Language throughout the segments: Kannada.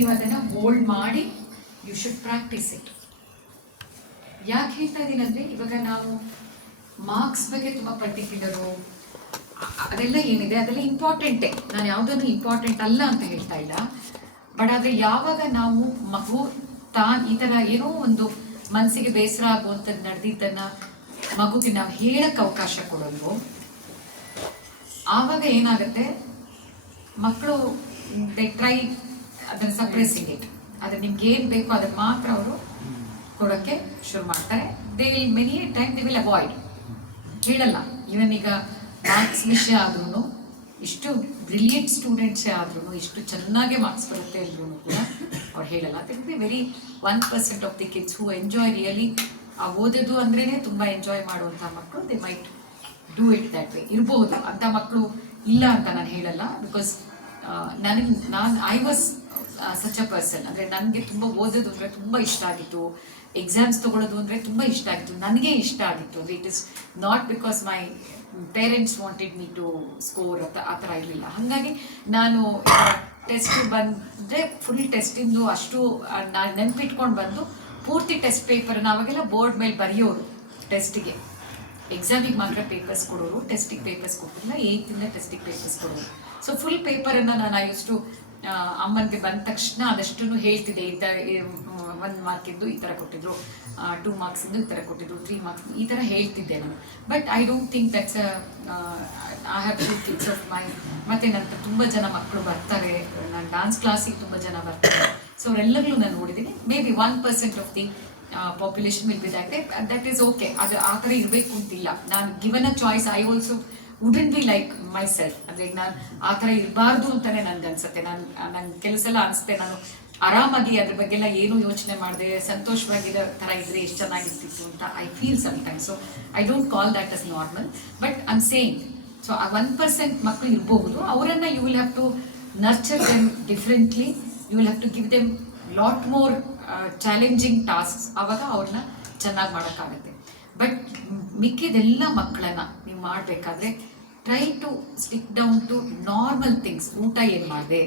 ನೀವು ಅದನ್ನು ಹೋಲ್ಡ್ ಮಾಡಿ ಯು ಶುಡ್ ಪ್ರಾಕ್ಟೀಸ್ ಇಟ್. ಯಾಕೆ ಹೇಳ್ತಾ ಇದ್ದೀನಿ ಅಂದರೆ, ಇವಾಗ ನಾವು ಮಾರ್ಕ್ಸ್ ಬಗ್ಗೆ ತುಂಬ ಪರ್ಟಿಕ್ಯುಲರು ಅದೆಲ್ಲ ಏನಿದೆ ಅದೆಲ್ಲ ಇಂಪಾರ್ಟೆಂಟೇ, ನಾನು ಯಾವುದನ್ನು ಇಂಪಾರ್ಟೆಂಟ್ ಅಲ್ಲ ಅಂತ ಹೇಳ್ತಾ ಇಲ್ಲ. ಬಟ್ ಆದರೆ ಯಾವಾಗ ನಾವು ಮಗು ಈ ಥರ ಏನೋ ಒಂದು ಮನಸ್ಸಿಗೆ ಬೇಸರ ಆಗುವಂಥದ್ದು ನಡೆದಿದ್ದನ್ನು ಮಗುಗೆ ನಾವು ಹೇಳಕ್ಕೆ ಅವಕಾಶ ಕೊಡೋದು, ಆವಾಗ ಏನಾಗುತ್ತೆ, ಮಕ್ಕಳು ದೇ ಟ್ರೈ ಅದನ್ನು ಸಪ್ರೆಸಿಂಗ್ ಇಟ್. ಆದರೆ ನಿಮ್ಗೆ ಏನು ಬೇಕೋ ಅದನ್ನು ಮಾತ್ರ ಅವರು ಕೊಡೋಕ್ಕೆ ಶುರು ಮಾಡ್ತಾರೆ. They will many time they will avoid, ಹೇಳಲ್ಲ. ಈವನ್ ಈಗ ಮಾರ್ಕ್ಸ್ ವಿಷಯ ಆದ್ರೂ, ಇಷ್ಟು ಬ್ರಿಲಿಯಂಟ್ ಸ್ಟೂಡೆಂಟ್ಸೇ ಆದ್ರೂ, ಇಷ್ಟು ಚೆನ್ನಾಗಿ ಮಾರ್ಕ್ಸ್ ಬರುತ್ತೆ ಅಂದ್ರೂ ಕೂಡ ಅವ್ರು ಹೇಳಲ್ಲ. That be very 1% of the kids who enjoy really. ಆ ಓದೋದು ಅಂದ್ರೇ ತುಂಬ ಎಂಜಾಯ್ ಮಾಡುವಂಥ ಮಕ್ಕಳು, they might do it that way. ಇರ್ಬೋದು ಅಂಥ ಮಕ್ಕಳು, ಇಲ್ಲ ಅಂತ ನಾನು ಹೇಳಲ್ಲ. Because I was such a person. ಅಂದರೆ ನನಗೆ ತುಂಬ ಓದೋದು ಅಂದರೆ ತುಂಬ ಇಷ್ಟ ಆಗಿತ್ತು, ಎಕ್ಸಾಮ್ಸ್ ತೊಗೊಳ್ಳೋದು ಅಂದರೆ ತುಂಬ ಇಷ್ಟ ಆಗಿತ್ತು, ನನಗೆ ಇಷ್ಟ ಆಗಿತ್ತು. ಅಂದರೆ it is not because my parents wanted me to score ಆ ಥರ ಇರಲಿಲ್ಲ. ಹಾಗಾಗಿ ನಾನು ಟೆಸ್ಟ್ ಬಂದರೆ ಫುಲ್ ಟೆಸ್ಟಿಂದು ಅಷ್ಟು ನಾನು ನೆನಪಿಟ್ಕೊಂಡು ಬಂದು ಪೂರ್ತಿ ಟೆಸ್ಟ್ ಪೇಪರನ್ನು ಅವಾಗೆಲ್ಲ ಬೋರ್ಡ್ ಮೇಲೆ ಬರೆಯೋರು. ಟೆಸ್ಟಿಗೆ ಎಕ್ಸಾಮಿಗೆ ಮಾತ್ರ ಪೇಪರ್ಸ್ ಕೊಡೋರು, ಟೆಸ್ಟಿಗೆ ಪೇಪರ್ಸ್ ಕೊಟ್ಟಿಲ್ಲ. 8th ಟೆಸ್ಟಿಗೆ ಪೇಪರ್ಸ್ ಕೊಡೋರು. ಸೊ ಫುಲ್ ಪೇಪರನ್ನು ನಾನು ಇಷ್ಟು ಅಮ್ಮನಿಗೆ ಬಂದ ತಕ್ಷಣ ಅದಷ್ಟು ಹೇಳ್ತಿದ್ದೆ. 1 ಮಾರ್ಕಿಂದು ಈ ಥರ ಕೊಟ್ಟಿದ್ರು, 2 ಮಾರ್ಕ್ಸಿಂದು ಈ ಥರ ಕೊಟ್ಟಿದ್ರು, 3 ಮಾರ್ಕ್ಸ್ ಈ ಥರ ಹೇಳ್ತಿದ್ದೆ ನಾನು. But I don't think that's I have 2 kids of my. ಮತ್ತು ನನ್ನ ತುಂಬ ಜನ ಮಕ್ಕಳು ಬರ್ತಾರೆ, ನಾನು ಡಾನ್ಸ್ ಕ್ಲಾಸಿಗೆ ತುಂಬ ಜನ ಬರ್ತಾರೆ. ಸೊ ಅವರೆಲ್ಲರೂ ನಾನು ನೋಡಿದ್ದೀನಿ. May be 1% of the population will be that is okay. ಅದು ಆ ಥರ ಇರಬೇಕು ಅಂತಿಲ್ಲ. ನಾನು given a choice, I also wouldn't be like my self. ಅಂದರೆ ಈಗ ನಾನು ಆ ಥರ ಇರಬಾರ್ದು ಅಂತಲೇ ನನಗೆ ಅನಿಸುತ್ತೆ. ನನ್ನ ಕೆಲಸ ಎಲ್ಲ ಅನಿಸುತ್ತೆ, ನಾನು ಆರಾಮಾಗಿ ಅದ್ರ ಬಗ್ಗೆಲ್ಲ ಏನೂ ಯೋಚನೆ ಮಾಡಿದೆ ಸಂತೋಷವಾಗಿರೋ ಥರ ಇದ್ದರೆ ಎಷ್ಟು ಚೆನ್ನಾಗಿರ್ತಿತ್ತು ಅಂತ I feel sometimes. So I don't call that as normal, but I am saying. So ಆ 1% ಮಕ್ಕಳು ಇರಬಹುದು, ಅವರನ್ನು you will have to nurture them differently. You will have to give them lot more challenging tasks. ಆವಾಗ ಅವ್ರನ್ನ ಚೆನ್ನಾಗಿ ಮಾಡೋಕ್ಕಾಗುತ್ತೆ. ಬಟ್ ಮಿಕ್ಕಿದೆಲ್ಲ ಮಕ್ಕಳನ್ನು ನೀವು ಮಾಡಬೇಕಾದ್ರೆ try to stick down to normal things. ಊಟ ಏನು ಮಾಡಿದೆ,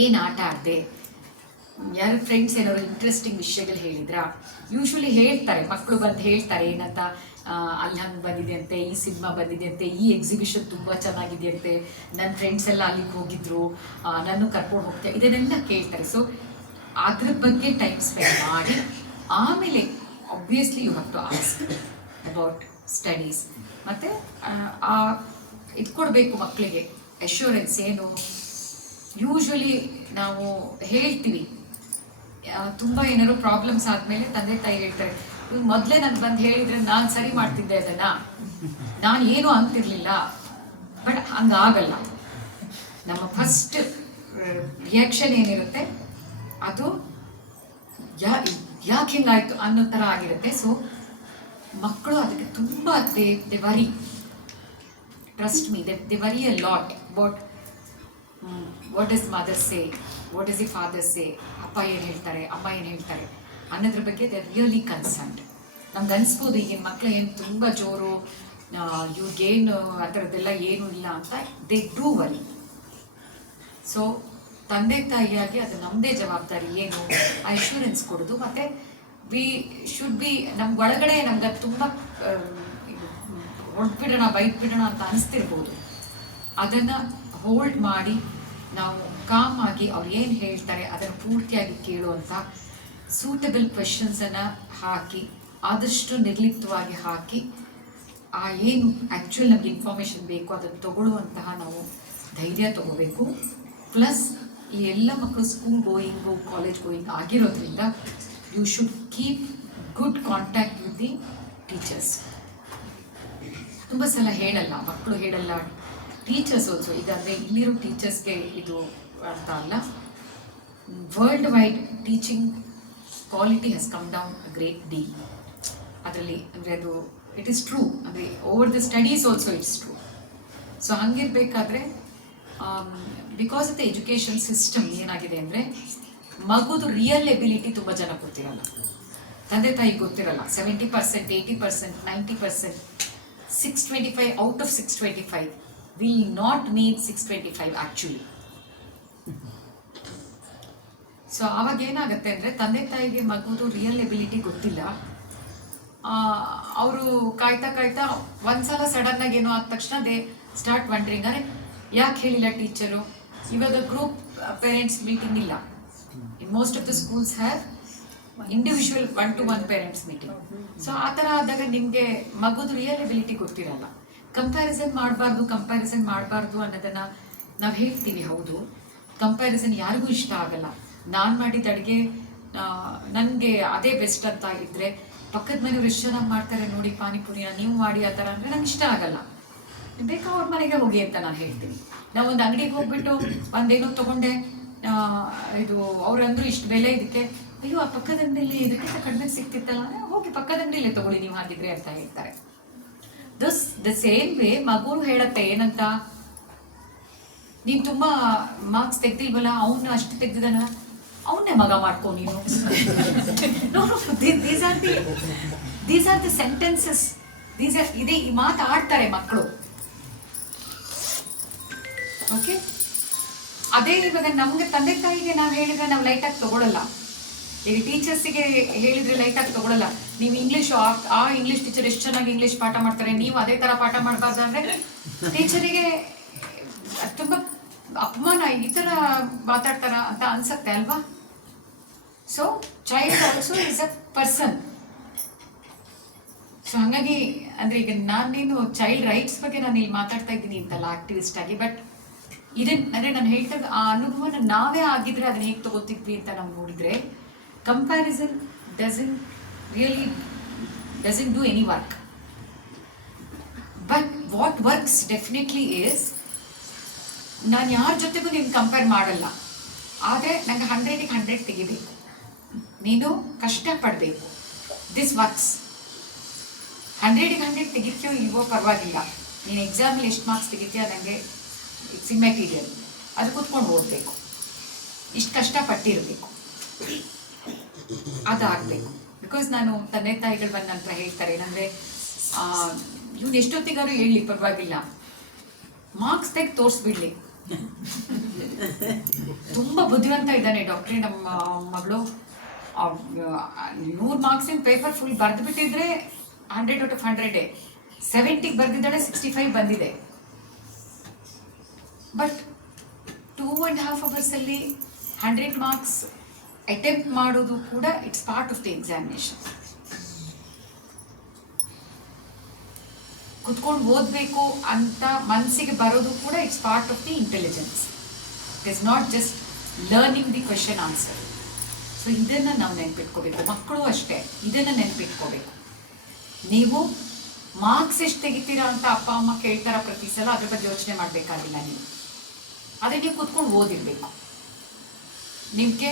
ಏನು ಆಟ ಆಡಿದೆ, ಯಾರು ಫ್ರೆಂಡ್ಸ್ ಏನಾದ್ರು ಇಂಟ್ರೆಸ್ಟಿಂಗ್ ವಿಷಯಗಳು ಹೇಳಿದ್ರಾ. ಯೂಶ್ವಲಿ ಹೇಳ್ತಾರೆ ಮಕ್ಕಳು, ಬಂದು ಹೇಳ್ತಾರೆ ಏನಂತ, ಅಲ್ಲಿ ಹಂಗೆ ಬಂದಿದೆ ಅಂತೆ, ಈ ಸಿನಿಮಾ ಬಂದಿದೆ ಅಂತೆ, ಈ ಎಕ್ಸಿಬಿಷನ್ ತುಂಬ ಚೆನ್ನಾಗಿದೆಯಂತೆ, ನನ್ನ ಫ್ರೆಂಡ್ಸ್ ಎಲ್ಲ ಅಲ್ಲಿಗೆ ಹೋಗಿದ್ರು, ನಾನು ಕರ್ಕೊಂಡು ಹೋಗ್ತೇನೆ, ಇದನ್ನೆಲ್ಲ ಕೇಳ್ತಾರೆ. ಸೊ ಅದ್ರ ಬಗ್ಗೆ ಟೈಮ್ ಸ್ಪೆಂಡ್ ಮಾಡಿ ಆಮೇಲೆ obviously you have to ask about studies. ಮತ್ತು ಇದು ಕೊಡಬೇಕು ಮಕ್ಕಳಿಗೆ ಅಶ್ಯೂರೆನ್ಸ್. ಏನು ಯೂಶ್ವಲಿ ನಾವು ಹೇಳ್ತೀವಿ, ತುಂಬ ಏನಾದ್ರು ಪ್ರಾಬ್ಲಮ್ಸ್ ಆದಮೇಲೆ ತಂದೆ ತಾಯಿ ಹೇಳ್ತಾರೆ, ಇವ್ರು ಮೊದಲೇ ನನಗೆ ಬಂದು ಹೇಳಿದರೆ ನಾನು ಸರಿ ಮಾಡ್ತಿದ್ದೆ ಅದನ್ನು, ನಾನು ಏನೂ ಅಂತಿರಲಿಲ್ಲ. ಬಟ್ ಹಂಗಾಗಲ್ಲ. ನಮ್ಮ ಫಸ್ಟ್ ರಿಯಾಕ್ಷನ್ ಏನಿರುತ್ತೆ ಅದು ಯಾಕೆ ಹಿಂಗಾಯ್ತು ಅನ್ನೋ ಥರ ಆಗಿರುತ್ತೆ. ಸೊ ಮಕ್ಕಳು ಅದಕ್ಕೆ ತುಂಬ they worry, trust me, they worry a lot about what is mother say, what is the father say, ಅಪ್ಪ ಏನು ಹೇಳ್ತಾರೆ, ಅಮ್ಮ ಏನು ಹೇಳ್ತಾರೆ ಅನ್ನೋದ್ರ ಬಗ್ಗೆ ದೇ ರಿಯಲಿ ಕನ್ಸರ್ನ್ಡ್. ನಮ್ಗೆ ಅನಿಸ್ಬೋದು ಈಗಿನ ಮಕ್ಕಳು ಏನು ತುಂಬ ಜೋರು, ಇವ್ರಿಗೇನು ಆ ಥರದ್ದೆಲ್ಲ ಏನೂ ಇಲ್ಲ ಅಂತ. They do worry. ಸೊ ತಂದೆ ತಾಯಿಯಾಗಿ ಅದು ನಮ್ಮದೇ ಜವಾಬ್ದಾರಿ, ಏನು ಅಶ್ಯೂರೆನ್ಸ್ ಕೊಡೋದು. ಮತ್ತು ವಿ ಶುಡ್ ಬಿ, ನಮ್ಗೆ ಒಳಗಡೆ ನಮ್ಗೆ ಅದು ತುಂಬ ಹೊಡ್ಬಿಡೋಣ, ಬೈಟ್ಬಿಡೋಣ ಅಂತ ಅನಿಸ್ತಿರ್ಬೋದು. ಅದನ್ನು ಹೋಲ್ಡ್ ಮಾಡಿ ನಾವು ಕಾಮ್ ಆಗಿ ಅವ್ರು ಏನು ಹೇಳ್ತಾರೆ ಅದನ್ನು ಪೂರ್ತಿಯಾಗಿ ಕೇಳುವಂಥ ಸೂಟಬಲ್ ಕ್ವೆಶನ್ಸನ್ನು ಹಾಕಿ, ಆದಷ್ಟು ನಿರ್ಲಿಪ್ತವಾಗಿ ಹಾಕಿ, ಆ ಏನು ಆ್ಯಕ್ಚುಲ್ ನಮಗೆ ಇನ್ಫಾರ್ಮೇಷನ್ ಬೇಕು ಅದನ್ನು ತಗೊಳ್ಳುವಂತಹ ನಾವು ಧೈರ್ಯ ತಗೋಬೇಕು. ಪ್ಲಸ್ ಈ ಎಲ್ಲ ಮಕ್ಕಳು ಸ್ಕೂಲ್ ಗೋಯಿಂಗು, ಕಾಲೇಜ್ ಗೋಯಿಂಗ್ ಆಗಿರೋದ್ರಿಂದ you should keep good contact with the teachers. ತುಂಬ ಸಲ ಹೇಳಲ್ಲ ಮಕ್ಕಳು, ಹೇಳಲ್ಲ ಟೀಚರ್ಸ್ ಆಲ್ಸೋ. ಈಗ ಅಂದರೆ ಇಲ್ಲಿರೋ ಟೀಚರ್ಸ್ಗೆ ಇದು ಅಂತ ಅಲ್ಲ, world wide teaching quality has come down a great deal. ಅದರಲ್ಲಿ ಅಂದರೆ ಅದು ಇಟ್ ಈಸ್ ಟ್ರೂ. ಅಂದರೆ over the studies also it's true. So ಹಂಗಿರಬೇಕಾದ್ರೆ because of the education system ಏನಾಗಿದೆ ಅಂದರೆ, ಮಗುದು ರಿಯಲ್ ಎಬಿಲಿಟಿ ತುಂಬ ಜನ ಗೊತ್ತಿರಲ್ಲ, ತಂದೆ ತಾಯಿಗೆ ಗೊತ್ತಿರಲ್ಲ. 70%, 80%, 90%, 625 out of 625 will not need 625 actually. So ಅವಾಗ ಏನಾಗುತ್ತೆ ಅಂದರೆ ತಂದೆ ತಾಯಿಗೆ ಮಗುದು ರಿಯಲ್ ಎಬಿಲಿಟಿ ಗೊತ್ತಿಲ್ಲ. ಅವರು ಕಾಯ್ತಾ ಒಂದ್ಸಲ ಸಡನ್ನಾಗಿ ಏನೋ ಆದ ತಕ್ಷಣ ದೇ ಸ್ಟಾರ್ಟ್ ವಂಡ್ರಿಂಗ್, ಅರೆ ಯಾಕೆ ಹೇಳಿಲ್ಲ ಟೀಚರು. ಇವಾಗ ಗ್ರೂಪ್ ಪೇರೆಂಟ್ಸ್ ಮೀಟಿಂಗ್ ಇಲ್ಲ. In most of the schools have individual 1-to-1 parents meeting. So ಆ ಥರ ಆದಾಗ ನಿಮಗೆ ಮಗುದು ರಿಯಲ್ ಎಬಿಲಿಟಿ ಗೊತ್ತಿರಲ್ಲ. ಕಂಪ್ಯಾರಿಸನ್ ಮಾಡಬಾರ್ದು ಅನ್ನೋದನ್ನು ನಾವು ಹೇಳ್ತೀವಿ. ಹೌದು, ಕಂಪ್ಯಾರಿಸನ್ ಯಾರಿಗೂ ಇಷ್ಟ ಆಗಲ್ಲ. ನಾನು ಮಾಡಿದ ಅಡುಗೆ ನನಗೆ ಅದೇ ಬೆಸ್ಟ್ ಅಂತ ಇದ್ದರೆ ಪಕ್ಕದ ಮನೆಯವ್ರು ಎಷ್ಟು ಚೆನ್ನಾಗಿ ಮಾಡ್ತಾರೆ ನೋಡಿ ಪಾನಿಪುರಿನ, ನೀವು ಮಾಡಿ ಆ ಥರ ಅಂದರೆ ನಂಗೆ ಇಷ್ಟ ಆಗಲ್ಲ. ಬೇಕಾ ಅವ್ರ ಮನೆಗೆ ಹೋಗಿ ಅಂತ ನಾನು ಹೇಳ್ತೀನಿ. ನಾವು ಒಂದು ಅಂಗಡಿಗೆ ಹೋಗ್ಬಿಟ್ಟು ಒಂದೇನೋ ತೊಗೊಂಡೆ, ಇದು ಅವ್ರಂದ್ರು ಇಷ್ಟು ಬೆಲೆ ಇದಕ್ಕೆ, ಅಯ್ಯೋ ಆ ಪಕ್ಕದ ಅಂಗಡಿಯಲ್ಲಿ ಇದಕ್ಕಿಂತ ಕಡಿಮೆ ಸಿಗ್ತಿತ್ತಲ್ಲ, ಹೋಗಿ ಪಕ್ಕದ ಅಂಗಡಿಯಲ್ಲೇ ತೊಗೊಳ್ಳಿ ನೀವು ಹಾಗಿದ್ರೆ ಅಂತ ಹೇಳ್ತಾರೆ. ದ ಸೇಮ್ ವೇ ಮಗು ಹೇಳತ್ತೆ ಏನಂತ, ನೀನು ತುಂಬ ಮಾರ್ಕ್ಸ್ ತೆಗ್ದಿಲ್ವಲ್ಲ, ಅವನು ಅಷ್ಟು ತೆಗ್ದಿದ್ದಾನ, ಅವನ್ನೇ ಮಗ ಮಾಡ್ಕೊ ನೀನು. These are the sentences. ಇದೇ ಈ ಮಾತು ಆಡ್ತಾರೆ ಮಕ್ಕಳು. ಓಕೆ, ಅದೇ ಇವಾಗ ನಮ್ಗೆ ತಂದೆ ತಾಯಿಗೆ ನಾವು ಹೇಳಿದ್ರೆ ನಾವು ಲೈಟಾಗಿ ತಗೊಳ್ಳಲ್ಲ. ಈಗ ಟೀಚರ್ಸಿಗೆ ಹೇಳಿದ್ರೆ ಲೈಟಾಗಿ ತಗೊಳ್ಳಲ್ಲ. ನೀವು ಇಂಗ್ಲೀಷು ಆ ಇಂಗ್ಲೀಷ್ ಟೀಚರ್ ಎಷ್ಟು ಚೆನ್ನಾಗಿ ಇಂಗ್ಲೀಷ್ ಪಾಠ ಮಾಡ್ತಾರೆ, ನೀವು ಅದೇ ಥರ ಪಾಠ ಮಾಡಬಾರ್ದು ಅಂದರೆ ಟೀಚರಿಗೆ ತುಂಬ ಅಪಮಾನ, ಈ ಥರ ಮಾತಾಡ್ತಾರ ಅಂತ ಅನ್ಸತ್ತೆ ಅಲ್ವಾ. So child also is a person. So ಹಾಗಾಗಿ ಅಂದರೆ ಈಗ ನಾನೇನು ಚೈಲ್ಡ್ ರೈಟ್ಸ್ ಬಗ್ಗೆ ನಾನು ಇಲ್ಲಿ ಮಾತಾಡ್ತಾ ಇದ್ದೀನಿ ಅಂತಲ್ಲ ಆಕ್ಟಿವಿಸ್ಟ್ ಆಗಿ, ಬಟ್ ಇದನ್ನ ಅಂದರೆ ನಾನು ಹೇಳ್ದಾಗ ಆ ಅನುಭವನ ನಾವೇ ಆಗಿದ್ರೆ ಅದನ್ನ ಹೇಗೆ ತಗೋತಿದ್ವಿ ಅಂತ ನಾವು ನೋಡಿದರೆ, comparison doesn't do any work. But what works definitely is, ನಾನು ಯಾರ ಜೊತೆಗೂ ನೀನು ಕಂಪೇರ್ ಮಾಡಲ್ಲ, ಆದರೆ ನನಗೆ 100ಗೆ 100 ತೆಗಿಬೇಕು, ನೀನು ಕಷ್ಟಪಡಬೇಕು. This works. 100ಗೆ 100 ತೆಗಿತೀಯೋ ಇಲ್ವೋ ಪರವಾಗಿಲ್ಲ, ನೀನು ಎಕ್ಸಾಮಲ್ಲಿ ಎಷ್ಟು ಮಾರ್ಕ್ಸ್ ತೆಗಿತೀಯ ನನಗೆ ಇಟ್ಸ್ ಇಮ್ಮೆಟೀರಿಯಲ್. ಅದು ಕೂತ್ಕೊಂಡು ಓದಬೇಕು, ಇಷ್ಟು ಕಷ್ಟಪಟ್ಟಿರಬೇಕು, ಅದಾಗಬೇಕು. ಬಿಕಾಸ್ ನಾನು ತಂದೆ ತಾಯಿಗಳು ಬಂದ ನಂತರ ಹೇಳ್ತಾರೆ ಏನಂದರೆ, ಇವ್ನು ಎಷ್ಟೊತ್ತಿಗಾರು ಹೇಳಲಿ ಪರವಾಗಿಲ್ಲ, ಮಾರ್ಕ್ಸ್ ತೆಗೆದು ತೋರಿಸ್ಬಿಡ್ಲಿ. ತುಂಬ ಬುದ್ಧಿವಂತ ಇದ್ದಾನೆ ಡಾಕ್ಟ್ರೇ ನಮ್ಮ ಮಗಳು, 100 ಮಾರ್ಕ್ಸಿನ ಪೇಪರ್ ಫುಲ್ ಬರೆದು ಬಿಟ್ಟಿದ್ರೆ 100 out of 100, 70ಗೆ ಬರೆದಿದ್ದಾಳೆ, 65 ಬಂದಿದೆ. ಬಟ್ 2.5 ಅವರ್ಸಲ್ಲಿ 100 ಮಾರ್ಕ್ಸ್ ಅಟೆಂಪ್ಟ್ ಮಾಡೋದು ಕೂಡ it's part of the examination. ಕುತ್ಕೊಂಡು ಓದಬೇಕು ಅಂತ ಮನಸ್ಸಿಗೆ ಬರೋದು ಕೂಡ it's part of the intelligence. It is not just learning the question answer. So ಇದನ್ನು ನಾವು ನೆನ್ಪಿಟ್ಕೋಬೇಕು. ಮಕ್ಕಳು ಅಷ್ಟೇ ಇದನ್ನು ನೆನ್ಪಿಟ್ಕೋಬೇಕು. ನೀವು ಮಾರ್ಕ್ಸ್ ಎಷ್ಟು ತೆಗಿತೀರಾ ಅಂತ ಅಪ್ಪ ಅಮ್ಮ ಕೇಳ್ತಾರ ಪ್ರತಿ ಸಲ, ಅದ್ರ ಬಗ್ಗೆ ಯೋಚನೆ ಮಾಡಬೇಕಾಗಿಲ್ಲ ನೀವು. ಅದೇ ನೀವು ಕುತ್ಕೊಂಡು ಓದಿರಬೇಕು. ನಿಮಗೆ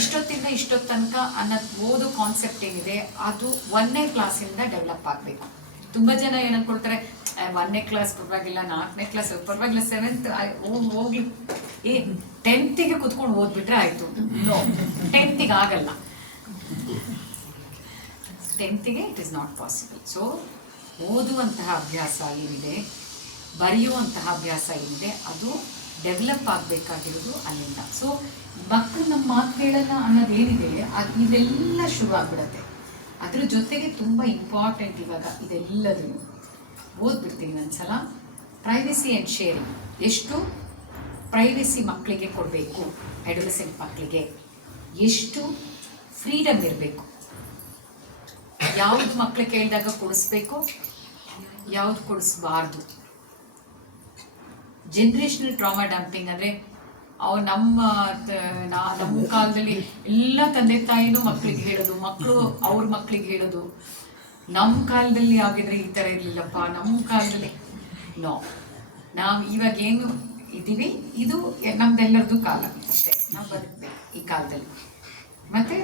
ಇಷ್ಟೊತ್ತಿಂದ ಇಷ್ಟೊತ್ತು ತನಕ ಅನ್ನೋದು ಓದೋ ಕಾನ್ಸೆಪ್ಟ್ ಏನಿದೆ ಅದು 1ನೇ ಕ್ಲಾಸಿಂದ ಡೆವಲಪ್ ಆಗಬೇಕು. ತುಂಬ ಜನ ಏನು ಅನ್ಕೊಳ್ತಾರೆ, 1ನೇ ಕ್ಲಾಸ್ ಪರವಾಗಿಲ್ಲ, 4ನೇ ಕ್ಲಾಸ್ ಪರವಾಗಿಲ್ಲ, 7th ಹೋಗ್ಲಿ, 10th ಕುತ್ಕೊಂಡು ಓದ್ಬಿಟ್ರೆ ಆಯಿತು. ನೋ, 10th ಆಗಲ್ಲ. 10th it is not possible. So ಓದುವಂತಹ ಅಭ್ಯಾಸ ಏನಿದೆ, ಬರೆಯುವಂತಹ ಅಭ್ಯಾಸ ಏನಿದೆ, ಅದು ಡೆವಲಪ್ ಆಗಬೇಕಾಗಿರೋದು ಅಲ್ಲಿಂದ. ಸೊ ಮಕ್ಕಳು ನಮ್ಮ ಮಾತು ಕೇಳಲ್ಲ ಅನ್ನೋದೇನಿದೆ, ಇದೆಲ್ಲ ಶುರು ಆಗ್ಬಿಡತ್ತೆ. ಅದ್ರ ಜೊತೆಗೆ ತುಂಬ ಇಂಪಾರ್ಟೆಂಟ್ ಇವಾಗ ಇದೆಲ್ಲದೂ ಓದ್ಬಿಡ್ತೀನಿ ಒಂದ್ಸಲ. Privacy and sharing. ಎಷ್ಟು ಪ್ರೈವಸಿ ಮಕ್ಕಳಿಗೆ ಕೊಡಬೇಕು, ಅಡೋಲೆಸೆಂಟ್ ಮಕ್ಕಳಿಗೆ ಎಷ್ಟು ಫ್ರೀಡಮ್ ಇರಬೇಕು, ಯಾವ್ದು ಮಕ್ಕಳು ಕೇಳಿದಾಗ ಕೊಡಿಸ್ಬೇಕು, ಯಾವ್ದು ಕೊಡಿಸ್ಬಾರ್ದು. ಜನ್ರೇಷನಲ್ ಟ್ರಾಮಾ ಡಂಪಿಂಗ್ ಅಂದರೆ ನಮ್ಮ ಕಾಲದಲ್ಲಿ ಎಲ್ಲ ತಂದೆ ತಾಯಿನೂ ಮಕ್ಕಳಿಗೆ ಹೇಳೋದು, ಮಕ್ಕಳು ಅವ್ರ ಮಕ್ಕಳಿಗೆ ಹೇಳೋದು. ನಮ್ಮ ಕಾಲದಲ್ಲಿ ಆಗಿದ್ರೆ ಈ ಥರ ಇರಲಿಲ್ಲಪ್ಪ, ನಮ್ಮ ಕಾಲದಲ್ಲಿ ನಾವು ಇವಾಗ ಏನು ಇದ್ದೀವಿ ಇದು ನಮ್ದೆಲ್ಲರದು ಕಾಲ ಅಷ್ಟೇ, ನಾವು ಬದುಕಬೇಕು ಈ ಕಾಲದಲ್ಲಿ. ಮತ್ತು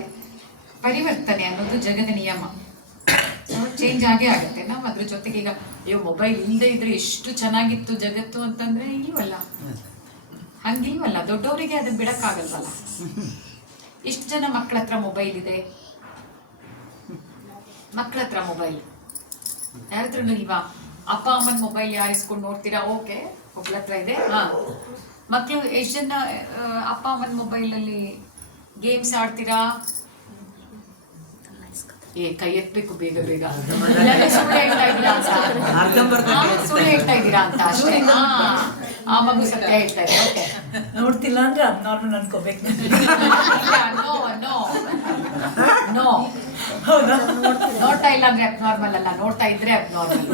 ಪರಿವರ್ತನೆ ಅನ್ನೋದು ಜಗದ ನಿಯಮ, ಚೇಂಜ್ ಆಗೇ ಆಗುತ್ತೆ. ನಾವು ಅದ್ರ ಜೊತೆಗೆ ಈಗ ಅಯ್ಯೋ ಮೊಬೈಲ್ ಇಲ್ಲದೆ ಇದ್ರೆ ಎಷ್ಟು ಚೆನ್ನಾಗಿತ್ತು ಜಗತ್ತು ಅಂತಂದರೆ ಇಲ್ವಲ್ಲ, ಹಂಗಿಲ್ವಲ್ಲ. ದೊಡ್ಡವರಿಗೆ ಅದನ್ನ ಬಿಡೋಕ್ಕಾಗಲ್ವಲ್ಲ. ಎಷ್ಟು ಜನ ಮಕ್ಕಳ ಹತ್ರ ಮೊಬೈಲ್ ಇದೆ, ಮಕ್ಕಳ ಹತ್ರ ಮೊಬೈಲ್ ಯಾರತ್ರನು ಇವ. ಅಪ್ಪ ಅಮ್ಮನ ಮೊಬೈಲ್ ಯಾರು ಇಸ್ಕೊಂಡು ನೋಡ್ತೀರಾ? ಓಕೆ, ಒಬ್ಬಳ ಹತ್ರ ಇದೆ. ಹಾಂ, ಮಕ್ಕಳು ಎಷ್ಟು ಜನ ಅಪ್ಪ ಅಮ್ಮನ ಮೊಬೈಲಲ್ಲಿ ಗೇಮ್ಸ್ ಆಡ್ತೀರಾ? ಕೈ ಎತ್ತಬೇಕು ಬೇಗ ಬೇಗ. ಸುಳ್ಳು ಹೇಳ್ತಾ ಇದ್ದೀರಾ ಅಂತ, ಸುಳ್ಳು ಹೇಳ್ತಾ ಇದ್ದೀರಾ ಅಂತ ಅಷ್ಟೇ. ಆ ಮಗು ಸತ್ಯ ಹೇಳ್ತಾ ಇದೆ. ಓಕೆ, ನೋಡ್ತಿಲ್ಲ ಅಂದ್ರೆ ಅಬ್ನಾರ್ಮಲ್ ಅನ್ಕೋಬೇಕು. ನೋ ನೋ ನೋ, ನೋಡ್ತಾ ಇಲ್ಲ ಅಂದ್ರೆ ಅಬ್ನಾರ್ಮಲ್ ಅಲ್ಲ, ನೋಡ್ತಾ ಇದ್ರೆ ಅಬ್ನಾರ್ಮಲ್.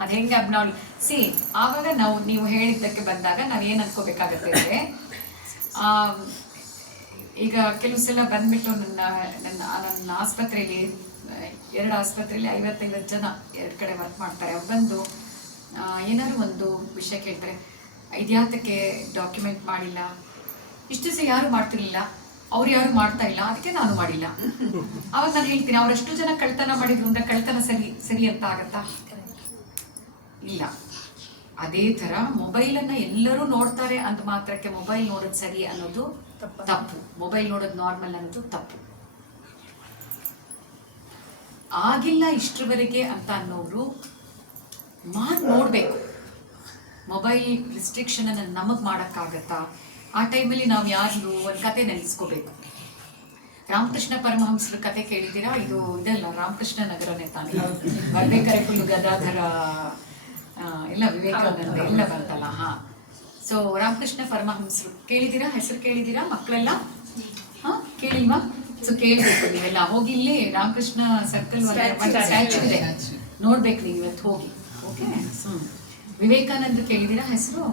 ಅದ್ ಹೆಂಗೆ ಅಬ್ನಾರ್ಮಲ್? ಸಿ, ಆವಾಗ ನೀವು ಹೇಳಿದ್ದಕ್ಕೆ ಬಂದಾಗ ನಾವ್ ಏನ್ ಅನ್ಕೋಬೇಕಾಗತ್ತೆ ಅಂದ್ರೆ, ಈಗ ಕೆಲವು ಸಲ ಬಂದ್ಬಿಟ್ಟು ನನ್ನ ಆಸ್ಪತ್ರೆಯಲ್ಲಿ 2 ಆಸ್ಪತ್ರೆಯಲ್ಲಿ 50 ಜನ 2 ಕಡೆ ವರ್ಕ್ ಮಾಡ್ತಾರೆ. ಅವ್ರು ಬಂದು ಏನಾದ್ರು ಒಂದು ವಿಷಯ ಕೇಳ್ತಾರೆ, ಇದ್ಯಾತಕ್ಕೆ ಡಾಕ್ಯುಮೆಂಟ್ ಮಾಡಿಲ್ಲ, ಇಷ್ಟು ದಿವಸ ಯಾರು ಮಾಡ್ತಿರ್ಲಿಲ್ಲ, ಅವ್ರು ಯಾರು ಮಾಡ್ತಾ ಇಲ್ಲ, ಅದಕ್ಕೆ ನಾನು ಮಾಡಿಲ್ಲ. ಅವಾಗ ನಾನು ಹೇಳ್ತೀನಿ, ಅವರಷ್ಟು ಜನ ಕಳ್ತನ ಮಾಡಿದ್ರು ಅಂದ್ರೆ ಕಳ್ತನ ಸರಿ ಅಂತ ಆಗತ್ತಾ? ಇಲ್ಲ. ಅದೇ ತರ ಮೊಬೈಲನ್ನ ಎಲ್ಲರೂ ನೋಡ್ತಾರೆ ಅಂದ ಮಾತ್ರಕ್ಕೆ ಮೊಬೈಲ್ ನೋಡೋದು ಸರಿ ಅನ್ನೋದು ತಪ್ಪು, ಮೊಬೈಲ್ ನೋಡೋದು ನಾರ್ಮಲ್ ಅನ್ನೋದು ತಪ್ಪು. ಆಗಿಲ್ಲ ಇಷ್ಟರವರೆಗೆ ಅಂತ ಅನ್ನೋರು ನೋಡ್ಬೇಕು. ಮೊಬೈಲ್ ರಿಸ್ಟ್ರಿಕ್ಷನ್ ಅನ್ನ ನಮಗ್ ಮಾಡಕ್ಕಾಗತ್ತಾ? ಆ ಟೈಮಲ್ಲಿ ನಾವು ಯಾರು ಒಂದು ಕತೆ ನೆನೆಸ್ಕೋಬೇಕು. ರಾಮಕೃಷ್ಣ ಪರಮಹಂಸರ ಕತೆ ಕೇಳಿದ್ದೀರಾ? ಇದೆಲ್ಲ ರಾಮಕೃಷ್ಣ ನಗರನೇ ತಾನೇ, ಬರ್ಬೇಕಾರೆ ಫುಲ್ಲು ಗದಾಧರ ಎಲ್ಲ ವಿವೇಕಾನಂದ ಎಲ್ಲ ಬಂತಲ್ಲ. ಸೊ ರಾಮಕೃಷ್ಣ ಪರಮಹಂಸರು ಕೇಳಿದ್ದೀರಾ? ಹೆಸರು ಕೇಳಿದ್ದೀರಾ ಮಕ್ಕಳೆಲ್ಲ? ಕೇಳಿಲ್ವಾ? ಸೊ ಕೇಳ್ಬೇಕು ನೀವೆಲ್ಲ. ಹೋಗಿ ಇಲ್ಲಿ ರಾಮಕೃಷ್ಣ ಸರ್ಕಲ್ ಸ್ಟ್ಯಾಚ್ಯೂ ಇದೆ, ನೋಡ್ಬೇಕು ನೀವು ಇವತ್ತು ಹೋಗಿ. ಓಕೆ, ವಿವೇಕಾನಂದ್ರ ಕೇಳಿದ್ದೀರಾ ಹೆಸರು?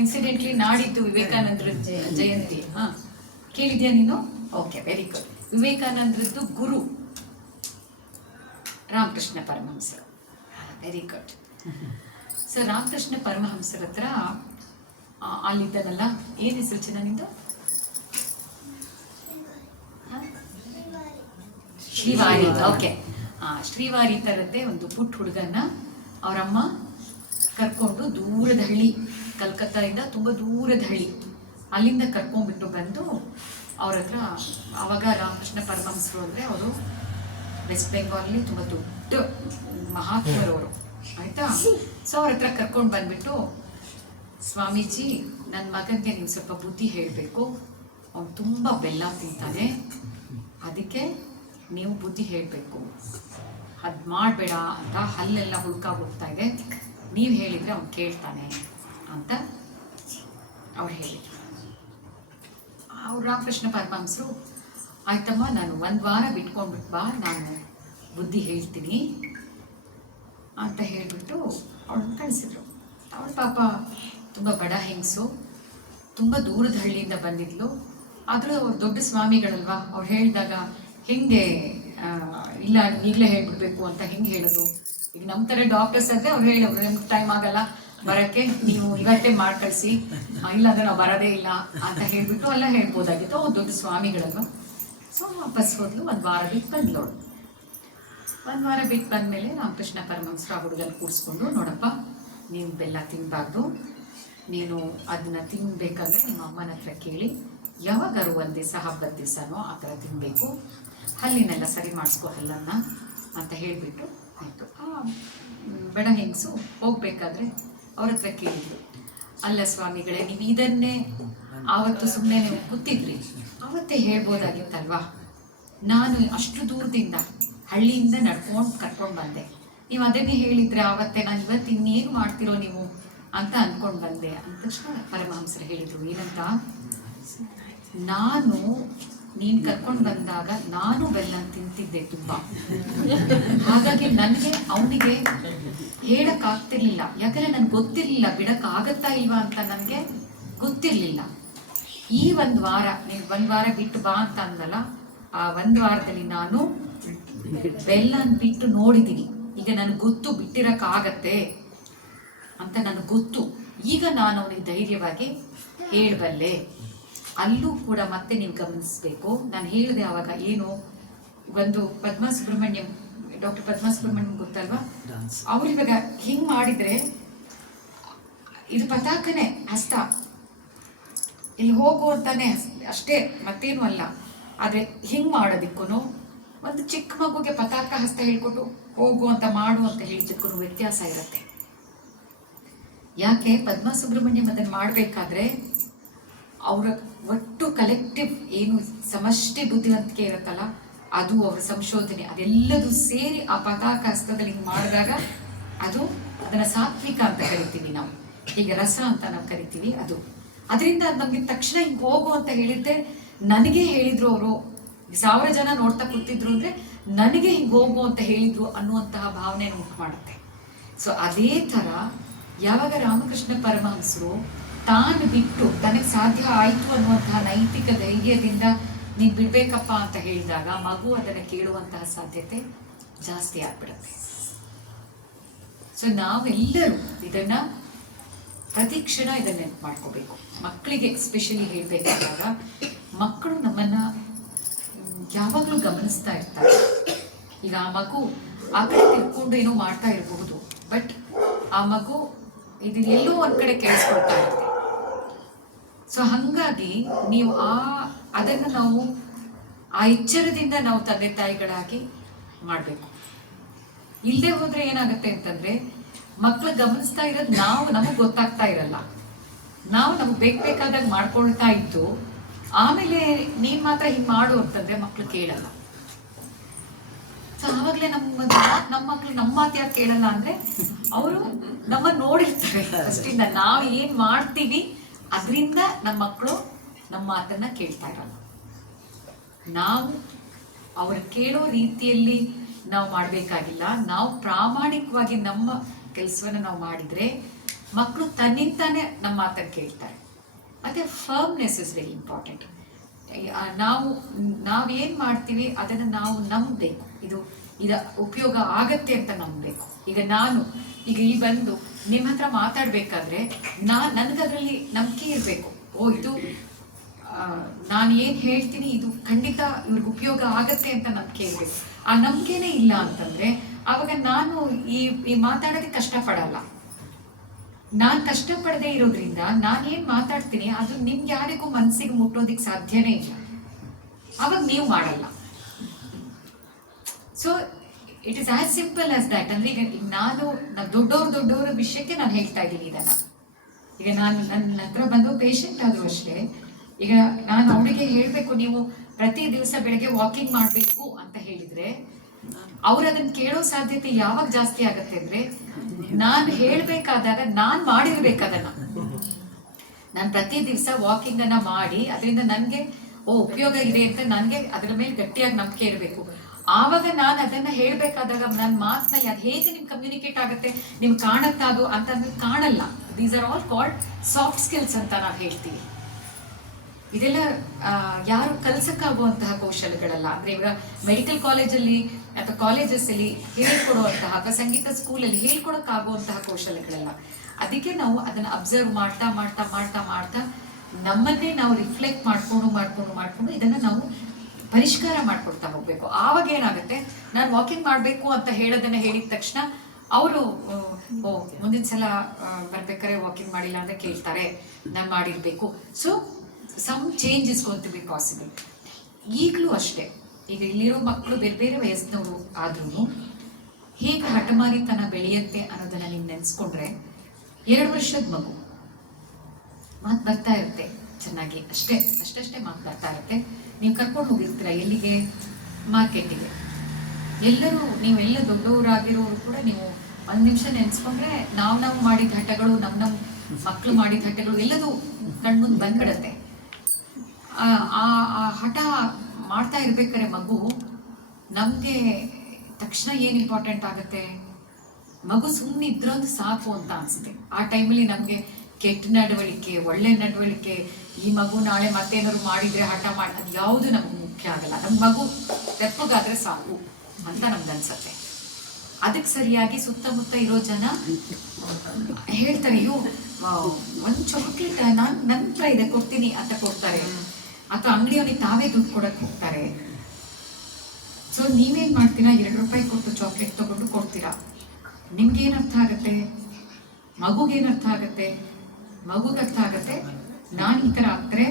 ಇನ್ಸಿಡೆಂಟ್ಲಿ ನಾಡಿದ್ದು ವಿವೇಕಾನಂದ್ರ ಜಯಂತಿ. ಕೇಳಿದ್ಯಾ ನೀನು? Okay, very good. ವಿವೇಕಾನಂದ್ರದ್ದು ಗುರು ರಾಮಕೃಷ್ಣ ಪರಮಹಂಸರು. Very good. ಸೊ ರಾಮಕೃಷ್ಣ ಪರಮಹಂಸರ ಹತ್ರ ಅಲ್ಲಿದ್ದನಲ್ಲ, ಏನ್ ಹೆಸರು ಚಿನ್ನ ನಿಂದು? ಶ್ರೀವಾರಿ. ಓಕೆ, ಶ್ರೀವಾರಿ ತರದ್ದೇ ಒಂದು ಪುಟ್ಟ ಹುಡುಗನ್ನ ಅವರಮ್ಮ ಕರ್ಕೊಂಡು ದೂರದ ಹಳ್ಳಿ, ಕಲ್ಕತ್ತಾದಿಂದ ತುಂಬ ದೂರದ ಹಳ್ಳಿ, ಅಲ್ಲಿಂದ ಕರ್ಕೊಂಡ್ಬಿಟ್ಟು ಬಂದು ಅವ್ರ ಹತ್ರ. ಆವಾಗ ರಾಮಕೃಷ್ಣ ಪರಮಹಂಸರು ಅಂದರೆ ಅವರು ವೆಸ್ಟ್ ಬೆಂಗಾಲಲ್ಲಿ ತುಂಬ ದೊಡ್ಡ ಮಹಾತ್ಮರವರು, ಆಯ್ತಾ? ಸೊ ಅವ್ರ ಹತ್ರ ಕರ್ಕೊಂಡು ಬಂದ್ಬಿಟ್ಟು, ಸ್ವಾಮೀಜಿ ನನ್ನ ಮಗನಿಗೆ ನೀವು ಸ್ವಲ್ಪ ಬುದ್ಧಿ ಹೇಳಬೇಕು, ಅವ್ನು ತುಂಬ ಬೆಲ್ಲ ತಿಂತಾನೆ, ಅದಕ್ಕೆ ನೀವು ಬುದ್ಧಿ ಹೇಳಬೇಕು, ಅದು ಮಾಡಬೇಡ ಅಂತ, ಹಲ್ಲೆಲ್ಲ ಹುಳ್ಕಾಗಿ ಹೋಗ್ತಾ ಇದೆ, ನೀವು ಹೇಳಿದರೆ ಅವ್ನು ಕೇಳ್ತಾನೆ ಅಂತ ಅವ್ರು ಹೇಳಿದ್ರು. ಅವ್ರು ರಾಮಕೃಷ್ಣ ಪರಮಹಂಸರು, ಆಯ್ತಮ್ಮ ನಾನು 1 ವಾರ ಬಿಟ್ಕೊಂಡ್ಬಿಟ್ಟು ಬಾ, ನಾನು ಬುದ್ಧಿ ಹೇಳ್ತೀನಿ ಅಂತ ಹೇಳಿಬಿಟ್ಟು ಅವಳನ್ನ ಕಳಿಸಿದ್ರು. ಅವಳು ಪಾಪ ತುಂಬ ಬಡ ಹೆಂಗಸು, ತುಂಬ ದೂರದ ಹಳ್ಳಿಯಿಂದ ಬಂದಿದ್ಲು. ಆದರೂ ಅವ್ರು ದೊಡ್ಡ ಸ್ವಾಮಿಗಳಲ್ವಾ, ಅವ್ರು ಹೇಳಿದಾಗ ಹೆಂಗೆ ಇಲ್ಲ ಈಗಲೇ ಹೇಳ್ಬಿಡ್ಬೇಕು ಅಂತ ಹೆಂಗೆ ಹೇಳೋದು? ಈಗ ನಮ್ಮ ಥರ ಡಾಕ್ಟರ್ಸ್ ಅಂದರೆ ಅವ್ರು ಹೇಳೋರು, ನಮ್ಗೆ ಟೈಮ್ ಆಗಲ್ಲ ಬರೋಕ್ಕೆ, ನೀವು ಇವತ್ತೇ ಮಾಡಿ ಕಳಿಸಿ, ಇಲ್ಲಾಂದ್ರೆ ನಾವು ಬರೋದೇ ಇಲ್ಲ ಅಂತ ಹೇಳಿಬಿಟ್ಟು ಎಲ್ಲ ಹೇಳ್ಬೋದಾಗಿತ್ತು. ಅವ್ರು ದೊಡ್ಡ ಸ್ವಾಮಿಗಳಲ್ವ. ಸೊ ವಾಪಸ್ ಹೋದ್ಲು. 1 ವಾರ ಬಿಟ್ಟು ಬಂದ್ಲು ಅವಳು. 1 ವಾರ ಬಿಟ್ಟು ಬಂದಮೇಲೆ ರಾಮಕೃಷ್ಣ ಪರಮಹಂಸರು ಆ ಹುಡುಗನ ಕೂರಿಸ್ಕೊಂಡು, ನೋಡಪ್ಪ ನೀವು ಬೆಲ್ಲ ತಿನ್ನಬಾರ್ದು, ನೀನು ಅದನ್ನ ತಿನ್ನಬೇಕಾದ್ರೆ ನಿಮ್ಮ ಅಮ್ಮನ ಹತ್ರ ಕೇಳಿ, ಯಾವಾಗಾರು ಒಂದು ದಿವಸ ಹಬ್ಬದ ದಿವಸನೋ ಆ ಥರ ತಿನ್ನಬೇಕು, ಹಲ್ಲಿನೆಲ್ಲ ಸರಿ ಮಾಡಿಸ್ಕೊ ಹಲ್ಲನ್ನ ಅಂತ ಹೇಳಿಬಿಟ್ಟು ಆಯಿತು. ಬಡ ಹೆಂಗಸು ಹೋಗ್ಬೇಕಾದ್ರೆ ಅವ್ರ ಹತ್ರ ಕೇಳಿದ್ರು, ಅಲ್ಲ ಸ್ವಾಮಿಗಳೇ, ನೀವು ಇದನ್ನೇ ಆವತ್ತು ಸುಮ್ಮನೆ ನೀವು ಕೂತಿದ್ರಿ, ಆವತ್ತೇ ಹೇಳ್ಬೋದಾಗಿತ್ತಲ್ವಾ, ನಾನು ಅಷ್ಟು ದೂರದಿಂದ ಹಳ್ಳಿಯಿಂದ ನಡ್ಕೊಂಡು ಕರ್ಕೊಂಡು ಬಂದೆ, ನೀವು ಅದನ್ನೇ ಹೇಳಿದ್ರೆ ಆವತ್ತೇ ನಾನು ಇವತ್ತು ಇನ್ನೇನು ಮಾಡ್ತಿರೋ ನೀವು ಅಂತ ಅಂದ್ಕೊಂಡು ಬಂದೆ ಅಂತ ತಕ್ಷಣ ಪರಮಹಂಸರು ಹೇಳಿದರು ಏನಂತ, ನಾನು ನೀನು ಕರ್ಕೊಂಡು ಬಂದಾಗ ನಾನು ಬೆಲ್ಲ ತಿಂತಿದ್ದೆ ತುಂಬ, ಹಾಗಾಗಿ ನನಗೆ ಅವನಿಗೆ ಹೇಳಕ್ಕಾಗ್ತಿರ್ಲಿಲ್ಲ, ಯಾಕಂದರೆ ನನಗೆ ಗೊತ್ತಿರಲಿಲ್ಲ ಬಿಡಕ್ಕಾಗತ್ತಾ ಇಲ್ವಾ ಅಂತ, ನನಗೆ ಗೊತ್ತಿರಲಿಲ್ಲ. ಈ 1 ವಾರ ನೀನು 1 ವಾರ ಬಿಟ್ಟು ಬಾ ಅಂತ ಅಂದಲ್ಲ, ಆ 1 ವಾರದಲ್ಲಿ ನಾನು ಬೆಲ್ಲ ಬಿಟ್ಟು ನೋಡಿದ್ದೀನಿ, ಈಗ ನನಗೆ ಗೊತ್ತು ಬಿಟ್ಟಿರೋಕ್ಕಾಗತ್ತೆ ಅಂತ ನನಗೆ ಗೊತ್ತು, ಈಗ ನಾನು ಅವನಿಗೆ ಧೈರ್ಯವಾಗಿ ಹೇಳಬಲ್ಲೆ. ಅಲ್ಲೂ ಕೂಡ ಮತ್ತೆ ನೀವು ಗಮನಿಸಬೇಕು, ನಾನು ಹೇಳಿದೆ ಆವಾಗ ಏನು, ಒಂದು ಪದ್ಮಾ ಸುಬ್ರಹ್ಮಣ್ಯಂ, ಡಾಕ್ಟರ್ ಪದ್ಮಾ ಸುಬ್ರಹ್ಮಣ್ಯಂ ಗೊತ್ತಲ್ವಾ, ಅವ್ರು ಇವಾಗ ಹಿಂಗೆ ಮಾಡಿದರೆ ಇದು ಪತಾಕನೇ ಹಸ್ತ, ಇಲ್ಲಿ ಹೋಗು ಅಂತಾನೆ ಅಷ್ಟೇ, ಮತ್ತೇನು ಅಲ್ಲ. ಆದರೆ ಹಿಂಗೆ ಮಾಡೋದಕ್ಕೂ ಒಂದು ಚಿಕ್ಕ ಮಗುಗೆ ಪತಾಕ ಹಸ್ತ ಹೇಳ್ಕೊಟ್ಟು ಹೋಗು ಅಂತ ಮಾಡು ಅಂತ ಹೇಳಿದ್ದಕ್ಕೂ ವ್ಯತ್ಯಾಸ ಇರುತ್ತೆ. ಯಾಕೆ ಪದ್ಮಾ ಸುಬ್ರಹ್ಮಣ್ಯಂ ಅದನ್ನು ಮಾಡಬೇಕಾದ್ರೆ ಅವರ ಒಟ್ಟು ಕಲೆಕ್ಟಿವ್ ಏನು ಸಮಷ್ಟಿ ಬುದ್ಧಿವಂತಿಕೆ ಇರುತ್ತಲ್ಲ, ಅದು ಅವರ ಸಂಶೋಧನೆ ಅದೆಲ್ಲದೂ ಸೇರಿ ಆ ಪತಾಕ ಹಸ್ತದಲ್ಲಿ ಹಿಂಗೆ ಮಾಡಿದಾಗ ಅದು ಅದನ್ನು ಸಾತ್ವಿಕ ಅಂತ ಕರಿತೀವಿ ನಾವು, ಈಗ ರಸ ಅಂತ ನಾವು ಕರಿತೀವಿ. ಅದು ಅದರಿಂದ ಅದು ನಮಗೆ ತಕ್ಷಣ ಹಿಂಗೆ ಹೋಗು ಅಂತ ಹೇಳಿದ್ದೆ, ನನಗೆ ಹೇಳಿದ್ರು ಅವರು 1000 ಜನ ನೋಡ್ತಾ ಕೂತಿದ್ರು ಅಂದರೆ ನನಗೆ ಹಿಂಗೆ ಹೋಗು ಅಂತ ಹೇಳಿದ್ರು ಅನ್ನುವಂತಹ ಭಾವನೆ ಉಂಟು ಮಾಡುತ್ತೆ. ಸೊ ಅದೇ ಥರ ಯಾವಾಗ ರಾಮಕೃಷ್ಣ ಪರಮಹಂಸರು ತಾನು ಬಿಟ್ಟು ತನಗೆ ಸಾಧ್ಯ ಆಯಿತು ಅನ್ನುವಂತಹ ನೈತಿಕ ಧೈರ್ಯದಿಂದ ನೀನು ಬಿಡ್ಬೇಕಪ್ಪ ಅಂತ ಹೇಳಿದಾಗ ಮಗು ಅದನ್ನು ಕೇಳುವಂತಹ ಸಾಧ್ಯತೆ ಜಾಸ್ತಿ ಆಗ್ಬಿಡುತ್ತೆ. ಸೊ ನಾವೆಲ್ಲರೂ ಇದನ್ನ ಪ್ರತಿ ಕ್ಷಣ ಇದನ್ನ ನೆನಪು ಮಾಡ್ಕೋಬೇಕು. ಮಕ್ಕಳಿಗೆ ಎಸ್ಪೆಷಲಿ ಹೇಳಬೇಕಾದಾಗ ಮಕ್ಕಳು ನಮ್ಮನ್ನ ಯಾವಾಗಲೂ ಗಮನಿಸ್ತಾ ಇರ್ತಾರೆ. ಈಗ ಆ ಮಗು ಆ ಕಡೆ ತಿಳ್ಕೊಂಡು ಏನೋ ಮಾಡ್ತಾ ಇರಬಹುದು, ಬಟ್ ಆ ಮಗು ಇದು ಎಲ್ಲೋ ಒಂದ್ ಕಡೆ ಕೇಳಿಸ್ಕೊಳ್ತಾ ಇರುತ್ತೆ. ಸೊ ಹಾಗಾಗಿ ನೀವು ಅದನ್ನು ನಾವು ಆ ಎಚ್ಚರದಿಂದ ನಾವು ತಂದೆ ತಾಯಿಗಳಾಗಿ ಮಾಡಬೇಕು. ಇಲ್ಲದೆ ಹೋದ್ರೆ ಏನಾಗುತ್ತೆ ಅಂತಂದ್ರೆ ಮಕ್ಳು ಗಮನಿಸ್ತಾ ಇರೋದು ನಮಗೆ ಗೊತ್ತಾಗ್ತಾ ಇರಲ್ಲ. ನಾವು ನಮ್ಗೆ ಬೇಕಾದಾಗ ಮಾಡ್ಕೊಳ್ತಾ ಇದ್ದು ಆಮೇಲೆ ನೀನ್ ಮಾತ್ರ ಹಿಂಗೆ ಮಾಡು ಅಂತಂದ್ರೆ ಮಕ್ಳು ಕೇಳಲ್ಲ. ಸೊ ಆವಾಗಲೇ ನಮ್ಮ ಮಕ್ಳು ನಮ್ಮ ಮಾತು ಯಾಕೆ ಕೇಳಲ್ಲ ಅಂದ್ರೆ ಅವರು ನಮ್ಮ ನೋಡಿರ್ತಾರೆ ಅಷ್ಟಿಂದ ನಾವು ಏನ್ ಮಾಡ್ತೀವಿ ಅದರಿಂದ ನಮ್ಮ ಮಕ್ಕಳು ನಮ್ಮ ಮಾತನ್ನ ಕೇಳ್ತಾ ಇರಲ್ಲ. ನಾವು ಅವ್ರು ಕೇಳೋ ರೀತಿಯಲ್ಲಿ ನಾವು ಮಾಡಬೇಕಾಗಿಲ್ಲ. ನಾವು ಪ್ರಾಮಾಣಿಕವಾಗಿ ನಮ್ಮ ಕೆಲಸವನ್ನು ನಾವು ಮಾಡಿದ್ರೆ ಮಕ್ಕಳು ತನ್ನಿಂತಾನೆ ನಮ್ಮ ಮಾತನ್ನು ಕೇಳ್ತಾರೆ. ಮತ್ತೆ ಫರ್ಮ್ನೆಸ್ ಇಸ್ ವೆರಿ ಇಂಪಾರ್ಟೆಂಟ್. ನಾವೇನು ಮಾಡ್ತೀವಿ ಅದನ್ನು ನಾವು ನಂಬಬೇಕು. ಇದು ಉಪಯೋಗ ಆಗತ್ತೆ ಅಂತ ನಂಬಬೇಕು. ಈಗ ಇಲ್ಲಿ ಬಂದು ನಿಮ್ಮ ಹತ್ರ ಮಾತಾಡ್ಬೇಕಾದ್ರೆ ನನಗದ್ರಲ್ಲಿ ನಂಬಿಕೆ ಇರಬೇಕು. ಇದು ನಾನು ಏನು ಹೇಳ್ತೀನಿ ಇದು ಖಂಡಿತ ಇವ್ರಿಗೆ ಉಪಯೋಗ ಆಗತ್ತೆ ಅಂತ ನಂಬಿಕೆ ಇರಬೇಕು. ಆ ನಂಬಿಕೆನೇ ಇಲ್ಲ ಅಂತಂದ್ರೆ ಆವಾಗ ನಾನು ಈ ಮಾತಾಡೋದಕ್ಕೆ ಕಷ್ಟಪಡಲ್ಲ. ನಾನು ಕಷ್ಟಪಡದೆ ಇರೋದ್ರಿಂದ ನಾನೇನು ಮಾತಾಡ್ತೀನಿ ಅದು ನಿಮ್ಗೆ ಯಾರಿಗೂ ಮನಸ್ಸಿಗೆ ಮುಟ್ಟೋದಿಕ್ಕೆ ಸಾಧ್ಯನೇ ಇಲ್ಲ. ಅವಾಗ ನೀವು ಮಾಡಲ್ಲ. So it is as simple as that. ಅಂದ್ರೆ ಈಗ ನಾನು ದೊಡ್ಡವ್ರ ವಿಷಯಕ್ಕೆ ನಾನು ಹೇಳ್ತಾ ಇದ್ದೀನಿ ಇದನ್ನ. ಈಗ ನನ್ನ ಹತ್ರ ಬಂದು ಪೇಷಂಟ್ ಆದ್ರೂ ಅಷ್ಟೇ, ಈಗ ನಾನು ಅವಳಿಗೆ ಹೇಳ್ಬೇಕು ನೀವು ಪ್ರತಿ ದಿವಸ ಬೆಳಗ್ಗೆ ವಾಕಿಂಗ್ ಮಾಡಬೇಕು ಅಂತ ಹೇಳಿದ್ರೆ ಅವ್ರು ಅದನ್ನ ಕೇಳೋ ಸಾಧ್ಯತೆ ಯಾವಾಗ ಜಾಸ್ತಿ ಆಗತ್ತೆ ಅಂದ್ರೆ ನಾನು ಹೇಳ್ಬೇಕಾದಾಗ ನಾನು ಮಾಡಿರ್ಬೇಕದನ್ನ. ನಾನು ಪ್ರತಿ ದಿವಸ ವಾಕಿಂಗ್ ಅನ್ನ ಮಾಡಿ ಅದರಿಂದ ನನಗೆ ಉಪಯೋಗ ಇದೆ ಅಂತ ನನಗೆ ಅದರ ಮೇಲೆ ಗಟ್ಟಿಯಾಗಿ ನಂಬಿಕೆ ಇರಬೇಕು. ಆವಾಗ ನಾನು ಅದನ್ನ ಹೇಳ್ಬೇಕಾದಾಗ ನನ್ನ ಮಾತನ್ನ ಹೇಗೆ ನಿಮ್ಗೆ ಕಮ್ಯುನಿಕೇಟ್ ಆಗುತ್ತೆ, ನಿಮ್ಗೆ ಕಾಣತ್ತಾ ಅದು ಅಂತಂದ್ರೆ ಕಾಣಲ್ಲ. These are all called soft skills ಅಂತ ನಾವು ಹೇಳ್ತೀವಿ. ಇದೆಲ್ಲ ಯಾರು ಕಲಿಸಕ್ಕಾಗುವಂತಹ ಕೌಶಲ್ಯಗಳಲ್ಲ. ಅಂದ್ರೆ ಇವಾಗ ಮೆಡಿಕಲ್ ಕಾಲೇಜಲ್ಲಿ ಅಥವಾ ಕಾಲೇಜಸ್ ಅಲ್ಲಿ ಹೇಳ್ಕೊಡುವಂತಹ ಅಥವಾ ಸಂಗೀತ ಸ್ಕೂಲಲ್ಲಿ ಹೇಳ್ಕೊಡಕ್ಕಾಗುವಂತಹ ಕೌಶಲ್ಯಗಳಲ್ಲ. ಅದಕ್ಕೆ ನಾವು ಅದನ್ನ ಅಬ್ಸರ್ವ್ ಮಾಡ್ತಾ ಮಾಡ್ತಾ ಮಾಡ್ತಾ ಮಾಡ್ತಾ ನಮ್ಮನ್ನೇ ನಾವು ರಿಫ್ಲೆಕ್ಟ್ ಮಾಡ್ಕೊಂಡು ಇದನ್ನ ನಾವು ಪರಿಷ್ಕಾರ ಮಾಡ್ಕೊಳ್ತಾ ಹೋಗ್ಬೇಕು. ಆವಾಗ ಏನಾಗುತ್ತೆ, ನಾನು ವಾಕಿಂಗ್ ಮಾಡಬೇಕು ಅಂತ ಹೇಳೋದನ್ನ ಹೇಳಿದ ತಕ್ಷಣ ಅವರು ಮುಂದಿನ ಸಲ ಬರ್ಬೇಕಾದ್ರೆ ವಾಕಿಂಗ್ ಮಾಡಿಲ್ಲ ಅಂತ ಕೇಳ್ತಾರೆ, ನಾನು ಮಾಡಿರ್ಬೇಕು. So some change is going to be possible. ಈಗಲೂ ಅಷ್ಟೇ, ಈಗ ಇಲ್ಲಿರೋ ಮಕ್ಕಳು ಬೇರೆ ಬೇರೆ ವಯಸ್ಸಿನವರು ಆದ್ರೂ ಹೇಗೆ ಹಠಮಾರಿತನ ಬೆಳೆಯುತ್ತೆ ಅನ್ನೋದನ್ನ ನೀವು ನೆನೆಸ್ಕೊಂಡ್ರೆ 2 ವರ್ಷದ ಮಗು ಮಾತು ಬರ್ತಾ ಇರುತ್ತೆ ಚೆನ್ನಾಗಿ, ಅಷ್ಟೇ ಮಾತು ಬರ್ತಾ ಇರುತ್ತೆ. ನೀವು ಕರ್ಕೊಂಡು ಹೋಗಿರ್ತೀರ ಎಲ್ಲಿಗೆ, ಮಾರ್ಕೆಟಿಗೆ. ನೀವೆಲ್ಲ ದೊಡ್ಡವರಾಗಿರೋರು ಕೂಡ ನೀವು 1 ನಿಮಿಷ ನೆನೆಸ್ಕೊಂಡ್ರೆ ನಾವು ಮಾಡಿದ ಹಠಗಳು, ನಮ್ಮ ಮಕ್ಕಳು ಮಾಡಿದ ಹಠಗಳು ಎಲ್ಲದೂ ಕಣ್ಮುಂದೆ ಬಂದ್ಬಿಡತ್ತೆ. ಆ ಹಠ ಮಾಡ್ತಾ ಇರ್ಬೇಕಾದ್ರೆ ಮಗು ನಮಗೆ ತಕ್ಷಣ ಏನು ಇಂಪಾರ್ಟೆಂಟ್ ಆಗುತ್ತೆ, ಮಗು ಸುಮ್ಮನೆ ಇದ್ರಂದು ಸಾಕು ಅಂತ ಅನಿಸುತ್ತೆ. ಆ ಟೈಮಲ್ಲಿ ನಮಗೆ ಕೆಟ್ಟ ನಡವಳಿಕೆ, ಒಳ್ಳೆ ನಡವಳಿಕೆ, ಈ ಮಗು ನಾಳೆ ಮತ್ತೇನಾದ್ರು ಮಾಡಿದ್ರೆ ಹಠ ಮಾಡೋದು ಯಾವುದು ನಮ್ಗೆ ಮುಖ್ಯ ಆಗಲ್ಲ. ನಮ್ಮ ಮಗು ತೆಪ್ಪಗಾದ್ರೆ ಸಾಕು ಅಂತ ನಮ್ಗೆ ಅನ್ಸತ್ತೆ. ಅದಕ್ಕೆ ಸರಿಯಾಗಿ ಸುತ್ತಮುತ್ತ ಇರೋ ಜನ ಹೇಳ್ತಾರೆ, ಅಯ್ಯೋ ಒಂದು ಚಾಕ್ಲೇಟ್ ನನ್ನ ಹತ್ರ ಇದೆ ಕೊಡ್ತೀನಿ ಅಂತ ಕೊಡ್ತಾರೆ, ಅಥವಾ ಅಂಗಡಿಯವನಿಗೆ ತಾವೇ ದುಡ್ಡು ಕೊಡಕ್ಕೆ ಹೋಗ್ತಾರೆ. ಸೊ ನೀವೇನ್ ಮಾಡ್ತೀರಾ, 2 ರೂಪಾಯಿ ಕೊಟ್ಟು ಚಾಕ್ಲೇಟ್ ತಗೊಂಡು ಕೊಡ್ತೀರಾ. ನಿಮ್ಗೇನು ಅರ್ಥ ಆಗತ್ತೆ, ಮಗುಗೇನು ಅರ್ಥ ಆಗತ್ತೆ, ಮಗುಗೆ ಅರ್ಥ ಆಗತ್ತೆ ನಾನು ಈ ಥರ ಆಗ್ತಾರೆ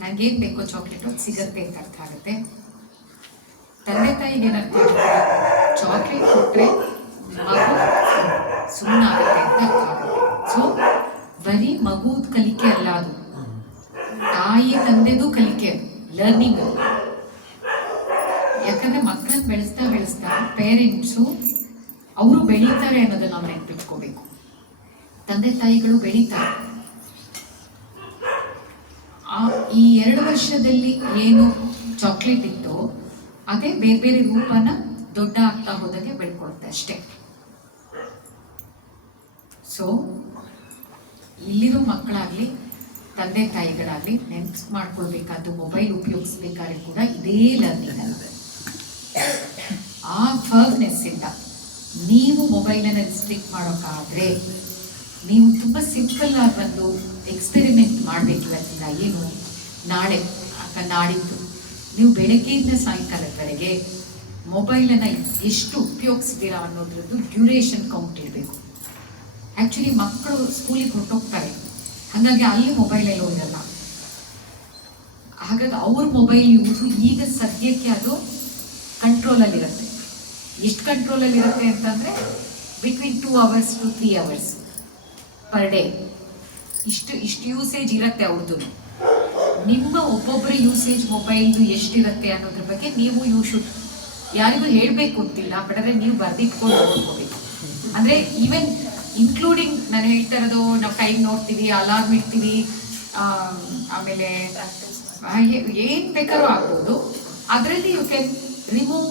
ನನಗೇನು ಬೇಕೋ ಚಾಕ್ಲೇಟು ಸಿಗತ್ತೆ ಅಂತ ಅರ್ಥ ಆಗುತ್ತೆ. ತಂದೆ ತಾಯಿಗೆ ಏನರ್ಥ ಆಗುತ್ತೆ, ಚಾಕ್ಲೇಟ್ ಕೊಟ್ಟರೆ ಮಗು ಸುಮ್ಮನಾಗುತ್ತೆ ಅಂತ ಅರ್ಥ ಆಗುತ್ತೆ. ಸೊ ಬರೀ ಮಗುದ ಕಲಿಕೆ ಅಲ್ಲ ಅದು, ತಾಯಿ ತಂದೆದು ಕಲಿಕೆ, ಲರ್ನಿಂಗ್. ಯಾಕಂದ್ರೆ ಮಕ್ಕಳನ್ನ ಬೆಳೆಸ್ತಾ ಬೆಳೆಸ್ತಾ ಪೇರೆಂಟ್ಸು ಅವರು ಬೆಳೀತಾರೆ ಅನ್ನೋದನ್ನ ನಾವು ನೆನ್ಪಿಟ್ಕೋಬೇಕು. ತಂದೆ ತಾಯಿಗಳು ಬೆಳೀತಾರೆ. ಈ 2 ವರ್ಷದಲ್ಲಿ ಏನು ಚಾಕ್ಲೇಟ್ ಇತ್ತು ಅದೇ ಬೇರೆ ಬೇರೆ ರೂಪನ ದೊಡ್ಡ ಆಗ್ತಾ ಹೋದಾಗೆ ಬೆಳ್ಕೊಳುತ್ತೆ ಅಷ್ಟೇ. ಸೊ ಇಲ್ಲಿರೋ ಮಕ್ಕಳಾಗ್ಲಿ ತಂದೆ ತಾಯಿಗಳಾಗ್ಲಿ ನೆನ್ಪು ಮಾಡ್ಕೊಳ್ಬೇಕಾದ್ದು, ಮೊಬೈಲ್ ಉಪಯೋಗಿಸ್ಬೇಕಾದ್ರೆ ಕೂಡ ಇದೇ ಲರ್ನಿಂಗ್ ಅಲ್ಲ. ಆ ಫರ್ಮ್ನೆಸ್ ಇಂದ ನೀವು ಮೊಬೈಲನ್ನು ರಿಸ್ಟ್ರಿಕ್ಟ್ ಮಾಡೋಕ್ಕಾದ್ರೆ ನೀವು ತುಂಬ ಸಿಂಪಲ್ ಆಗಿ ಒಂದು ಎಕ್ಸ್ಪೆರಿಮೆಂಟ್ ಮಾಡಬೇಕು. ಇವತ್ತಿಂದ ಏನು ನಾಳೆ ನಾಡಿದ್ದು ನೀವು ಬೆಳಗ್ಗೆಯಿಂದ ಸಾಯಂಕಾಲದವರೆಗೆ ಮೊಬೈಲನ್ನು ಎಷ್ಟು ಉಪಯೋಗಿಸ್ತೀರಾ ಅನ್ನೋದ್ರದ್ದು ಡ್ಯೂರೇಷನ್ ಕೌಂಟ್ ಇರಬೇಕು. ಆ್ಯಕ್ಚುಲಿ ಮಕ್ಕಳು ಸ್ಕೂಲಿಗೆ ಹೊರಟೋಗ್ತಾರೆ, ಹಾಗಾಗಿ ಅಲ್ಲಿ ಮೊಬೈಲೆಲ್ಲೋ ಇರಲ್ಲ. ಹಾಗಾಗಿ ಅವ್ರ ಮೊಬೈಲ್ ಯೂಸು ಈಗ ಸದ್ಯಕ್ಕೆ ಅದು ಕಂಟ್ರೋಲಲ್ಲಿರುತ್ತೆ. ಎಷ್ಟು ಕಂಟ್ರೋಲಲ್ಲಿರುತ್ತೆ ಅಂತಂದರೆ between 2 hours to 3 hours per day ಇಷ್ಟು ಯೂಸೇಜ್ ಇರುತ್ತೆ ಅವ್ರದ್ದು. ನಿಮ್ಮ ಒಬ್ಬೊಬ್ಬರ ಯೂಸೇಜ್ ಮೊಬೈಲ್ದು ಎಷ್ಟಿರುತ್ತೆ ಅನ್ನೋದ್ರ ಬಗ್ಗೆ ನೀವು ಯಾರಿಗೂ ಹೇಳಬೇಕು ಅಂತಿಲ್ಲ, ಬಟ್ ಆದರೆ ನೀವು ಬರೆದಿಟ್ಕೊಂಡು ನೋಡ್ಕೋಬೇಕು. ಅಂದರೆ ಈವನ್ ಇನ್ಕ್ಲೂಡಿಂಗ್ ನಾನು ಹೇಳ್ತಾ ಇರೋದು, ನಾವು ಟೈಮ್ ನೋಡ್ತೀವಿ, ಅಲಾರ್ಮ್ ಇಡ್ತೀವಿ, ಆಮೇಲೆ ಏನು ಬೇಕಾದ್ರೂ ಆಗ್ಬೋದು. ಅದರಲ್ಲಿ you can remove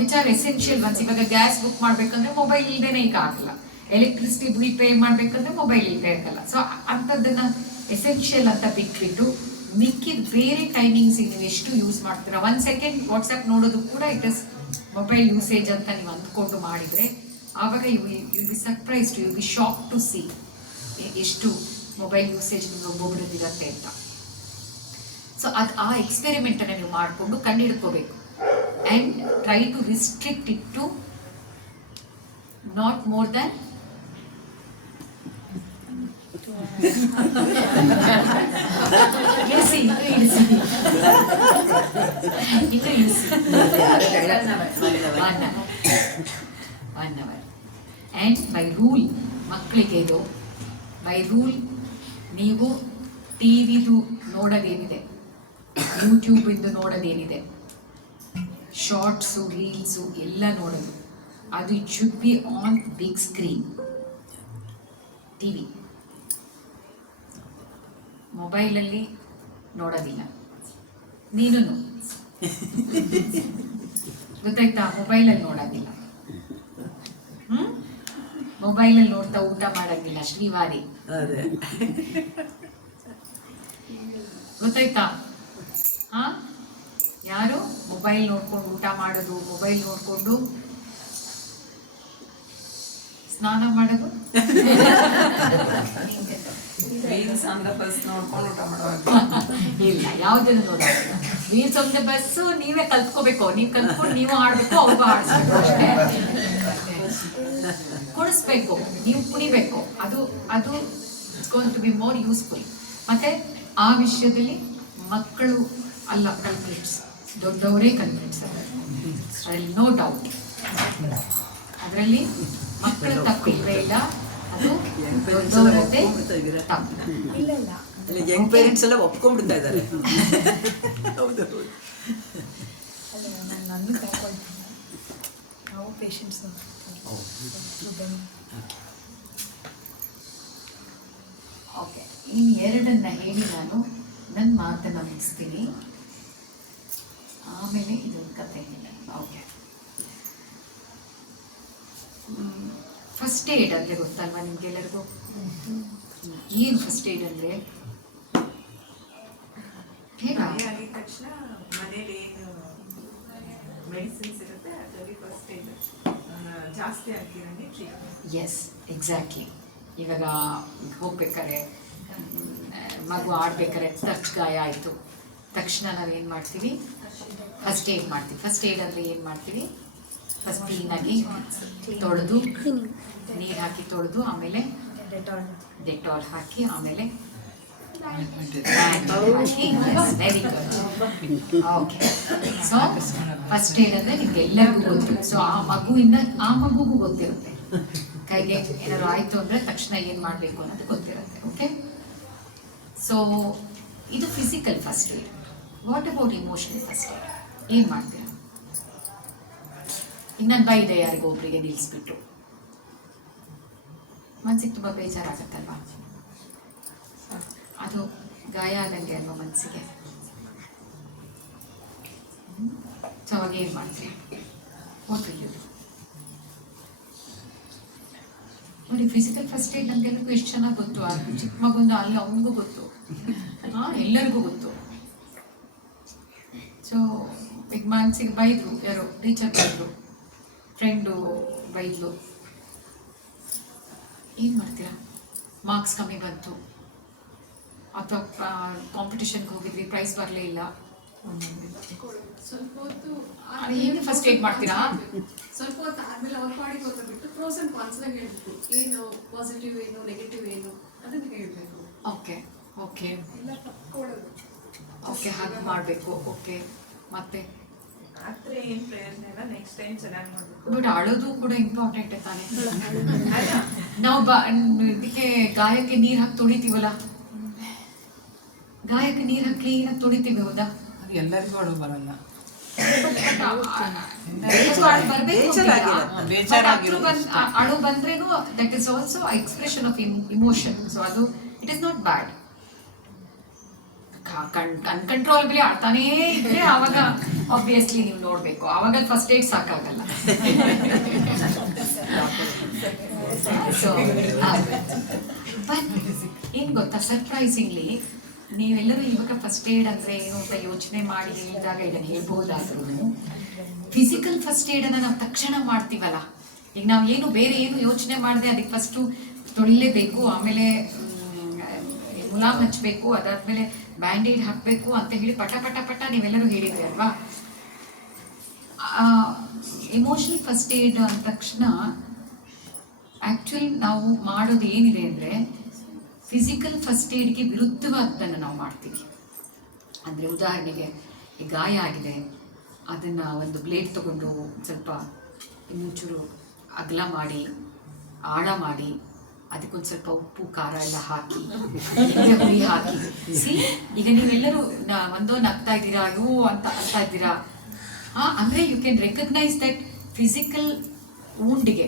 which are essential ones. ಇವಾಗ ಗ್ಯಾಸ್ ಬುಕ್ ಮಾಡಬೇಕಂದ್ರೆ ಮೊಬೈಲ್ ಇಲ್ಲದೇನೆ ಈಗ ಆಗಲ್ಲ, ಎಲೆಕ್ಟ್ರಿಸಿಟಿ ಬಿಲ್ ಪೇ ಮಾಡಬೇಕಂದ್ರೆ ಮೊಬೈಲ್ ಇಲ್ಲದೆ ಆಗಲ್ಲ. ಸೊ ಅಂಥದ್ದನ್ನು ಎಸೆನ್ಷಿಯಲ್ ಅಂತ ಬಿಟ್ಬಿಟ್ಟು ಮಿಕ್ಕಿದ ಬೇರೆ ಟೈಮಿಂಗ್ಸ್ ನೀವು ಎಷ್ಟು ಯೂಸ್ ಮಾಡ್ತೀರಾ. 1 second ವಾಟ್ಸಪ್ ನೋಡೋದು ಕೂಡ ಇಟ್ ಇಸ್ ಮೊಬೈಲ್ ಯೂಸೇಜ್ ಅಂತ ನೀವು ಅಂದ್ಕೊಂಡು ಮಾಡಿದರೆ ಆವಾಗ you be surprised, you be shock to see ಎಷ್ಟು ಮೊಬೈಲ್ ಯೂಸೇಜ್ ನಿಮ್ಗೆ ಒಬ್ಬೊಬ್ರದ್ದಿರುತ್ತೆ ಅಂತ. ಸೊ ಆ ಎಕ್ಸ್ಪೆರಿಮೆಂಟನ್ನು ನೀವು ಮಾಡಿಕೊಂಡು ಕಂಡುಹಿಡ್ಕೋಬೇಕು. And try to restrict it to not more than one hour. And by rule ಮಕ್ಕಳಿಗೆ ಇದು ಬೈ ರೂಲ್ ನೀವು ಟಿವಿದು ನೋಡೋದೇನಿದೆ, ಯೂಟ್ಯೂಬಿಂದು ನೋಡೋದೇನಿದೆ, ಶಾರ್ಟ್ಸು ರೀಲ್ಸು ಎಲ್ಲ ನೋಡೋದು ಅದು it should be on big screen TV. ಮೊಬೈಲಲ್ಲಿ ನೋಡೋದಿಲ್ಲ. ನೀನು ಗೊತ್ತಾಯ್ತಾ? ಮೊಬೈಲಲ್ಲಿ ನೋಡೋದಿಲ್ಲ. ಮೊಬೈಲಲ್ಲಿ ನೋಡ್ತಾ ಊಟ ಮಾಡೋದಿಲ್ಲ ಶ್ರೀವಾರಿ. ಗೊತ್ತಾಯ್ತಾ? ಯಾರು ಮೊಬೈಲ್ ನೋಡ್ಕೊಂಡು ಊಟ ಮಾಡೋದು, ಮೊಬೈಲ್ ನೋಡ್ಕೊಂಡು ಸ್ನಾನ ಮಾಡೋದು, ಇಲ್ಲ ಯಾವುದನ್ನು ನೋಡೋದಿಲ್ಲ. ರೀಲ್ಸ್ ಆನ್ ದ ಬಸ್ ನೀವೇ ಕಲ್ತ್ಕೋಬೇಕು, ನೀವು ಕಲ್ತ್ಕೊಂಡು ನೀವು ಆಡ್ಬೇಕು, ಅವ್ರಿಗೂ ಆಡಿಸ್ಬೇಕು ಅಷ್ಟೇ. ಕುಣಿಸ್ಬೇಕು, ನೀವು ಕುಣಿಬೇಕು, ಅದು it's going to be more useful. ಮತ್ತೆ ಆ ವಿಷಯದಲ್ಲಿ ಮಕ್ಕಳು ಅಲ್ಲ ಕಲ್ಪ್ರಿಟ್ಸ್, ದೊಡ್ಡವರೇ ಕಲ್ಪ್ರಿಟ್ಸ್, ಅದರಲ್ಲಿ ನೋ ಡೌಟ್. ಅದರಲ್ಲಿ ಮಕ್ಕಳ ತಪ್ಪಿಲ್ವೇ ಇಲ್ಲ, ಅದು ದೊಡ್ಡವರದ್ದೇ ತಪ್ಪು. ಯಂಗ್ ಪೇರೆಂಟ್ಸ್ ಎಲ್ಲ ಒಪ್ಕೊಂಡ್ಬಿಡ್ತಾ ಇದ್ದಾರೆ. ನಾನು ತಗೊಳ್ತೀನಿ, ನಾವು ಪೇಷಂಟ್ಸ್. ಓಕೆ, ಇನ್ನು 2 ಹೇಳಿ ನಾನು ನನ್ನ ಮಾತನ್ನು ಮುಗಿಸ್ತೀನಿ, ಆಮೇಲೆ ಇದೊಂದು ಕತೆ ಇಲ್ಲ. ಓಕೆ, ಫಸ್ಟ್ ಏಡ್ ಅಂದರೆ ಗೊತ್ತಲ್ವಾ ನಿಮ್ಗೆಲ್ಲರಿಗೂ? ಏನು ಫಸ್ಟ್ ಏಡ್ ಅಂದರೆ ಆಗಿದ ತಕ್ಷಣ ಮನೇಲಿ ಏನು ಮೆಡಿಸಿನ್ಸ್ ಇರುತ್ತೆ ಅದರಲ್ಲಿ ಫಸ್ಟ್ ಏಡ್ ಜಾಸ್ತಿ ಆಗ್ತಿರಂಗೆ ಟ್ರೀಟ್ಮೆಂಟ್. S, exactly. ಇವಾಗ ಹೋಗ್ಬೇಕಾರೆ ಮಗು ಆಡ್ಬೇಕಾರೆ ಟಚ್ ಗಾಯ ಆಯಿತು ತಕ್ಷಣ ನಾವೇನು ಮಾಡ್ತೀವಿ? ಫಸ್ಟ್ ಏಡ್ ಮಾಡ್ತೀವಿ. ಫಸ್ಟ್ ಏಡ್ ಅಂದರೆ ಏನು ಮಾಡ್ತೀವಿ? ಫಸ್ಟ್ ಕ್ಲೀನಾಗಿ ತೊಳೆದು, ನೀರು ಹಾಕಿ ತೊಳೆದು, ಆಮೇಲೆ ಡೆಟಾಲ್ ಹಾಕಿ, ಆಮೇಲೆ very good. Okay, so first aid ಅಂದರೆ ನಿಮ್ಗೆ ಎಲ್ಲರಿಗೂ ಗೊತ್ತು. ಸೊ ಆ ಮಗುಗೂ ಗೊತ್ತಿರುತ್ತೆ, ಕೈಗೆ ಏನಾದ್ರು ಆಯಿತು ಅಂದರೆ ತಕ್ಷಣ ಏನು ಮಾಡಬೇಕು ಅನ್ನೋದು ಗೊತ್ತಿರುತ್ತೆ. ಓಕೆ, ಸೊ ಇದು physical first aid. What about emotional first aid? ಏನು ಮಾಡ್ತೀರಾ? ಈಗ ನಾನು ಬೈದೆ ಯಾರಿಗೋ ಒಬ್ಬರಿಗೆ ನಿಲ್ಲಿಸ್ಬಿಟ್ಟು ಮನಸ್ಸಿಗೆ ತುಂಬ ಬೇಜಾರಾಗತ್ತಲ್ವಾ? ಅದು ಗಾಯ ಆದಂಗೆ ಅಲ್ವಾ ಮನಸ್ಸಿಗೆ? ಸೊ ಅವಾಗ ಏನು ಮಾಡ್ತೀರಿ? What will you do? ನೋಡಿ, ಫಿಸಿಕಲ್ ಫಸ್ಟ್ ಏಡ್ ನಮಗೆಲ್ಲರಿಗೂ ಎಷ್ಟು ಚೆನ್ನಾಗಿ ಗೊತ್ತು. ಅದು ಚಿಕ್ಕ ಮಗುಂದ ಅಲ್ಲಿ ಅವನಿಗೂ ಗೊತ್ತು, ಎಲ್ಲರಿಗೂ ಗೊತ್ತು. ಸೊ ಈಗ ಮನಸ್ಸಿಗೆ ಬೈದರು, ಯಾರೋ ಟೀಚರ್ ಬೈದರು, ಫ್ರೆಂಡು ಬೈದ್ಲು, ಏನು ಮಾಡ್ತೀರಾ? ಮಾರ್ಕ್ಸ್ ಕಮ್ಮಿ ಬಂತು, ಅಥವಾ ಕಾಂಪಿಟೇಷನ್ಗೆ ಹೋಗಿದ್ವಿ, ಪ್ರೈಸ್ ಬರಲೇ ಇಲ್ಲ, ಸ್ವಲ್ಪ ಹೊತ್ತು ಏನು ಫಸ್ಟ್ ಏಡ್ ಮಾಡ್ತೀರಾ? ಸ್ವಲ್ಪ ಹೊತ್ತು ಆದ್ಮೇಲೆ ಅವ್ರ ಪಾಡಿಗೆ ಗೊತ್ತಾಗ್ಬಿಟ್ಟು ಪ್ರೋಸ್ ಅಂಡ್ ಕಾನ್ಸ್ ಹೇಳ್ಬೇಕು. ಏನು ಪಾಸಿಟಿವ್ ಏನು ನೆಗೆಟಿವ್ ಏನು ಅದನ್ನ ಹೇಳ್ಬೇಕು. ಓಕೆ ಓಕೆ ಎಲ್ಲ ತಪ್ಕೊಳ್ಳೋದು. ಓಕೆ, ಹಾಗೆ ಮಾಡಬೇಕು. ಓಕೆ, ಮತ್ತೆ ಆದ್ರೆ ಏನ್ ಪ್ರಯೋಜನ ಇಲ್ಲ, ನೆಕ್ಸ್ಟ್ ಟೈಮ್ ಚೆನ್ನಾಗಿ ಮಾಡ್ಬೇಕು. ಬಟ್ ಅಳೋದು ಕೂಡ ಇಂಪಾರ್ಟೆಂಟ್ ತಾನೆ. ಅಲ್ಲ, ನಾವು ಇದಕ್ಕೆ ಗಾಯಕ್ಕೆ ನೀರು ಹಾಕಿ ತೊಳಿತೀವಲ್ಲ, ಗಾಯಕ್ಕೆ ನೀರು ಹಾಕಿ ಕ್ಲೀನಾಗಿ ತೊಳಿತೀವಿ, ಹೌದಾ? ಅದು ಎಲ್ಲರಿಗೂ ಅಳು ಬರಲ್ಲ. ಅಳು ಬಂದ್ರೇನು that is also expression of emotion. So ಅದು it is not bad. Uncontrollably ಆಡ್ತಾನೇ ಇದ್ರೆ ಆವಾಗ ಆಬ್ವಿಯಸ್ಲಿ ನೀವು ನೋಡ್ಬೇಕು, ಆವಾಗ ಫಸ್ಟ್ ಏಡ್ ಸಾಕಾಗಲ್ಲ. ಸೊ ಬಟ್ ಏನ್ ಗೊತ್ತಾ, ಸರ್ಪ್ರೈಸಿಂಗ್ಲಿ ನೀವೆಲ್ಲರೂ ಇವಾಗ ಫಸ್ಟ್ ಏಡ್ ಅಂದ್ರೆ ಏನು ಅಂತ ಯೋಚನೆ ಮಾಡಿ ಹೇಳಿದಾಗ ಇದನ್ನು ಹೇಳ್ಬಹುದಾದ್ರೂ ಫಿಸಿಕಲ್ ಫಸ್ಟ್ ಏಡ್ ಅನ್ನ ನಾವು ತಕ್ಷಣ ಮಾಡ್ತೀವಲ್ಲ. ಈಗ ನಾವು ಏನು ಬೇರೆ ಏನು ಯೋಚನೆ ಮಾಡದೆ ಅದಕ್ಕೆ ಫಸ್ಟು ತೊಳಿಲೇಬೇಕು, ಆಮೇಲೆ ಮುಲಾಮ್ ಹಚ್ಚಬೇಕು, ಅದಾದ್ಮೇಲೆ ಬ್ಯಾಂಡೇಡ್ ಹಾಕಬೇಕು ಅಂತ ಹೇಳಿ ಪಟ ಪಟ ಪಟ ನೀವೆಲ್ಲರೂ ಹೇಳಿದ್ರಿ ಅಲ್ವಾ? ಇಮೋಷನಲ್ ಫಸ್ಟ್ ಏಡ್ ಅಂದ ತಕ್ಷಣ ಆ್ಯಕ್ಚುಲಿ ನಾವು ಮಾಡೋದು ಏನಿದೆ ಅಂದರೆ ಫಿಸಿಕಲ್ ಫಸ್ಟ್ ಏಡ್ಗೆ ವಿರುದ್ಧವಾದನ್ನು ನಾವು ಮಾಡ್ತೀವಿ. ಅಂದರೆ ಉದಾಹರಣೆಗೆ ಈ ಗಾಯ ಆಗಿದೆ, ಅದನ್ನು ಒಂದು ಬ್ಲೇಡ್ ತಗೊಂಡು ಸ್ವಲ್ಪ ಇನ್ನೊಂಚೂರು ಅಗಲ ಮಾಡಿ ಆಳ ಮಾಡಿ ಅದಕ್ಕೊಂದು ಸ್ವಲ್ಪ ಉಪ್ಪು ಖಾರ ಎಲ್ಲ ಹಾಕಿ ಹುಳಿ ಹಾಕಿ ಈಗ ನೀವೆಲ್ಲರೂ ಒಂದೋ ನಗ್ತಾ ಇದ್ದೀರಾ, ಅಯ್ಯೋ ಅಂತ ಇದ್ದೀರಾ. ಅಂದರೆ you can recognise that physical ವೂಂಡಿಗೆ,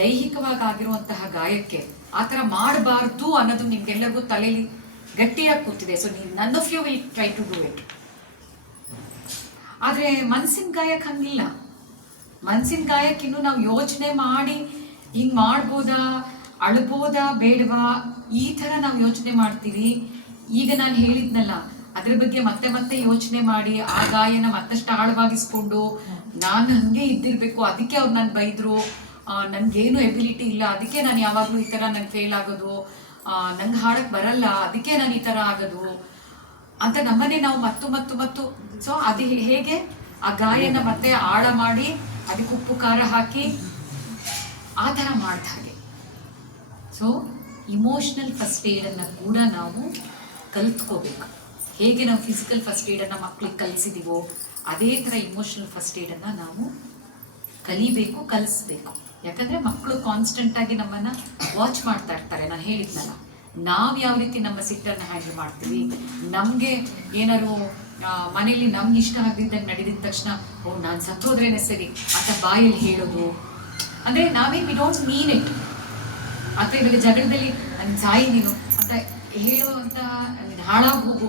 ದೈಹಿಕವಾಗಿ ಆಗಿರುವಂತಹ ಗಾಯಕ್ಕೆ ಆ ಥರ ಮಾಡಬಾರ್ದು ಅನ್ನೋದು ನಿಮ್ಗೆಲ್ಲರಿಗೂ ತಲೆಯಲ್ಲಿ ಗಟ್ಟಿಯಾಗಿ ಕೂತಿದೆ. So none of you will try to do it. ಆದರೆ ಮನಸ್ಸಿನ ಗಾಯಕ್ಕೆ ಹಂಗಿಲ್ಲ. ಮನಸ್ಸಿನ ಗಾಯಕ್ಕೆ ಇನ್ನು ನಾವು ಯೋಚನೆ ಮಾಡಿ ಹಿಂಗೆ ಮಾಡ್ಬೋದಾ, ಅಳ್ಬೋದಾ ಬೇಡವಾ, ಈ ಥರ ನಾವು ಯೋಚನೆ ಮಾಡ್ತೀವಿ. ಈಗ ನಾನು ಹೇಳಿದ್ನಲ್ಲ, ಅದ್ರ ಬಗ್ಗೆ ಮತ್ತೆ ಮತ್ತೆ ಯೋಚನೆ ಮಾಡಿ ಆ ಗಾಯನ ಮತ್ತಷ್ಟು ಆಳವಾಗಿಸ್ಕೊಂಡು ನಾನು ಹಂಗೆ ಇದ್ದಿರಬೇಕು, ಅದಕ್ಕೆ ಅವ್ರು ನನ್ನ ಬೈದರು, ನನಗೇನು ಎಬಿಲಿಟಿ ಇಲ್ಲ, ಅದಕ್ಕೆ ನಾನು ಯಾವಾಗಲೂ ಈ ಥರ ನಂಗೆ ಫೇಲ್ ಆಗೋದು, ನಂಗೆ ಹಾಡಕ್ಕೆ ಬರಲ್ಲ, ಅದಕ್ಕೆ ನಾನು ಈ ಥರ ಆಗೋದು ಅಂತ ನಮ್ಮನ್ನೇ ನಾವು ಮತ್ತು ಸೊ ಅದು ಹೇಗೆ ಆ ಗಾಯನ ಮತ್ತೆ ಆಳ ಮಾಡಿ ಅದಕ್ಕೆ ಉಪ್ಪು ಖಾರ ಹಾಕಿ ಆ ಥರ ಮಾಡ್ದ ಹಾಗೆ. ಸೊ ಇಮೋಷ್ನಲ್ ಫಸ್ಟ್ ಏಡನ್ನು ಕೂಡ ನಾವು ಕಲ್ತ್ಕೋಬೇಕು. ಹೇಗೆ ನಾವು ಫಿಸಿಕಲ್ ಫಸ್ಟ್ ಏಡನ್ನು ಮಕ್ಕಳಿಗೆ ಕಲಿಸಿದೀವೋ ಅದೇ ಥರ ಇಮೋಷ್ನಲ್ ಫಸ್ಟ್ ಏಡನ್ನು ನಾವು ಕಲಿಬೇಕು, ಕಲಿಸ್ಬೇಕು. ಯಾಕಂದರೆ ಮಕ್ಕಳು ಕಾನ್ಸ್ಟೆಂಟಾಗಿ ನಮ್ಮನ್ನು ವಾಚ್ ಮಾಡ್ತಾ ಇರ್ತಾರೆ. ನಾನು ಹೇಳಿದ್ನಲ್ಲ, ನಾವು ಯಾವ ರೀತಿ ನಮ್ಮ ಸಿಟ್ಟನ್ನು ಹ್ಯಾಂಡಲ್ ಮಾಡ್ತೀವಿ, ನಮಗೆ ಏನಾದ್ರು ಮನೇಲಿ ನಮ್ಗೆ ಇಷ್ಟ ಆಗದಿದ್ದಂಗೆ ನಡೆದಿದ ತಕ್ಷಣ ಓ ನಾನು ಸತ್ತೋದ್ರೇನೆ ಸರಿ ಅಂತ ಬಾಯಲ್ಲಿ ಹೇಳೋದು, ಅಂದರೆ ನಾವೇ ವಿ ಡೋಂಟ್ ಮೀನ್ ಇಟ್. ಅಥವಾ ಇವಾಗ ಜಗಳದಲ್ಲಿ ನನ್ನ ಸಾಯಿ ನೀನು ಅಂತ ಹೇಳುವಂಥ ಹಾಳಾಗಿ ಹೋಗು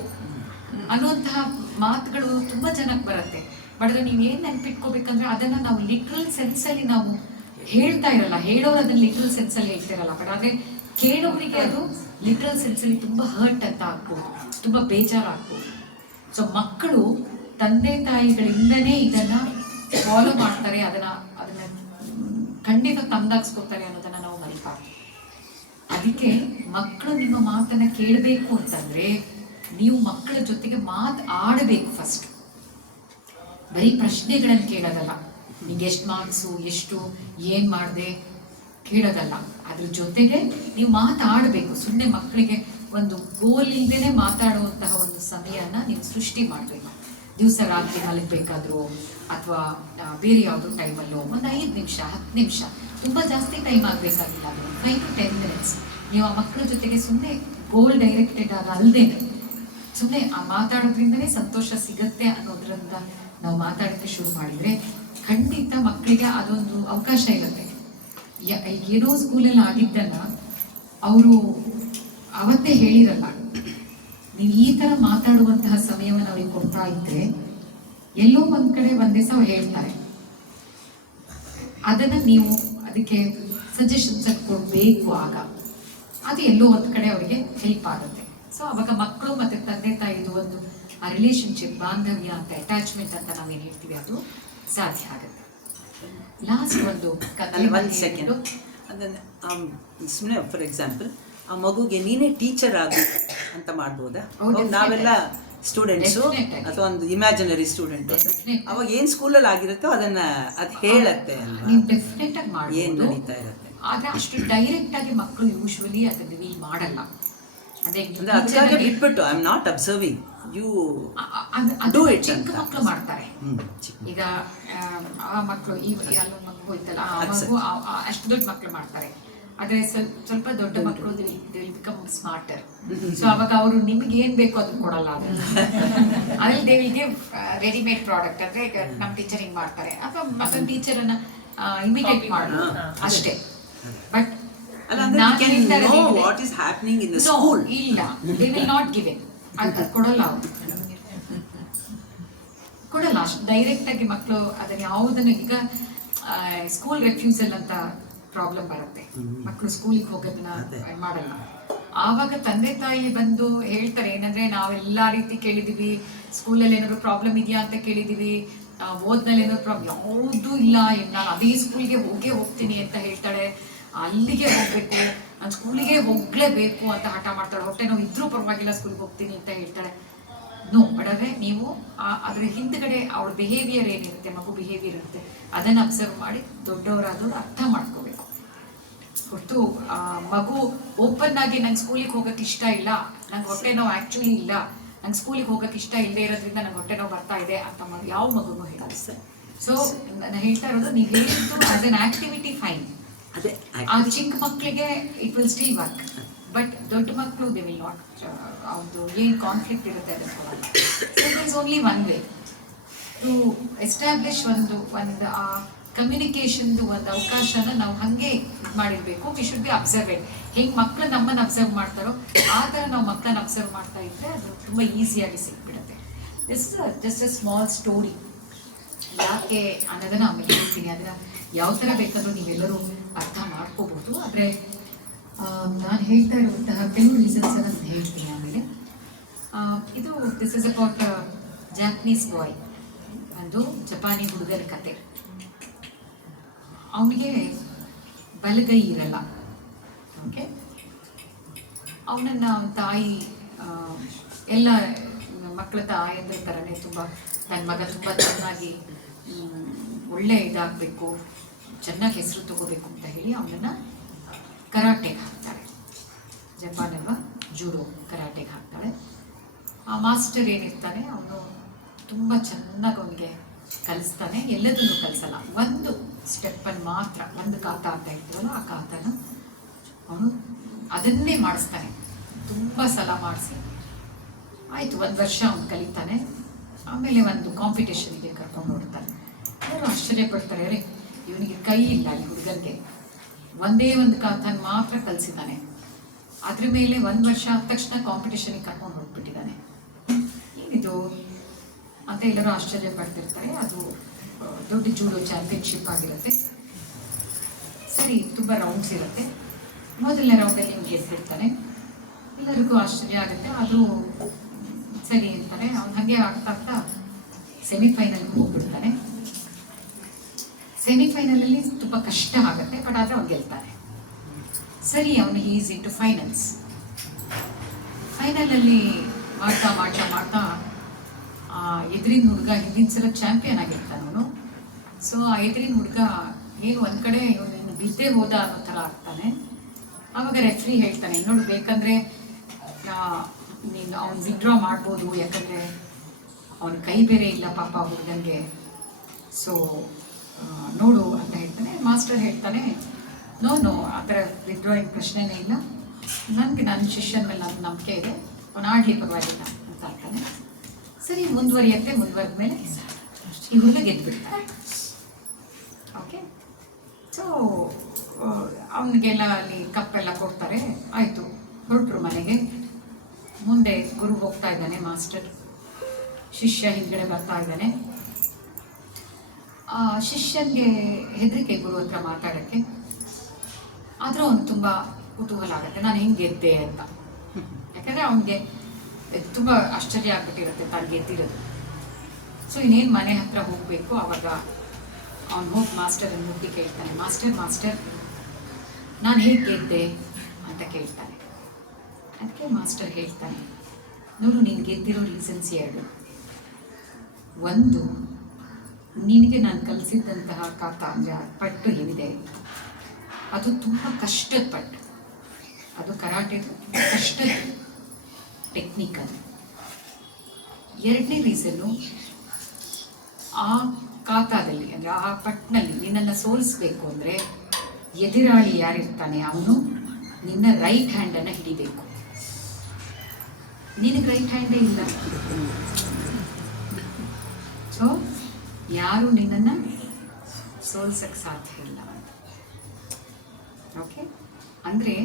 ಅನ್ನುವಂತಹ ಮಾತುಗಳು ತುಂಬ ಜನಕ್ಕೆ ಬರುತ್ತೆ. ಬಟ್ ನೀವು ಏನು ನೆನಪಿಟ್ಕೋಬೇಕಂದ್ರೆ ಅದನ್ನು ನಾವು ಲಿಟ್ರಲ್ ಸೆನ್ಸಲ್ಲಿ ನಾವು ಹೇಳ್ತಾ ಇರಲ್ಲ, ಹೇಳೋರು ಅದನ್ನು ಲಿಟ್ರಲ್ ಸೆನ್ಸಲ್ಲಿ ಹೇಳ್ತಿರಲ್ಲ. ಬಟ್ ಆದರೆ ಕೇಳೋರಿಗೆ ಅದು ಲಿಟ್ರಲ್ ಸೆನ್ಸಲ್ಲಿ ತುಂಬ ಹರ್ಟ್ ಅಂತ ಆಗ್ಬೋದು, ತುಂಬ ಬೇಜಾರಾಗ್ಬೋದು. ಸೊ ಮಕ್ಕಳು ತಂದೆ ತಾಯಿಗಳಿಂದನೇ ಇದನ್ನು ಫಾಲೋ ಮಾಡ್ತಾರೆ, ಅದನ್ನು ಖಂಡಿತ ತಮ್ಮದಾಗಿಸ್ಕೊತಾರೆ ಅನ್ನೋದನ್ನು ನಾವು ಮರಿಬಾರ್ದು. ಅದಕ್ಕೆ ಮಕ್ಕಳು ನಿಮ್ಮ ಮಾತನ್ನು ಕೇಳಬೇಕು ಅಂತಂದರೆ ನೀವು ಮಕ್ಕಳ ಜೊತೆಗೆ ಮಾತು ಆಡಬೇಕು. ಫಸ್ಟ್ ಬರೀ ಪ್ರಶ್ನೆಗಳನ್ನು ಕೇಳೋದಲ್ಲ, ನಿಂಗೆ ಎಷ್ಟು ಮಾರ್ಕ್ಸು, ಎಷ್ಟು ಏನು ಮಾಡಿದೆ ಕೇಳೋದಲ್ಲ, ಅದ್ರ ಜೊತೆಗೆ ನೀವು ಮಾತಾಡಬೇಕು. ಸುಮ್ಮನೆ ಮಕ್ಕಳಿಗೆ ಒಂದು ಗೋಲ್ ಇಲ್ಲದೇ ಮಾತಾಡುವಂತಹ ಒಂದು ಸಮಯನ ನೀವು ಸೃಷ್ಟಿ ಮಾಡಬೇಕು. ದಿವಸ ರಾತ್ರಿ ಮಲಗಬೇಕಾದ್ರೂ ಅಥವಾ ಬೇರೆ ಯಾವುದೋ ಟೈಮಲ್ಲೋ ಒಂದು 5 ನಿಮಿಷ 10 ನಿಮಿಷ, ತುಂಬ ಜಾಸ್ತಿ ಟೈಮ್ ಆಗಬೇಕಾಗಿಲ್ಲ, 5 to 10 minutes ನೀವು ಆ ಮಕ್ಕಳ ಜೊತೆಗೆ ಸುಮ್ಮನೆ ಗೋಲ್ ಡೈರೆಕ್ಟೆಡ್ ಆಗ ಅಲ್ಲದೆ ಸುಮ್ಮನೆ ಆ ಮಾತಾಡೋದ್ರಿಂದನೇ ಸಂತೋಷ ಸಿಗತ್ತೆ ಅನ್ನೋದ್ರಿಂದ ನಾವು ಮಾತಾಡೋಕ್ಕೆ ಶುರು ಮಾಡಿದರೆ ಖಂಡಿತ ಮಕ್ಕಳಿಗೆ ಅದೊಂದು ಅವಕಾಶ ಇರುತ್ತೆ. ಏನೋ ಸ್ಕೂಲಲ್ಲಿ ಆಗಿದ್ದನ್ನ ಅವರು ಅವತ್ತೇ ಹೇಳಿರಲ್ಲ. ನೀವು ಈ ಥರ ಮಾತಾಡುವಂತಹ ಸಮಯವನ್ನು ಅವ್ರಿಗೆ ಕೊಡ್ತಾ ಇದ್ರೆ ಎಲ್ಲೋ ಒಂದ್ ಕಡೆ ಒಂದ್ ದಿವಸ ಅವ್ರು ಹೇಳ್ತಾರೆ. ಅದನ್ನ ನೀವು ಅದಕ್ಕೆ ಸಜೆಷನ್ಸ್ ಕೊಡಬೇಕು. ಆಗ ಅದು ಎಲ್ಲೋ ಒಂದ್ ಕಡೆ ಅವರಿಗೆ ಹೆಲ್ಪ್ ಆಗುತ್ತೆ. ಸೊ ಅವಾಗ ಮಕ್ಕಳು ಮತ್ತೆ ತಂದೆ ತಾಯಿದು ಒಂದು ಆ ರಿಲೇಶನ್ಶಿಪ್, ಬಾಂಧವ್ಯ ಅಂತ, ಅಟ್ಯಾಚ್ಮೆಂಟ್ ಅಂತ ನಾವೇನು ಹೇಳ್ತೀವಿ, ಅದು ಸಾಧ್ಯ ಆಗುತ್ತೆ. ಲಾಸ್ಟ್ ಒಂದು ಒಂದು ಸೆಕೆಂಡು ಅದನ್ನು ಸುಮ್ಮನೆ ಫಾರ್ ಎಕ್ಸಾಂಪಲ್ ಆ ಮಗುಗೆ ನೀನೇ ಟೀಚರ್ ಆಗು ಅಂತ ಮಾಡ್ಬೋದಾ? ನಾವೆಲ್ಲ ಸ್ಟೂಡೆಂಟ್ಸು ಅಥವಾ ಒಂದು ಇಮ್ಯಾಜಿನರಿ ಸ್ಟೂಡೆಂಟ್, ಅವಾಗ ಏನು ಸ್ಕೂಲಲ್ಲಿ ಆಗಿರುತ್ತೋ ಅದನ್ನ ಅದು ಹೇಳತ್ತೆ ಅಲ್ವಾ, ನೀವು ಡೆಫಿನೆಟ್ ಆಗಿ ಏನು ಮಾಡ್ಬೋದು. ನಡೀತಾ ಇರುತ್ತೆ. ಆದ್ರೆ ಅಷ್ಟು ಡೈರೆಕ್ಟ್ ಆಗಿ ಮಕ್ಕಳು ಯೂಶ್ವಲಿ ಅದನ್ನ ರಿವೀಲ್ ಮಾಡಲ್ಲ. ಅದೇ ಅಂದ್ರೆ ಅದಕ್ಕಾಗಿ ಬಿಟ್ಬಿಟ್ಟು I am not observing you do it ಚಿಕ್ಕ ಅಂತ ಮಕ್ಕಳು ಮಾಡ್ತಾರೆ. ಈಗ ಆ ಮಕ್ಕಳು ಅಲ್ಲೊಂದು ಮಗು ಹೋಯ್ತಲ್ಲ, ಆ ಮಗು ಅಷ್ಟು ದೊಡ್ಡ ಮಕ್ಕಳು ಮಾಡ್ತಾರೆ. ಆದ್ರೆ ಸ್ವಲ್ಪ ದೊಡ್ಡ ಮಕ್ಕಳು ಬಿಕಮ್ ಸ್ಮಾರ್ಟರ್. ಸೊ ಅವಾಗ ಅವರು ನಿಮ್ಗೆ ಏನ್ ಬೇಕು ಅದನ್ನ ಕೊಡಲ್ಲ. ಅದ್ರಲ್ಲಿ they will give readymade product. ಅಂದ್ರೆ ಈಗ ನಮ್ಮ ಟೀಚರ್ ಹಿಂಗ್ ಮಾಡ್ತಾರೆ ಅಥವಾ ಮತ್ತೊಂದು ಟೀಚರ್ ಅನ್ನ ಇಮಿಟೇಟ್ ಮಾಡೋದು ಅಷ್ಟೇ. But what is happening in the school ಇಲ್ಲ, they will not give it. ಅದು ಕೊಡಲ್ಲ, ಅವರು ಕೊಡಲ್ಲ ಅಷ್ಟು ಡೈರೆಕ್ಟ್ ಆಗಿ. ಮಕ್ಕಳು ಅದನ್ನ ಯಾವುದನ್ನು ಈಗ ಸ್ಕೂಲ್ ರೆಫ್ಯೂಸಲ್ ಅಂತ ಪ್ರಾಬ್ಲಮ್ ಬರುತ್ತೆ. ಮಕ್ಕಳು ಸ್ಕೂಲಿಗೆ ಹೋಗೋದನ್ನ ಮಾಡಲ್ಲ. ಆವಾಗ ತಂದೆ ತಾಯಿ ಬಂದು ಹೇಳ್ತಾರೆ ಏನಂದ್ರೆ, ನಾವೆಲ್ಲಾ ರೀತಿ ಕೇಳಿದೀವಿ, ಸ್ಕೂಲಲ್ಲಿ ಏನಾದ್ರು ಪ್ರಾಬ್ಲಮ್ ಇದೆಯಾ ಅಂತ ಕೇಳಿದೀವಿ, ಓದ್ನಲ್ಲಿ ಏನಾದ್ರು ಪ್ರಾಬ್ಲಮ್, ಯಾವುದೂ ಇಲ್ಲ, ನಾನು ಅದೇ ಸ್ಕೂಲ್ಗೆ ಹೋಗ್ತೀನಿ ಅಂತ ಹೇಳ್ತಾಳೆ. ಅಲ್ಲಿಗೆ ಹೋಗ್ಬೇಕು, ನಾನು ಸ್ಕೂಲಿಗೆ ಹೋಗ್ಲೇಬೇಕು ಅಂತ ಹಠ ಮಾಡ್ತಾಳೆ. ಹೊಟ್ಟೆ ನೋವು ಇದ್ರೂ ಪರವಾಗಿಲ್ಲ ಸ್ಕೂಲ್ಗೆ ಹೋಗ್ತೀನಿ ಅಂತ ಹೇಳ್ತಾಳೆ. ನೋ, ಬಡದ್ರೆ ನೀವು ಅದ್ರ ಹಿಂದ್ಗಡೆ ಅವಳ ಬಿಹೇವಿಯರ್ ಏನಿರುತ್ತೆ, ಮಗು ಬಿಹೇವಿಯರ್ ಇರುತ್ತೆ, ಅದನ್ನ ಅಬ್ಸರ್ವ್ ಮಾಡಿ ದೊಡ್ಡವರಾದವ್ರು ಅರ್ಥ ಮಾಡ್ಕೋಬೇಕು. ಹೊರತು ಮಗು ಓಪನ್ ಆಗಿ ನಂಗೆ ಸ್ಕೂಲಿಗೆ ಹೋಗಕ್ಕೆ ಇಷ್ಟ ಇಲ್ಲ, ನಂಗೆ ಹೊಟ್ಟೆ ನೋವು ಆಕ್ಚುಲಿ ಇಲ್ಲ, ನಂಗೆ ಸ್ಕೂಲಿಗೆ ಹೋಗಕ್ಕೆ ಇಷ್ಟ ಇಲ್ಲದೆ ಇರೋದ್ರಿಂದ ನಂಗೆ ಹೊಟ್ಟೆ ನೋವು ಬರ್ತಾ ಇದೆ ಅಂತ ಮಾಡಿ ಯಾವ ಮಗುನೂ ಹೇಳಿ. ಸೊ ನಾನು ಹೇಳ್ತಾ ಇರೋದು, ನೀವು ಹೇಳಿದ್ದು ಆಸ್ ಅನ್ ಆಕ್ಟಿವಿಟಿ ಫೈನ್. ಆ ಚಿಕ್ಕ ಮಕ್ಕಳಿಗೆ it will still work. But ದೊಡ್ಡ ಮಕ್ಕಳು ದೇ ವಿಲ್ ನಾಟ್. ಅವ್ರದ್ದು ಏನು ಕಾನ್ಫ್ಲಿಕ್ಟ್ ಇರುತ್ತೆ ಅದನ್ನು ಕೊಡಲ್ಲ. So there is only one way to establish ಒಂದು ಆ ಕಮ್ಯುನಿಕೇಷನ್ದು ಒಂದು ಅವಕಾಶನ ನಾವು ಹಾಗೆ ಇದು ಮಾಡಿರಬೇಕು. We should be observant. ಹೆಂಗೆ ಮಕ್ಕಳು ನಮ್ಮನ್ನು ಅಬ್ಸರ್ವ್ ಮಾಡ್ತಾರೋ ಆ ಥರ ನಾವು ಮಕ್ಕಳನ್ನ ಅಬ್ಸರ್ವ್ ಮಾಡ್ತಾ ಇದ್ದರೆ ಅದು ತುಂಬ ಈಸಿಯಾಗಿ ಸಿಕ್ಬಿಡುತ್ತೆ. This is just a small story. ಯಾಕೆ ಅನ್ನೋದನ್ನು ಆಮೇಲೆ ಹೇಳ್ತೀನಿ. ಅದನ್ನು ಯಾವ ಥರ ಬೇಕಾದರೂ ನೀವೆಲ್ಲರೂ ಅರ್ಥ ಮಾಡ್ಕೋಬಹುದು. ಆದರೆ ನಾನು ಹೇಳ್ತಾ ಇರುವಂತಹ ಕೆಲವು ರೀಸನ್ಸ್ ನಾನು ಹೇಳ್ತೀನಿ ಆಮೇಲೆ. ಇದು ದಿಸ್ ಇಸ್ ಅಬೌಟ್ ಜಾಪನೀಸ್ ಬಾಯ್, ಒಂದು ಜಪಾನಿ ಹುಡುಗರ ಕತೆ. ಅವನಿಗೆ ಬಲಗೈ ಇರಲ್ಲ. ಓಕೆ, ಅವನನ್ನು ತಾಯಿ ಎಲ್ಲ ಮಕ್ಕಳ ತಾಯಿಯಂದ್ರ ಥರನೇ ತುಂಬ ನನ್ನ ಮಗ ತುಂಬ ಚೆನ್ನಾಗಿ ಒಳ್ಳೆ ಇದಾಗಬೇಕು, ಚೆನ್ನಾಗಿ ಹೆಸರು ತಗೋಬೇಕು ಅಂತ ಹೇಳಿ ಅವನನ್ನು ಕರಾಟೆಗೆ ಹಾಕ್ತಾರೆ. ಜಪಾನ್ ಅಲ್ವಾ, ಜೂಡೋ ಕರಾಟೆಗೆ ಹಾಕ್ತಾಳೆ. ಆ ಮಾಸ್ಟರ್ ಏನಿರ್ತಾನೆ ಅವನು ತುಂಬ ಚೆನ್ನಾಗಿ ಅವನಿಗೆ ಕಲಿಸ್ತಾನೆ. ಎಲ್ಲದನ್ನು ಕಲಿಸಲ್ಲ, ಒಂದು ಸ್ಟೆಪ್ಪನ್ನು ಮಾತ್ರ, ಒಂದು ಕಾತ ಅಂತ ಹೇಳ್ತೀವಲ್ಲ ಆ ಕಾತನ ಅವನು ಅದನ್ನೇ ಮಾಡಿಸ್ತಾನೆ. ತುಂಬ ಸಲ ಮಾಡಿಸಿ ಆಯಿತು, 1 ವರ್ಷ ಅವನು ಕಲಿತಾನೆ. ಆಮೇಲೆ ಒಂದು ಕಾಂಪಿಟೇಷನ್ಗೆ ಕರ್ಕೊಂಡು ಹೋಗ್ತಾನೆ. ಅವರು ಆಶ್ಚರ್ಯಪಡ್ತಾರೆ, ಅರೆ ಇವನಿಗೆ ಕೈ ಇಲ್ಲ, ಈ ಹುಡುಗನಿಗೆ ಒಂದೇ ಒಂದು ಕಾತನ ಮಾತ್ರ ಕಲಿಸಿದ್ದಾನೆ, ಅದ್ರ ಮೇಲೆ 1 ವರ್ಷ ಆದ ತಕ್ಷಣ ಕಾಂಪಿಟೇಷನ್ಗೆ ಕರ್ಕೊಂಡು ಹೋಗ್ಬಿಟ್ಟಿದ್ದಾನೆ, ಏನಿದು ಅಂತ ಎಲ್ಲರೂ ಆಶ್ಚರ್ಯ ಪಡ್ತಿರ್ತಾರೆ. ಅದು ದೊಡ್ಡ ಜೂಡೋ ಚಾಂಪಿಯನ್ಶಿಪ್ ಆಗಿರುತ್ತೆ. ಸರಿ, ತುಂಬ ರೌಂಡ್ಸ್ ಇರುತ್ತೆ. ಮೊದಲನೇ ರೌಂಡಲ್ಲಿ ಇವ್ನು ಗೆದ್ಬಿಡ್ತಾನೆ. ಎಲ್ಲರಿಗೂ ಆಶ್ಚರ್ಯ ಆಗುತ್ತೆ. ಅದು ಸರಿ ಅಂತಾನೆ. ಅವ್ನು ಹಾಗೆ ಆಗ್ತಾ ಆಗ್ತಾ ಸೆಮಿಫೈನಲ್ಗೆ ಹೋಗ್ಬಿಡ್ತಾನೆ. ಸೆಮಿಫೈನಲಲ್ಲಿ ತುಂಬ ಕಷ್ಟ ಆಗುತ್ತೆ, ಬಟ್ ಆದರೆ ಅವ್ನು ಗೆಲ್ತಾನೆ. ಸರಿ, ಅವನು ಈಸ್ ಇನ್ ಟು ಫೈನಲ್ಸ್. ಫೈನಲಲ್ಲಿ ಮಾಡ್ತಾ ಮಾಡ್ತಾ ಮಾಡ್ತಾ ಎದುರಿನ ಹುಡುಗ ಹಿಂದಿನ ಸಲ ಚಾಂಪಿಯನ್ ಆಗಿರ್ತಾನೆ ಅವನು. ಸೊ ಆ ಎದುರಿನ ಹುಡುಗ ಏನು ಒಂದು ಕಡೆ ಇವನು ಬಿದ್ದೇ ಹೋದ ಅನ್ನೋ ಥರ ಆಗ್ತಾನೆ. ಆವಾಗ ರೆಫ್ರಿ ಹೇಳ್ತಾನೆ, ನೋಡು ಬೇಕಂದರೆ ನೀನು ಅವ್ನು ವಿಡ್ರಾ ಮಾಡ್ಬೋದು, ಯಾಕಂದರೆ ಅವನ ಕೈ ಬೇರೆ ಇಲ್ಲ ಪಾಪ ಹುಡುಗನಿಗೆ, ಸೊ ನೋಡು ಅಂತ ಹೇಳ್ತಾನೆ. ಮಾಸ್ಟರ್ ಹೇಳ್ತಾನೆ, ನೋ ಆ ಥರ ವಿಡ್ರಾಯಿಂಗ್ ಪ್ರಶ್ನೆನೇ ಇಲ್ಲ, ನನಗೆ ನನ್ನ ಶಿಷ್ಯನ ಮೇಲೆ ನನ್ನ ನಂಬಿಕೆ ಇದೆ, ಅವನು ಆಡಲಿ ಪರವಾಗಿಲ್ಲ ಅಂತ ಹೇಳ್ತಾನೆ. ಸರಿ ಮುಂದುವರಿದ್ಮೇಲೆ ಈ ಹುಡುಗ ಗೆದ್ದುಬಿಡ್ತಾನೆ. ಓಕೆ, ಸೊ ಅವನಿಗೆಲ್ಲ ಅಲ್ಲಿ ಕಪ್ಪೆಲ್ಲ ಕೊಡ್ತಾರೆ, ಆಯಿತು, ಹೊರಟರು ಮನೆಗೆ. ಮುಂದೆ ಗುರು ಹೋಗ್ತಾ ಇದ್ದಾನೆ, ಮಾಸ್ಟರ್, ಶಿಷ್ಯ ಹಿಂದ್ಗಡೆ ಬರ್ತಾ ಇದ್ದಾನೆ. ಶಿಷ್ಯನಿಗೆ ಹೆದರಿಕೆ ಗುರು ಹತ್ರ ಮಾತಾಡೋಕ್ಕೆ. ಆದರೂ ಅವನು ತುಂಬ ಕುತೂಹಲ ಆಗುತ್ತೆ, ನಾನು ಹೆಂಗೆ ಗೆದ್ದೆ ಅಂತ. ಯಾಕಂದರೆ ಅವನಿಗೆ ತುಂಬ ಆಶ್ಚರ್ಯ ಆಗ್ಬಿಟ್ಟಿರುತ್ತೆ ತಾನು ಗೆದ್ದಿರೋದು. ಸೊ ಇನ್ನೇನು ಮನೆ ಹತ್ರ ಹೋಗಬೇಕು, ಆವಾಗ ಅವನು ಹೋಗಿ ಮಾಸ್ಟರನ್ನು ಮುಟ್ಟಿ ಕೇಳ್ತಾನೆ, ಮಾಸ್ಟರ್ ನಾನು ಹೇಗೆ ಗೆದ್ದೆ ಅಂತ ಕೇಳ್ತಾನೆ. ಅದಕ್ಕೆ ಮಾಸ್ಟರ್ ಹೇಳ್ತಾನೆ, ನೋಡು, ನೀನು ಗೆದ್ದಿರೋ ರೀಸನ್ಸ್ 2. ಒಂದು, ನಿನಗೆ ನಾನು ಕಲಿಸಿದ್ದಂತಹ ಕಾತ ಅಂದರೆ ಪಟ್ಟು ಏನಿದೆ ಅದು ತುಂಬ ಕಷ್ಟದ ಪಟ್ಟು, ಅದು ಕರಾಟೆದು ಕಷ್ಟದ ಟೆಕ್ನಿಕ್. ಅದು 2ನೇ ರೀಸನ್ನು, ಆ ಕಾತಾದಲ್ಲಿ ಅಂದರೆ ಆ ಪಟ್ಟಿನಲ್ಲಿ ನಿನ್ನನ್ನು ಸೋಲಿಸ್ಬೇಕು ಅಂದರೆ ಎದುರಾಳಿ ಯಾರಿರ್ತಾನೆ ಅವನು ನಿನ್ನ ರೈಟ್ ಹ್ಯಾಂಡನ್ನು ಹಿಡಿಬೇಕು. ನಿನಗೆ ರೈಟ್ ಹ್ಯಾಂಡೇ ಇಲ್ಲ, ಸೊ ಯಾರು ನಿನ್ನನ್ನು ಸೋಲ್ಸಕ್ಕೆ ಸಾಧ್ಯ ಇಲ್ಲ. ಓಕೆ, ಅಂದರೆ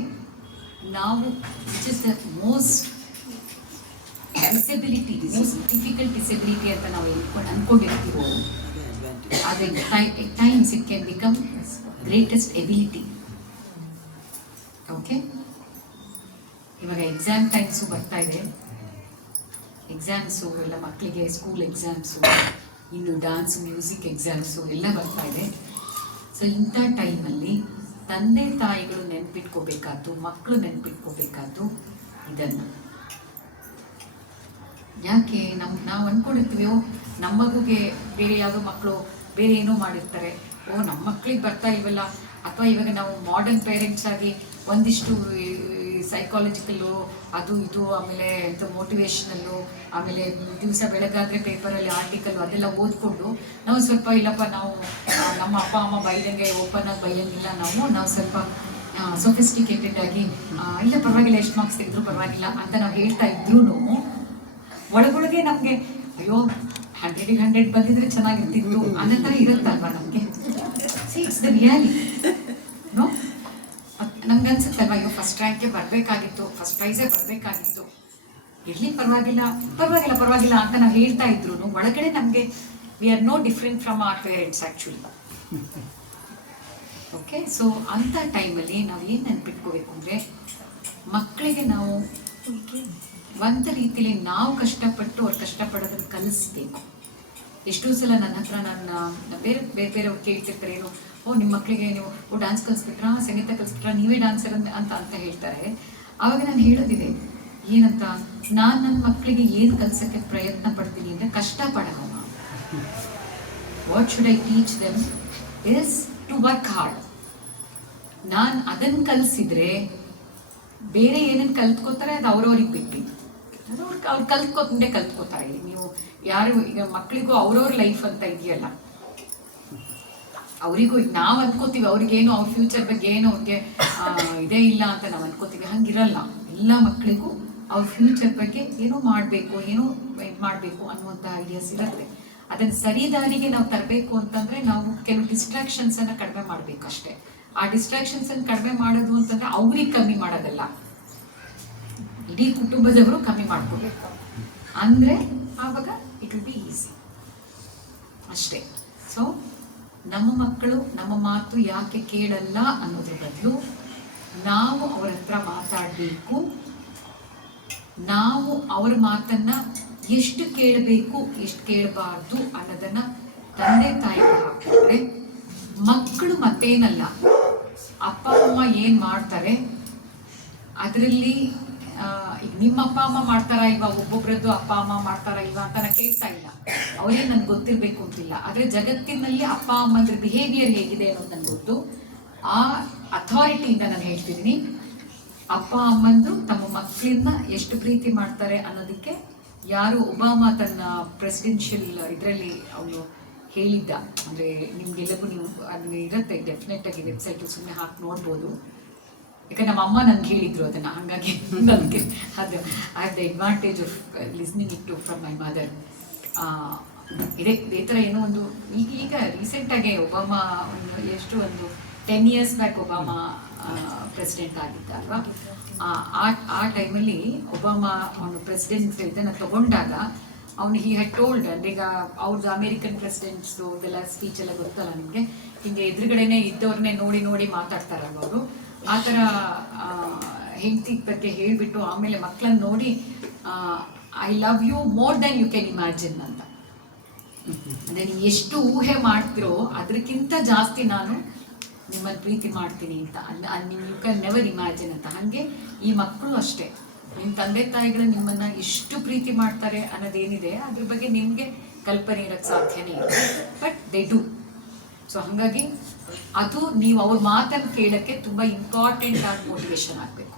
ನಾವು which is the most difficult disability ಅಂತ ನಾವು ಅಂದ್ಕೊಂಡಿರ್ತೀವೋ, ಆದರೆ times it can become greatest ability. Okay, ಇವಾಗ ಎಕ್ಸಾಮ್ ಟೈಮ್ಸು ಬರ್ತಾ ಇದೆ, ಎಕ್ಸಾಮ್ಸು ಎಲ್ಲ ಮಕ್ಕಳಿಗೆ, ಸ್ಕೂಲ್ ಎಕ್ಸಾಮ್ಸು, ಇನ್ನು ಡ್ಯಾನ್ಸ್, ಮ್ಯೂಸಿಕ್ ಎಕ್ಸಾಮ್ಸು ಎಲ್ಲ ಬರ್ತಾ ಇದೆ. ಸೊ ಇಂಥ ಟೈಮಲ್ಲಿ ತಂದೆ ತಾಯಿಗಳು ನೆನ್ಪಿಟ್ಕೋಬೇಕಾದ್ದು, ಮಕ್ಕಳು ನೆನ್ಪಿಟ್ಕೋಬೇಕಾದ್ದು ಇದನ್ನು. ಯಾಕೆ ನಾವು ಅಂದ್ಕೊಂಡಿರ್ತೀವಿ, ನಮ್ಮ ಮಗುಗೆ ಬೇರೆ ಯಾವುದೋ ಮಕ್ಕಳು ಬೇರೆ ಏನೋ ಮಾಡಿರ್ತಾರೆ, ನಮ್ಮ ಮಕ್ಕಳಿಗೆ ಬರ್ತಾ ಇಲ್ವಲ್ಲ. ಅಥವಾ ಇವಾಗ ನಾವು ಮಾಡರ್ನ್ ಪೇರೆಂಟ್ಸ್ ಆಗಿ ಒಂದಿಷ್ಟು ಸೈಕಾಲಜಿಕಲ್ಲು ಅದು ಇದು, ಆಮೇಲೆ ಮೋಟಿವೇಶ್ನಲ್ಲು, ಆಮೇಲೆ ದಿವಸ ಬೆಳಗಾದರೆ ಪೇಪರಲ್ಲಿ ಆರ್ಟಿಕಲ್ಲು ಅದೆಲ್ಲ ಓದ್ಕೊಂಡು ನಾವು ಸ್ವಲ್ಪ ಇಲ್ಲಪ್ಪ, ನಾವು ನಮ್ಮ ಅಪ್ಪ ಅಮ್ಮ ಬೈದಂಗೆ ಓಪನ್ ಆಗಿ ಬೈಯಂಗಿಲ್ಲ, ನಾವು ಸ್ವಲ್ಪ ಸೊಫಿಸ್ಟಿಕೇಟೆಡ್ ಆಗಿ ಇಲ್ಲ ಪರವಾಗಿಲ್ಲ, ಎಷ್ಟು ಮಾರ್ಕ್ಸ್ ತೆಗೆದ್ರು ಪರವಾಗಿಲ್ಲ ಅಂತ ನಾವು ಹೇಳ್ತಾ ಇದ್ರೂ ಒಳಗೊಳಗೆ ನಮಗೆ ಅಯ್ಯೋ 100ಗೆ 100 ಬಂದಿದ್ರೆ ಚೆನ್ನಾಗಿರ್ತಿತ್ತು ಅನ್ನೋ ಥರ ಇರುತ್ತಲ್ವ ನಮಗೆ. It's the reality. ನೋ, ನಮ್ಗೆ ಅನ್ಸುತ್ತಲ್ವ, ಅಯ್ಯೋ ಫಸ್ಟ್ ರ್ಯಾಂಕೆ ಬರಬೇಕಾಗಿತ್ತು, ಫಸ್ಟ್ ಪ್ರೈಸೇ ಬರಬೇಕಾಗಿತ್ತು, ಇರಲಿ ಪರವಾಗಿಲ್ಲ ಅಂತ ನಾವು ಹೇಳ್ತಾ ಇದ್ರು ಒಳಗಡೆ ನಮಗೆ we are no different from our parents actually. Okay, so ಅಂಥ ಟೈಮಲ್ಲಿ ನಾವು ಏನು ನೆನ್ಪಿಟ್ಕೋಬೇಕು ಅಂದರೆ, ಮಕ್ಕಳಿಗೆ ನಾವು ಒಂದು ರೀತಿಯಲ್ಲಿ ನಾವು ಕಷ್ಟಪಟ್ಟು ಅವ್ರು ಕಷ್ಟಪಡೋದನ್ನು ಕಲಿಸ್ಬೇಕು. ಎಷ್ಟೋ ಸಲ ನನ್ನ ಹತ್ರ ಬೇರೆಯವ್ರು ಕೇಳ್ತಿರ್ತಾರೆ, ಏನು ನಿಮ್ಮ ಮಕ್ಕಳಿಗೆ ನೀವು ಡ್ಯಾನ್ಸ್ ಕಲಿಸ್ಬಿಟ್ರಾ, ಸಂಗೀತ ಕಲಿಸ್ಬಿಟ್ರಾ, ನೀವೇ ಡ್ಯಾನ್ಸರ್ ಅಂತ ಹೇಳ್ತಾರೆ. ಆವಾಗ ನಾನು ಹೇಳೋದಿದೆ ಏನಂತ, ನಾನು ನನ್ನ ಮಕ್ಕಳಿಗೆ ಏನು ಕಲಿಸೋಕ್ಕೆ ಪ್ರಯತ್ನ ಪಡ್ತೀನಿ ಅಂದರೆ ಕಷ್ಟಪಡೋಣ. What should I teach them is to work hard. ನಾನು ಅದನ್ನು ಕಲಿಸಿದ್ರೆ ಬೇರೆ ಏನೇನು ಕಲ್ತ್ಕೋತಾರೆ ಅದು ಅವ್ರವ್ರಿಗೆ ಬಿಟ್ಟು, ಅದು ಅವ್ರು ಕಲ್ತ್ಕೋತಾರೆ. ನೀವು ಯಾರು ಈಗ ಮಕ್ಕಳಿಗೂ ಅವ್ರವ್ರ ಲೈಫ್ ಅಂತ ಇದೆಯಲ್ಲ, ಅವರಿಗೂ ನಾವು ಅನ್ಕೋತೀವಿ ಅವ್ರಿಗೇನು ಅವ್ರ ಫ್ಯೂಚರ್ ಬಗ್ಗೆ ಏನು ಅವ್ರಿಗೆ ಇದೇ ಇಲ್ಲ ಅಂತ ನಾವು ಅನ್ಕೋತೀವಿ. ಹಂಗಿರಲ್ಲ. ಎಲ್ಲ ಮಕ್ಕಳಿಗೂ ಅವ್ರ ಫ್ಯೂಚರ್ ಬಗ್ಗೆ ಏನೋ ಮಾಡಬೇಕು, ಏನೋ ಇದು ಮಾಡಬೇಕು ಅನ್ನುವಂಥ ಐಡಿಯಾಸ್ ಇರುತ್ತೆ. ಅದನ್ನು ಸರಿ ದಾರಿಗೆ ನಾವು ತರಬೇಕು ಅಂತಂದರೆ ನಾವು ಕೆಲವು ಡಿಸ್ಟ್ರಾಕ್ಷನ್ಸನ್ನು ಕಡಿಮೆ ಮಾಡಬೇಕು ಅಷ್ಟೇ. ಆ ಡಿಸ್ಟ್ರಾಕ್ಷನ್ಸನ್ನು ಕಡಿಮೆ ಮಾಡೋದು ಅಂತಂದರೆ ಅವ್ರಿಗೆ ಕಮ್ಮಿ ಮಾಡೋದಲ್ಲ, ಇಡೀ ಕುಟುಂಬದವರು ಕಮ್ಮಿ ಮಾಡ್ಕೋಬೇಕು. ಅಂದರೆ ಆವಾಗ ಇಟ್ ವಿಲ್ ಬಿ ಈಸಿ ಅಷ್ಟೇ. ಸೊ ನಮ್ಮ ಮಕ್ಕಳು ನಮ್ಮ ಮಾತು ಯಾಕೆ ಕೇಳಲ್ಲ ಅನ್ನೋದ್ರ ಬದಲು ನಾವು ಅವರ ಹತ್ರ ಮಾತಾಡಬೇಕು. ನಾವು ಅವ್ರ ಮಾತನ್ನು ಎಷ್ಟು ಕೇಳಬೇಕು, ಎಷ್ಟು ಕೇಳಬಾರ್ದು ಅನ್ನೋದನ್ನು ತಂದೆ ತಾಯಿಗಳು ಹಾಕಿದ್ರೆ ಮಕ್ಕಳು ಮತ್ತೇನಲ್ಲ, ಅಪ್ಪ ಅಮ್ಮ ಏನು ಮಾಡ್ತಾರೆ ಅದರಲ್ಲಿ ಈಗ ನಿಮ್ಮ ಅಪ್ಪ ಅಮ್ಮ ಮಾಡ್ತಾರಾ ಇಲ್ವಾ, ಒಬ್ಬೊಬ್ರದ್ದು ಅಪ್ಪ ಅಮ್ಮ ಮಾಡ್ತಾರಾ ಇಲ್ವಾ ಅಂತ ನಾನು ಕೇಳ್ತಾ ಇಲ್ಲ, ಅವರೇ ನನ್ಗೆ ಗೊತ್ತಿರಬೇಕು ಅಂತಿಲ್ಲ. ಆದರೆ ಜಗತ್ತಿನಲ್ಲಿ ಅಪ್ಪ ಅಮ್ಮಂದ್ರ ಬಿಹೇವಿಯರ್ ಹೇಗಿದೆ ಅನ್ನೋದು ನನಗೆ ಗೊತ್ತು. ಆ ಅಥಾರಿಟಿಯಿಂದ ನಾನು ಹೇಳ್ತಿದ್ದೀನಿ, ಅಪ್ಪ ಅಮ್ಮಂದು ತಮ್ಮ ಮಕ್ಕಳನ್ನ ಎಷ್ಟು ಪ್ರೀತಿ ಮಾಡ್ತಾರೆ ಅನ್ನೋದಕ್ಕೆ ಯಾರು ಒಬಾಮಾ ತನ್ನ ಪ್ರೆಸಿಡೆನ್ಷಿಯಲ್ ಇದರಲ್ಲಿ ಅವನು ಹೇಳಿದ್ದ. ಅಂದರೆ ನಿಮಗೆಲ್ಲಗೂ ನೀವು ಅದು ಇರುತ್ತೆ ಡೆಫಿನೆಟಾಗಿ ವೆಬ್ಸೈಟು ಸುಮ್ಮನೆ ಹಾಕಿ ನೋಡ್ಬೋದು. ಯಾಕಂದ್ರೆ ನಮ್ಮ ಅಮ್ಮ ನನ್ಗೆ ಹೇಳಿದ್ರು ಅದನ್ನ, ಹಾಗಾಗಿ ನನಗೆ ಅದು I have the advantage of listening it to from my mother. ಇದೇ ಥರ ಏನೋ ಒಂದು ಈಗ ರೀಸೆಂಟಾಗೆ ಒಬಾಮಾ ಒಂದು 10 years ಬ್ಯಾಕ್ ಒಬಾಮಾ ಪ್ರೆಸಿಡೆಂಟ್ ಆಗಿದ್ದ ಅಲ್ವಾ. ಆ ಟೈಮಲ್ಲಿ ಒಬಾಮಾ ಅವನು ಪ್ರೆಸಿಡೆಂಟ್ ಇದನ್ನು ತಗೊಂಡಾಗ ಅವನು ಹಿ ಹ್ಯಾಡ್ ಟೋಲ್ಡ್, ಅಂದ್ರೆ ಈಗ ಅವ್ರದ್ದು ಅಮೇರಿಕನ್ ಪ್ರೆಸಿಡೆಂಟ್ಸ್ದು ಇದೆಲ್ಲ ಸ್ಪೀಚ್ ಎಲ್ಲ ಗೊತ್ತಲ್ಲ ನಿಮಗೆ, ಹಿಂಗೆ ಎದುರುಗಡೆನೆ ಇದ್ದವ್ರನ್ನೇ ನೋಡಿ ನೋಡಿ ಮಾತಾಡ್ತಾರಲ್ವ ಅವರು. ಆ ಥರ ಹೆಂಡತಿ ಬಗ್ಗೆ ಹೇಳಿಬಿಟ್ಟು ಆಮೇಲೆ ಮಕ್ಕಳನ್ನ ನೋಡಿ I love you more than you can imagine ಅಂತ. ಅಂದರೆ ನೀವು ಎಷ್ಟು ಊಹೆ ಮಾಡ್ತಿರೋ ಅದಕ್ಕಿಂತ ಜಾಸ್ತಿ ನಾನು ನಿಮ್ಮನ್ನು ಪ್ರೀತಿ ಮಾಡ್ತೀನಿ ಅಂತ ಯು ಕ್ಯಾನ್ ನೆವರ್ ಇಮ್ಯಾಜಿನ್ ಅಂತ. ಹಾಗೆ ಈ ಮಕ್ಕಳು ಅಷ್ಟೇ, ನಿಮ್ಮ ತಂದೆ ತಾಯಿಗಳು ನಿಮ್ಮನ್ನು ಎಷ್ಟು ಪ್ರೀತಿ ಮಾಡ್ತಾರೆ ಅನ್ನೋದೇನಿದೆ ಅದ್ರ ಬಗ್ಗೆ ನಿಮಗೆ ಕಲ್ಪನೆ ಇರೋಕ್ಕೆ ಸಾಧ್ಯನೇ ಇಲ್ಲ, ಬಟ್ ದೇ ಡು. ಸೊ ಹಾಗಾಗಿ ಅದು ನೀವು ಅವ್ರ ಮಾತನ್ನು ಕೇಳೋಕ್ಕೆ ತುಂಬ ಇಂಪಾರ್ಟೆಂಟ್ ಆಗಿ ಮೋಟಿವೇಶನ್ ಆಗಬೇಕು,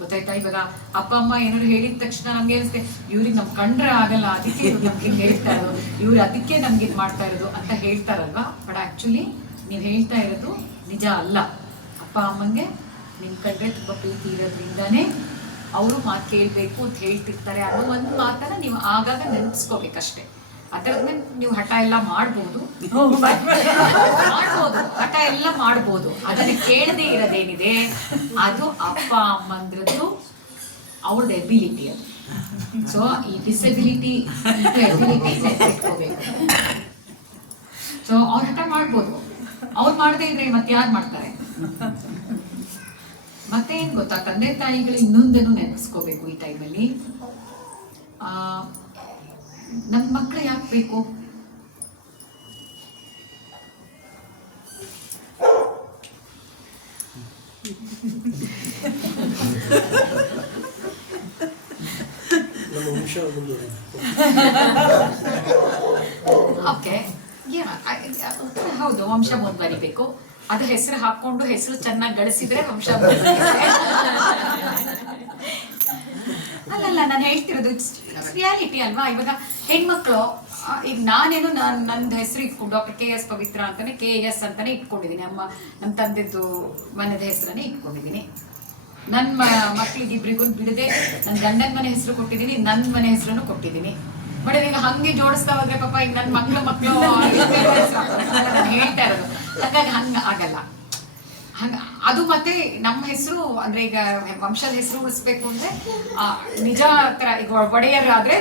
ಗೊತ್ತಾಯ್ತಾ. ಇವಾಗ ಅಪ್ಪ ಅಮ್ಮ ಏನಾದ್ರು ಹೇಳಿದ ತಕ್ಷಣ ನಮ್ಗೆ ಅನಿಸುತ್ತೆ ಇವ್ರಿಗೆ ನಮ್ ಕಂಡ್ರೆ ಆಗಲ್ಲ, ಅದಕ್ಕೆ ಇವ್ರು ನಮ್ಗೆ ಹೇಳ್ತಾ ಇರೋದು, ಇವ್ರು ಅದಕ್ಕೆ ನಮ್ಗೆ ಇದು ಮಾಡ್ತಾ ಇರೋದು ಅಂತ ಹೇಳ್ತಾರಲ್ವಾ. ಬಟ್ ಆ್ಯಕ್ಚುಲಿ ನೀವು ಹೇಳ್ತಾ ಇರೋದು ನಿಜ ಅಲ್ಲ. ಅಪ್ಪ ಅಮ್ಮಂಗೆ ನಿಮ್ಮ ಕಂಡ್ರೆ ತುಂಬ ಪ್ರೀತಿ ಇರೋದ್ರಿಂದಾನೇ ಅವರು ಮಾತು ಕೇಳಬೇಕು ಅಂತ ಹೇಳ್ತಿರ್ತಾರೆ ಅನ್ನೋ ಒಂದು ಮಾತನ್ನ ನೀವು ಆಗಾಗ ನೆನಪಿಸ್ಕೋಬೇಕಷ್ಟೇ. ಅದರದ್ಮೇಲೆ ನೀವು ಹಠ ಎಲ್ಲ ಮಾಡ್ಬೋದು, ಹಠ ಎಲ್ಲ ಮಾಡ್ಬೋದು. ಅದನ್ನ ಕೇಳದೆ ಇರೋದೇನಿದೆ ಅದು ಅಪ್ಪ ಅಮ್ಮಂದ್ರದ್ದು ಅವ್ರದ್ದು ಎಬಿಲಿಟಿ ಅದು. ಸೊ ಈ ಡಿಸಬಿಲಿಟಿ ಎಬಿಲಿಟಿ ಇಟ್ಕೋಬೇಕು. ಸೊ ಅವ್ರು ಹಠ ಮಾಡ್ಬೋದು, ಅವ್ರು ಮಾಡದೇ ಇದ್ರೆ ಮತ್ತೆ ಯಾರು ಮಾಡ್ತಾರೆ. ಮತ್ತೆ ಏನ್ ಗೊತ್ತಾ, ತಂದೆ ತಾಯಿಗಳು ಇನ್ನೊಂದನ್ನು ನೆನಪಿಸ್ಕೋಬೇಕು ಈ ಟೈಮಲ್ಲಿ. ನಮ್ಮ ಮಕ್ಕಳು ಯಾಕೆ ಬೇಕು? ಓಕೆ, ಹೌದು, ವಂಶ ಮುಂದುವರಿಬೇಕು. ಅದ್ರ ಹೆಸರು ಹಾಕೊಂಡು ಹೆಸರು ಚೆನ್ನಾಗಿ ಗಳಿಸಿದ್ರೆ ವಂಶ ಅಲ್ಲಲ್ಲ, ನಾನು ಹೇಳ್ತಿರೋದು ರಿಯಾಲಿಟಿ ಅಲ್ವಾ. ಇವಾಗ ಹೆಣ್ಮಕ್ಳು, ಈಗ ನಾನೇನು ನಂದು ಹೆಸರು ಇಟ್ಕೊಂಡು ಡಾಕ್ಟರ್ KS ಪವಿತ್ರ ಅಂತಾನೆ KS ಅಂತಾನೆ ಇಟ್ಕೊಂಡಿದ್ದೀನಿ. ನಮ್ಮ ತಂದೆದ್ದು ಮನೆದ ಹೆಸರನ್ನೇ ಇಟ್ಕೊಂಡಿದ್ದೀನಿ. ನನ್ನ ಮಕ್ಳಿಗೆ ಇಬ್ಬರಿಗೂ ಬಿಡದೆ ನನ್ನ ಗಂಡನ ಮನೆ ಹೆಸರು ಕೊಟ್ಟಿದ್ದೀನಿ, ನನ್ನ ಮನೆ ಹೆಸರನ್ನು ಕೊಟ್ಟಿದ್ದೀನಿ. ಬಟ್ ಈಗ ಹಂಗೆ ಜೋಡಿಸ್ತಾ ಹೋದ್ರೆ ಪಾಪ ಈಗ ನನ್ನ ಮಕ್ಕಳು ನಾನು ಹೇಳ್ತಾ ಇರೋದು. ಹಾಗಾಗಿ ಹಂಗೆ ಆಗಲ್ಲ. ಹಂಗ ಅದು ಮತ್ತೆ ನಮ್ಮ ಹೆಸರು ಅಂದ್ರೆ ಈಗ ವಂಶದ ಹೆಸರು ಉಳಿಸ್ಬೇಕು ಅಂದ್ರೆ ನಿಜ ತರ ಈಗ ಒಡೆಯರ್ ಆದ್ರೆ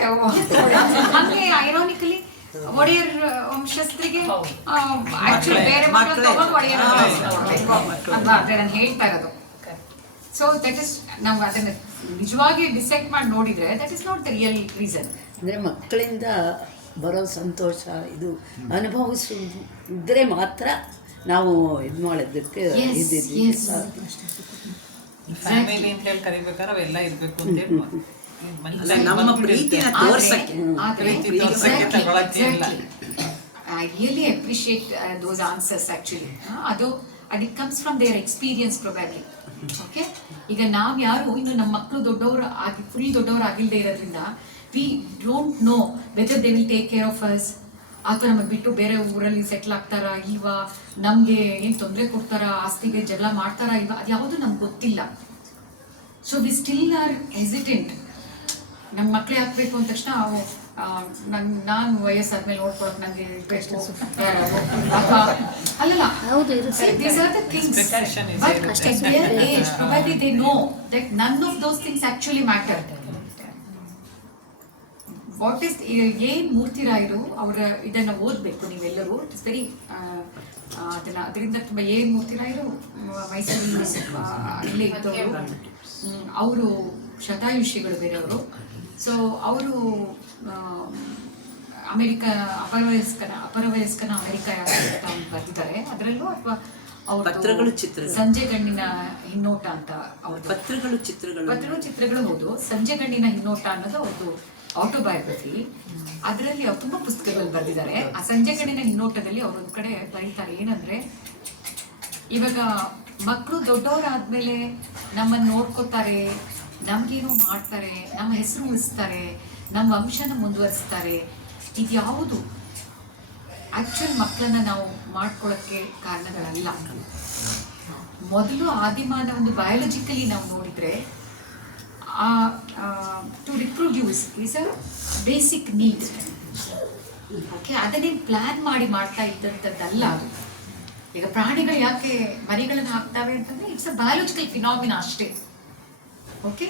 ಹಂಗೆ ಐರಾನಿಕಲಿ ಒಡೆಯರ್ ವಂಶಸ್ಥರಿಗೆ ಆಕ್ಚುಲಿ ಬೇರೆ ಮಕ್ಕಳು ತಗೊಂಡು ಒಡೆಯರ್ ಅಲ್ವಾ, ಅದೇ ನಾನು ಹೇಳ್ತಾ ಇರೋದು. ಸೊ ದಟ್ ಇಸ್, ನಾವು ಅದನ್ನ ನಿಜವಾಗಿ ಡಿಸೈಡ್ ಮಾಡಿ ನೋಡಿದ್ರೆ that is not the real reason. ಅಂದರೆ ಮಕ್ಕಳಿಂದ ಬರೋ ಸಂತೋಷ ಇದು ಅನುಭವಿಸಿದ್ರೆ ಮಾತ್ರ ನಾವು ಇದು ಮಾಡೋದಕ್ಕೆ ಫ್ಯಾಮಿಲಿ ಅಂತ ಹೇಳಿ ಕರಿಬೇಕಾದ್ರೆ ಅವೆಲ್ಲ ಇರ್ಬೇಕು ಅಂತ ಹೇಳಿ ನಮ್ಮ ಪ್ರೀತಿನ ತೋರ್ಸಕ್ಕೆ. I really appreciate those answers actually. ಅದು comes from their experience probably. Okay, ಈಗ ನಾವು ಯಾರು ಇನ್ನು ನಮ್ಮ ಮಕ್ಕಳು ದೊಡ್ಡವರು ಫುಲ್ ದೊಡ್ಡವರು ಆಗಿಲ್ಲದೆ ಇರೋದ್ರಿಂದ we don't know whether they will take care of us, ಅಥವಾ ನಮಗೆ ಬಿಟ್ಟು ಬೇರೆ ಊರಲ್ಲಿ ಸೆಟ್ಲ್ ಆಗ್ತಾರಾ ಇಲ್ವಾ, ನಮಗೆ ಏನು ತೊಂದರೆ ಕೊಡ್ತಾರಾ, ಆಸ್ತಿಗೆ ಜಗಳ ಮಾಡ್ತಾರಾ ಇಲ್ವಾ, ಅದು ಯಾವುದು ನಮ್ಗೆ ಗೊತ್ತಿಲ್ಲ. So we still are hesitant. ನಮ್ಮ ಮಕ್ಳು ಹಾಕ್ಬೇಕು ಅಂದ ತಕ್ಷಣ ನಾನು ವಯಸ್ಸಾದ್ಮೇಲೆ ನೋಡ್ಕೊಳಕ್ ನನಗೆ ಬೇಕು ಅಥವಾ ಅಲ್ಲಲ್ಲ, these are the things, but at their age probably they know that none of those things actually matter. What is ಏನು ಮೂರ್ತಿರಾಯರು ಅವರ ಇದನ್ನು ಓದಬೇಕು ನೀವೆಲ್ಲರೂ. ಇಟ್ ಇಸ್ ವೆರಿ ಅದರಿಂದ ತುಂಬ ಏನು ಮೂರ್ತಿರಾಯರು ಮೈಸೂರಲ್ಲಿ ಅಲ್ಲೇ ಇದ್ದವರು, ಅವರು ಶತಾಯುಷಿಗಳು ಬೇರೆಯವರು. ಸೊ ಅವರು ಅಪರವಯಸ್ಕನ ಅಮೆರಿಕ ಅಂತ ಬರ್ತಿದ್ದಾರೆ. ಅದರಲ್ಲೂ ಅಥವಾ ಪತ್ರಗಳು ಸಂಜೆ ಗಣ್ಣಿನ ಹಿನ್ನೋಟ ಅಂತ ಅವ್ರದ್ದು ಪತ್ರಗಳು ಚಿತ್ರಗಳು ಹೌದು. ಸಂಜೆ ಗಣ್ಣಿನ ಹಿನ್ನೋಟ ಅನ್ನೋದು ಅವ್ರದ್ದು ಆಟೋಬಯೋಗ್ರಫಿ. ಅದರಲ್ಲಿ ಅವ್ರು ತುಂಬ ಪುಸ್ತಕಗಳು ಬರೆದಿದ್ದಾರೆ. ಆ ಸಂಜೆ ಗಣ್ಣಿನ ಹಿನ್ನೋಟದಲ್ಲಿ ಅವರೊಂದು ಕಡೆ ಬರೀತಾರೆ ಏನಂದ್ರೆ, ಇವಾಗ ಮಕ್ಕಳು ದೊಡ್ಡವರಾದ್ಮೇಲೆ ನಮ್ಮನ್ನು ನೋಡ್ಕೋತಾರೆ, ನಮ್ಗೇನೋ ಮಾಡ್ತಾರೆ, ನಮ್ಮ ಹೆಸರು ಉಳಿಸ್ತಾರೆ, ನಮ್ಮ ವಂಶನ ಮುಂದುವರಿಸ್ತಾರೆ. ಇದ್ಯಾವುದು ಆಕ್ಚುಲ್ ಮಕ್ಕಳನ್ನ ನಾವು ಮಾಡ್ಕೊಳ್ಳೋಕ್ಕೆ ಕಾರಣಗಳಲ್ಲ. ಮೊದಲು ಆದಿಮಾನ ಒಂದು ಬಯಾಲಜಿಕಲಿ ನಾವು ನೋಡಿದರೆ to reproduce is a basic need. Okay, ಅದನ್ನೇನು ಪ್ಲ್ಯಾನ್ ಮಾಡಿ ಮಾಡ್ತಾ ಇದ್ದಂಥದ್ದಲ್ಲ ಅದು. ಈಗ ಪ್ರಾಣಿಗಳು ಯಾಕೆ ಮರಿಗಳನ್ನು ಹಾಕ್ತವೆ ಅಂತಂದರೆ ಇಟ್ಸ್ ಅ ಬಯಾಲಜಿಕಲ್ ಫಿನಾಮಿನಾ ಅಷ್ಟೇ. ಓಕೆ,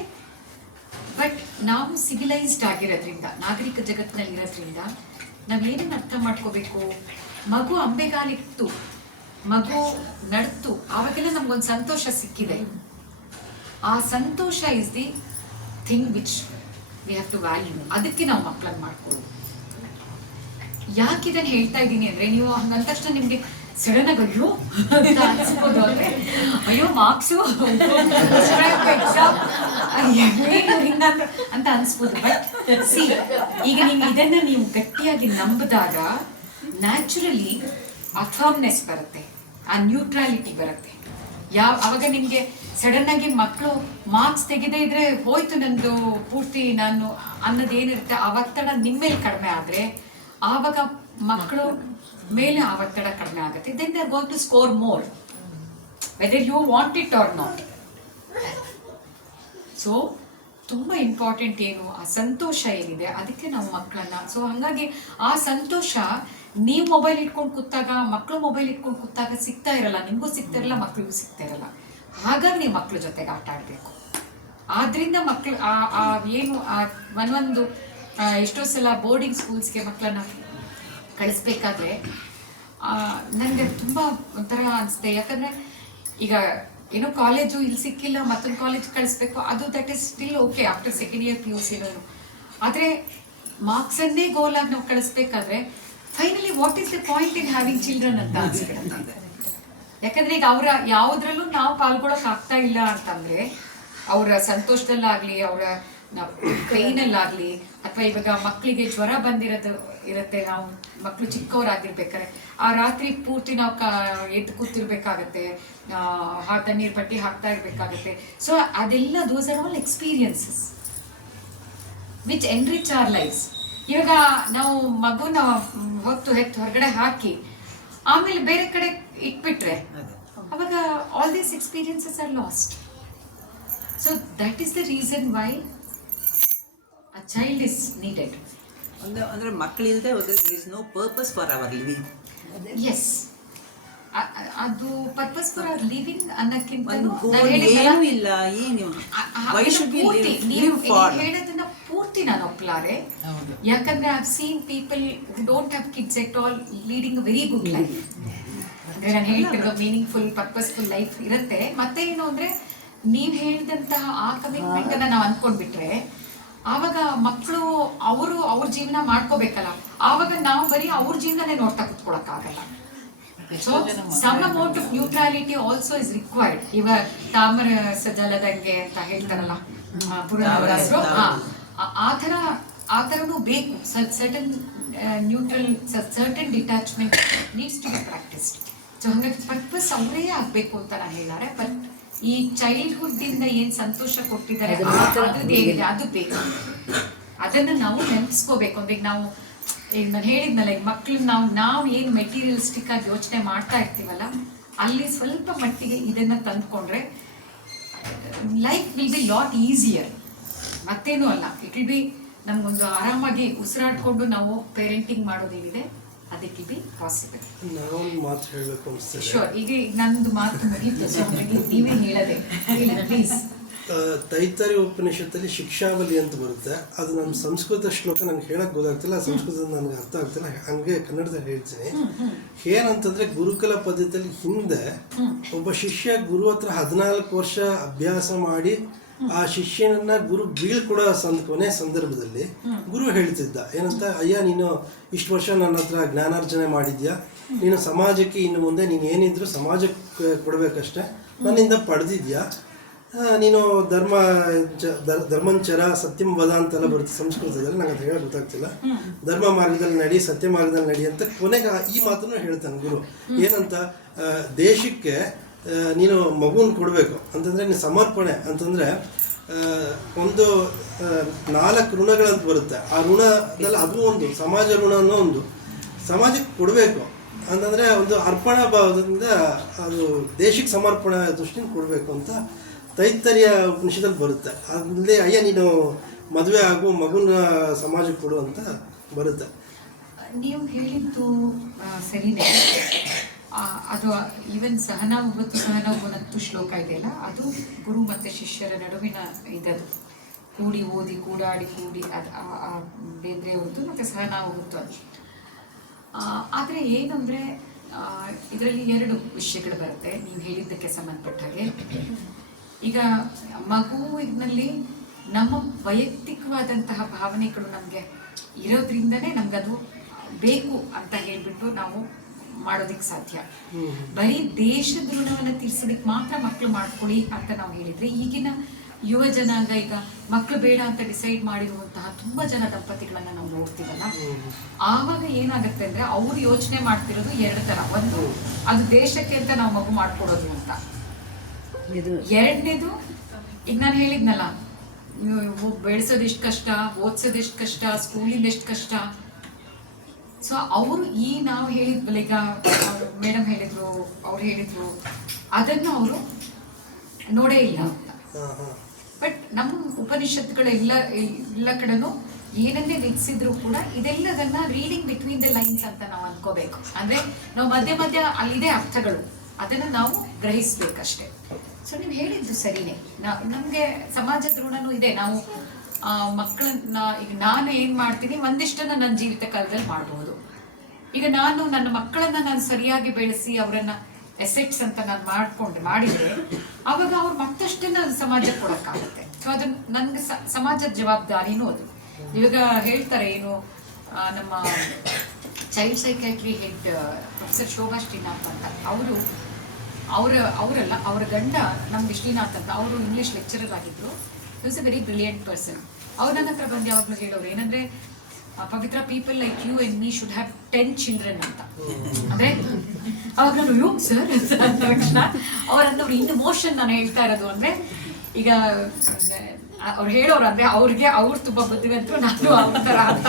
ಬಟ್ ನಾವು ಸಿವಿಲೈಸ್ಡ್ ಆಗಿರೋದ್ರಿಂದ, ನಾಗರಿಕ ಜಗತ್ತಿನಲ್ಲಿ ಇರೋದ್ರಿಂದ ನಾವೇನೇನು ಅರ್ಥ ಮಾಡ್ಕೋಬೇಕು, ಮಗು ಅಂಬೆಗಾಲಿಟ್ಟು ಮಗು ನಡ್ತು ಆವಾಗೆಲ್ಲ ನಮ್ಗೊಂದು ಸಂತೋಷ ಸಿಕ್ಕಿದೆ. ಆ ಸಂತೋಷ is the thing which we have to value. ಅದಕ್ಕೆ ನಾವು ಮಕ್ಕಳನ್ನು ಮಾಡ್ಕೊಳ್ಳೋದು. ಯಾಕೆ ಇದನ್ನು ಹೇಳ್ತಾ ಇದ್ದೀನಿ ಅಂದರೆ, ನೀವು ಹಂಗಂದ ತಕ್ಷಣ ನಿಮಗೆ ಸಡನ್ ಆಗಿ ಅಯ್ಯೋ ಅಂತ ಅನ್ಸ್ಬೋದು. ಅಂದರೆ ಅಯ್ಯೋ ಮಾರ್ಕ್ಸು ಎಕ್ಸಾಮ್ ಹಿಂಗಂತ ಅಂತ ಅನ್ಸ್ಬೋದು. ಬಟ್ ಸಿ, ಈಗ ನೀವು ಇದನ್ನು ನೀವು ಗಟ್ಟಿಯಾಗಿ ನಂಬಿದಾಗ ನ್ಯಾಚುರಲಿ ಆ ಫರ್ಮ್ನೆಸ್ ಬರುತ್ತೆ, ಆ ನ್ಯೂಟ್ರಾಲಿಟಿ ಬರುತ್ತೆ. ಅವಾಗ ನಿಮಗೆ ಸಡನ್ ಆಗಿ ಮಕ್ಕಳು ಮಾರ್ಕ್ಸ್ ತೆಗೆದೇ ಇದ್ರೆ ಹೋಯ್ತು ನಂದು ಪೂರ್ತಿ ನಾನು ಅನ್ನೋದೇನಿರುತ್ತೆ, ಆ ಒತ್ತಡ ನಿಮ್ಮ ಮೇಲೆ ಕಡಿಮೆ ಆದರೆ ಆವಾಗ ಮಕ್ಕಳು ಮೇಲೆ ಆ ಒತ್ತಡ ಕಡಿಮೆ ಆಗುತ್ತೆ. Then they are going to score more whether you want it or not. So ತುಂಬ ಇಂಪಾರ್ಟೆಂಟ್ ಏನು, ಆ ಸಂತೋಷ ಏನಿದೆ ಅದಕ್ಕೆ ನಾವು ಮಕ್ಕಳನ್ನ. ಸೊ ಹಾಗಾಗಿ ಆ ಸಂತೋಷ ನೀವು ಮೊಬೈಲ್ ಇಟ್ಕೊಂಡು ಕೂತಾಗ, ಮಕ್ಕಳು ಮೊಬೈಲ್ ಇಟ್ಕೊಂಡು ಕೂತಾಗ ಸಿಗ್ತಾ ಇರಲ್ಲ, ನಿಮಗೂ ಸಿಗ್ತಾ ಇರಲ್ಲ, ಮಕ್ಕಳಿಗೂ ಸಿಗ್ತಾ ಇರಲ್ಲ. ಹಾಗಾಗಿ ನೀವು ಮಕ್ಕಳ ಜೊತೆಗೆ ಆಟ ಆಡಬೇಕು. ಆದ್ರಿಂದ ಮಕ್ಕಳು ಏನು ಒಂದೊಂದು ಎಷ್ಟೋ ಸಲ ಬೋರ್ಡಿಂಗ್ ಸ್ಕೂಲ್ಸ್ಗೆ ಮಕ್ಕಳನ್ನ ಕಳಿಸ್ಬೇಕಾದ್ರೆ ನನಗೆ ತುಂಬ ಒಂಥರ ಅನಿಸುತ್ತೆ. ಯಾಕಂದರೆ ಈಗ ಏನೋ ಕಾಲೇಜು ಇಲ್ಲಿ ಸಿಕ್ಕಿಲ್ಲ, ಮತ್ತೊಂದು ಕಾಲೇಜ್ ಕಳಿಸ್ಬೇಕು, ಅದು that is still okay after second year PUC. ಆದರೆ ಮಾರ್ಕ್ಸನ್ನೇ ಗೋಲ್ ಆಗಿ ನಾವು ಕಳಿಸ್ಬೇಕಾದ್ರೆ finally what is the point in having children ಅಂತ ಅನ್ಸ್ಬಿಡುತ್ತೆ. ಯಾಕಂದ್ರೆ ಈಗ ಅವರ ಯಾವುದ್ರಲ್ಲೂ ನಾವು ಪಾಲ್ಗೊಳಕ್ ಆಗ್ತಾ ಇಲ್ಲ ಅಂತಂದ್ರೆ, ಅವರ ಸಂತೋಷದಲ್ಲಾಗ್ಲಿ, ಅವರ ಪೇಯ್ನಲ್ಲಾಗಲಿ, ಅಥವಾ ಇವಾಗ ಮಕ್ಕಳಿಗೆ ಜ್ವರ ಬಂದಿರೋದು ಇರುತ್ತೆ, ನಾವು ಮಕ್ಕಳು ಚಿಕ್ಕವರಾಗಿರ್ಬೇಕಾದ್ರೆ ಆ ರಾತ್ರಿ ಪೂರ್ತಿ ನಾವು ಎದ್ದು ಕೂತಿರ್ಬೇಕಾಗತ್ತೆ, ತಣ್ಣೀರು ಪಟ್ಟಿ ಹಾಕ್ತಾ ಇರಬೇಕಾಗತ್ತೆ. ಸೊ ಅದೆಲ್ಲ those are all experiences which enrich our lives. ಇವಾಗ ನಾವು ಮಗುನ ಹೊರಗಡೆ ಹಾಕಿ ಆಮೇಲೆ ಬೇರೆ ಕಡೆ ಇಟ್ಬಿಟ್ರೆ ಅವಾಗ all these experiences are lost. So that is the reason why a child is needed. ಅಂದರೆ ಮಕ್ಕಳಿಲ್ಲದೆ ಹೋದರೆ there is no purpose for our living. Yes. ಅದು ಪರ್ಪಸ್ ಫಾರ್ ಅವರ್ ಲಿವಿಂಗ್ ಅನ್ನಕ್ಕಿಂತ ಏನೂ ಇಲ್ಲ. ಏನು why should we live for? ಹೇಳೋದನ್ನ ಪೂರ್ತಿ ನಾನು ಒಪ್ಲಾರೆ. ಯಾಕಂದ್ರೆ I have seen people who don't have kids at all leading a very good life. ಅಂದ್ರೆ ನಾನು ಹೇಳ್ತಿರೋ ಮೀನಿಂಗ್ಫುಲ್ ಪರ್ಪಸ್ಫುಲ್ ಲೈಫ್ ಇರುತ್ತೆ. ಮತ್ತೆ ಏನು ಅಂದ್ರೆ ನೀವು ಹೇಳಿದಂತಹ ಆ ಕಮಿಟ್ಮೆಂಟ್ ಅನ್ನ ನಾವು ಅಂದ್ಕೊಂಡ್ಬಿಟ್ರೆ ಆವಾಗ ಮಕ್ಕಳು ಅವ್ರ ಜೀವನ ಮಾಡ್ಕೋಬೇಕಲ್ಲ, ಆವಾಗ ನಾವು ಬರೀ ಅವ್ರ ಜೀವನನೇ ನೋಡ್ತಾ ಕುತ್ಕೊಳಕ್ಕಾಗಲ್ಲ. So some amount of neutrality also is required. ಇವಾಗ ತಾಮ್ರ ಸಜಲದಂಗೆ ಅಂತ ಹೇಳ್ತಾರಲ್ಲ ಪುರಂದರದಾಸರು, ಆ ಥರನೂ ಬೇಕು. Certain neutral, certain detachment needs to be practised. So ಹಾಗಾಗಿ ಪರ್ಪಸ್ ಅವರೇ ಆಗಬೇಕು ಅಂತ ನಾನು ಹೇಳಾರೆ. ಬಟ್ ಈ ಚೈಲ್ಡ್ಹುಡ್ ಇಂದ ಏನ್ ಸಂತೋಷ ಕೊಟ್ಟಿದ್ದಾರೆ ಅದ್ರದ್ದು ಏನಿದೆ ಅದು ಬೇಕು. ಅದನ್ನ ನಾವು ನೆನಪಿಸ್ಕೋಬೇಕು. ಅಂದ್ರೆ ಈಗ ನಾವು ಈಗ ನಾನು ಹೇಳಿದ್ನಲ್ಲ, ಈಗ ಮಕ್ಳು ನಾವು ಏನು ಮೆಟೀರಿಯಲಿಸ್ಟಿಕ್ ಆಗಿ ಯೋಚನೆ ಮಾಡ್ತಾ ಇರ್ತೀವಲ್ಲ, ಅಲ್ಲಿ ಸ್ವಲ್ಪ ಮಟ್ಟಿಗೆ ಇದನ್ನ ತಂದ್ಕೊಂಡ್ರೆ life will be lot easier. ಮತ್ತೇನೂ ಅಲ್ಲ, ಇಟ್ ವಿಲ್ ಬಿ ನಮ್ಗೊಂದು ಆರಾಮಾಗಿ ಉಸಿರಾಡ್ಕೊಂಡು ನಾವು ಪೇರೆಂಟಿಂಗ್ ಮಾಡೋದೇನಿದೆ ಅದಕ್ಕೆ ಬಿ ಪಾಸಿಬಲ್. ನಾವೊಂದು ಮಾತು ಹೇಳಬೇಕು ಅನಿಸ್ತದೆ. ಶೋರ್, ಈಗ ನಂದು ಮಾತು ಮುಗೀತು, ಸೊ ನೀವೇ ಹೇಳದೆ ಪ್ಲೀಸ್. ತೈತರಿ ಉಪನಿಷತ್ತಲ್ಲಿ ಶಿಕ್ಷಾವಲಿ ಅಂತ ಬರುತ್ತೆ. ಅದು ನಮ್ಮ ಸಂಸ್ಕೃತ ಶ್ಲೋಕ ನನಗೆ ಹೇಳಕ್ಕೆ ಗೊತ್ತಾಗ್ತಿಲ್ಲ, ಸಂಸ್ಕೃತದ ನನಗೆ ಅರ್ಥ ಆಗ್ತಿಲ್ಲ, ಹಂಗೆ ಕನ್ನಡದಲ್ಲಿ ಹೇಳ್ತೀನಿ. ಏನಂತಂದ್ರೆ ಗುರುಕುಲ ಪದ್ಧತಿಯಲ್ಲಿ ಹಿಂದೆ ಒಬ್ಬ ಶಿಷ್ಯ ಗುರು ಹತ್ರ 14 ವರ್ಷ ಅಭ್ಯಾಸ ಮಾಡಿ ಆ ಶಿಷ್ಯನನ್ನ ಗುರು ಬೀಳ್ಕೊಡೋ ಕೊನೆ ಸಂದರ್ಭದಲ್ಲಿ ಗುರು ಹೇಳ್ತಿದ್ದ ಏನಂತ, ಅಯ್ಯ ನೀನು ಇಷ್ಟು ವರ್ಷ ನನ್ನ ಹತ್ರ ಜ್ಞಾನಾರ್ಜನೆ ಮಾಡಿದ್ಯಾ, ನೀನು ಸಮಾಜಕ್ಕೆ ಇನ್ನು ಮುಂದೆ ನೀನು ಏನಿದ್ರು ಸಮಾಜಕ್ಕೆ ಕೊಡಬೇಕಷ್ಟೆ, ನನ್ನಿಂದ ಪಡೆದಿದ್ಯಾ, ನೀನು ಧರ್ಮಂಚರ ಸತ್ಯಂ ವದ ಅಂತೆಲ್ಲ ಬರುತ್ತೆ ಸಂಸ್ಕೃತದಲ್ಲಿ, ನಂಗೆ ಅದು ಹೇಳೋಕೆ ಗೊತ್ತಾಗ್ತಿಲ್ಲ. ಧರ್ಮ ಮಾರ್ಗದಲ್ಲಿ ನಡಿ, ಸತ್ಯ ಮಾರ್ಗದಲ್ಲಿ ನಡಿ ಅಂತ ಕೊನೆಗೆ ಈ ಮಾತನ್ನು ಹೇಳ್ತಾನೆ ಗುರು. ಏನಂತ, ದೇಶಕ್ಕೆ ನೀನು ಮಗುನ ಕೊಡಬೇಕು ಅಂತಂದರೆ ನೀನು ಸಮರ್ಪಣೆ ಅಂತಂದರೆ ಒಂದು 4 ಋಣಗಳಂತ ಬರುತ್ತೆ. ಆ ಋಣದಲ್ಲಿ ಅದು ಒಂದು ಸಮಾಜ ಋಣ ಅನ್ನೋ ಒಂದು ಸಮಾಜಕ್ಕೆ ಕೊಡಬೇಕು. ಅಂತಂದರೆ ಒಂದು ಅರ್ಪಣಾ ಭಾವದಿಂದ ಅದು ದೇಶಕ್ಕೆ ಸಮರ್ಪಣೆ ದೃಷ್ಟಿಯಿಂದ ಕೊಡಬೇಕು ಅಂತ ತೈತ್ತರಿಯ ಉಪನಿಷದಲ್ಲಿ ಬರುತ್ತೆ. ಅಲ್ಲಿ ಅಯ್ಯ ನೀನು ಮದುವೆ ಆಗು, ಮಗುನ ಸಮಾಜಕ್ಕೆ ಕೊಡು ಅಂತ ಬರುತ್ತೆ. ನೀವು ಹೇಳಿದ್ದು ಸರಿನೇ. ಅದು ಈವನ್ ಸಹನಾವತ್ತು ಶ್ಲೋಕ ಇದೆಯಲ್ಲ, ಅದು ಗುರು ಮತ್ತು ಶಿಷ್ಯರ ನಡುವಿನ ಇದದು ಕೂಡಿ ಓದಿ ಕೂಡಾಡಿ ಕೂಡಿ ಅದು ಬೇದ್ರೆ ಹೊತ್ತು ಮತ್ತು ಸಹನಾವತ್ತು ಅದು. ಆದರೆ ಏನಂದರೆ ಇದರಲ್ಲಿ 2 ವಿಷಯಗಳು ಬರುತ್ತೆ ನೀವು ಹೇಳಿದ್ದಕ್ಕೆ ಸಂಬಂಧಪಟ್ಟ ಹಾಗೆ. ಈಗ ಮಗುವಿನಲ್ಲಿ ನಮ್ಮ ವೈಯಕ್ತಿಕವಾದಂತಹ ಭಾವನೆಗಳು ನಮಗೆ ಇರೋದ್ರಿಂದನೇ ನಮಗದು ಬೇಕು ಅಂತ ಹೇಳಿಬಿಟ್ಟು ನಾವು ಮಾಡೋದಕ್ಕೆ ಸಾಧ್ಯ. ಬರೀ ದೇಶದ ಋಣವನ್ನು ತೀರ್ಸೋದಕ್ಕೆ ಮಾತ್ರ ಮಕ್ಕಳು ಮಾಡ್ಕೊಳ್ಳಿ ಅಂತ ನಾವು ಹೇಳಿದರೆ, ಈಗಿನ ಯುವ ಜನಾಂಗ ಈಗ ಮಕ್ಕಳು ಬೇಡ ಅಂತ ಡಿಸೈಡ್ ಮಾಡಿರುವಂತಹ ತುಂಬ ಜನ ದಂಪತಿಗಳನ್ನ ನಾವು ನೋಡ್ತೀವಲ್ಲ, ಆವಾಗ ಏನಾಗುತ್ತೆ ಅಂದರೆ ಅವ್ರು ಯೋಚನೆ ಮಾಡ್ತಿರೋದು 2 ಥರ. ಒಂದು, ಅದು ದೇಶಕ್ಕೆ ಅಂತ ನಾವು ಮಗು ಮಾಡ್ಕೊಡೋದು ಅಂತ. ಎರಡನೇದು, ಈಗ ನಾನು ಹೇಳಿದ್ನಲ್ಲ, ಬೆಳೆಸೋದು ಎಷ್ಟು ಕಷ್ಟ, ಓದಿಸೋದು ಎಷ್ಟು ಕಷ್ಟ, ಸ್ಕೂಲಿಂದ ಎಷ್ಟು ಕಷ್ಟ. ಸೊ ಅವರು ನಾವು ಹೇಳಿದ್ವಲ್ಲ, ಈಗ ಮೇಡಮ್ ಹೇಳಿದ್ರು, ಅವ್ರು ಹೇಳಿದ್ರು, ಅದನ್ನು ಅವರು ನೋಡೇ ಇಲ್ಲ ಅಂತ. ಬಟ್ ನಮ್ಮ ಉಪನಿಷತ್ತುಗಳ ಎಲ್ಲ ಕಡೆನೂ ಏನನ್ನೇ ವಿಧಿಸಿದ್ರು ಕೂಡ ಇದೆಲ್ಲದನ್ನ ರೀಡಿಂಗ್ ಬಿಟ್ವೀನ್ ದ ಲೈನ್ಸ್ ಅಂತ ನಾವು ಅನ್ಕೋಬೇಕು. ಅಂದರೆ ನಾವು ಮಧ್ಯ ಅಲ್ಲಿದೆ ಅರ್ಥಗಳು, ಅದನ್ನು ನಾವು ಗ್ರಹಿಸ್ಬೇಕಷ್ಟೇ. ಸೊ ನೀವು ಹೇಳಿದ್ದು ಸರಿನೇ. ನಮಗೆ ಸಮಾಜದ ಋಣನೂ ಇದೆ. ನಾವು ಮಕ್ಕಳನ್ನ, ಈಗ ನಾನು ಏನು ಮಾಡ್ತೀನಿ ಒಂದಿಷ್ಟನ್ನು ನನ್ನ ಜೀವಿತ ಕಾಲದಲ್ಲಿ ಮಾಡ್ಬೋದು. ಈಗ ನನ್ನ ಮಕ್ಕಳನ್ನ ನಾನು ಸರಿಯಾಗಿ ಬೆಳೆಸಿ ಅವರನ್ನ ಎಸೆಟ್ಸ್ ಅಂತ ನಾನು ಮಾಡಿದರೆ ಅವಾಗ ಅವ್ರು ಮತ್ತಷ್ಟನ್ನು ಸಮಾಜಕ್ಕೆ ಕೊಡೋಕ್ಕಾಗುತ್ತೆ. ಸೊ ಅದು ನನಗೆ ಸಮಾಜದ ಜವಾಬ್ದಾರಿನೂ ಅದು. ಇವಾಗ ಹೇಳ್ತಾರೆ ಏನು, ನಮ್ಮ child psychiatry head professor Shobha Srinath ಅಂತ, ಅವರಲ್ಲ ಅವ್ರ ಗಂಡ ನಮ್ಗೆ ಶ್ರೀನಾಥ್ ಅಂತ, ಅವರು ಇಂಗ್ಲೀಷ್ ಲೆಕ್ಚರರ್ ಆಗಿದ್ರು. Is a very brilliant person. ಅವ್ರು ನನ್ನ ಹತ್ರ ಬಂದು ಯಾವಾಗಲೂ ಹೇಳೋರು ಏನಂದರೆ, Pavithra, people like you and me should have 10 children ಅಂತ. ಅಂದರೆ ಅವಾಗ ನಾನು ಯೋ ಸರ್ ಅಂದ ತಕ್ಷಣ ಅವ್ರು ಇನ್ನು ಮೋಷನ್ ನಾನು ಹೇಳ್ತಾ ಇರೋದು ಅಂದರೆ, ಈಗ ಅವ್ರು ಹೇಳೋರು ಅಂದರೆ ಅವ್ರು ತುಂಬ ಬುದ್ಧಿವಂತರು, ನಾನು ಅವ್ರ ಥರ ಅಂತ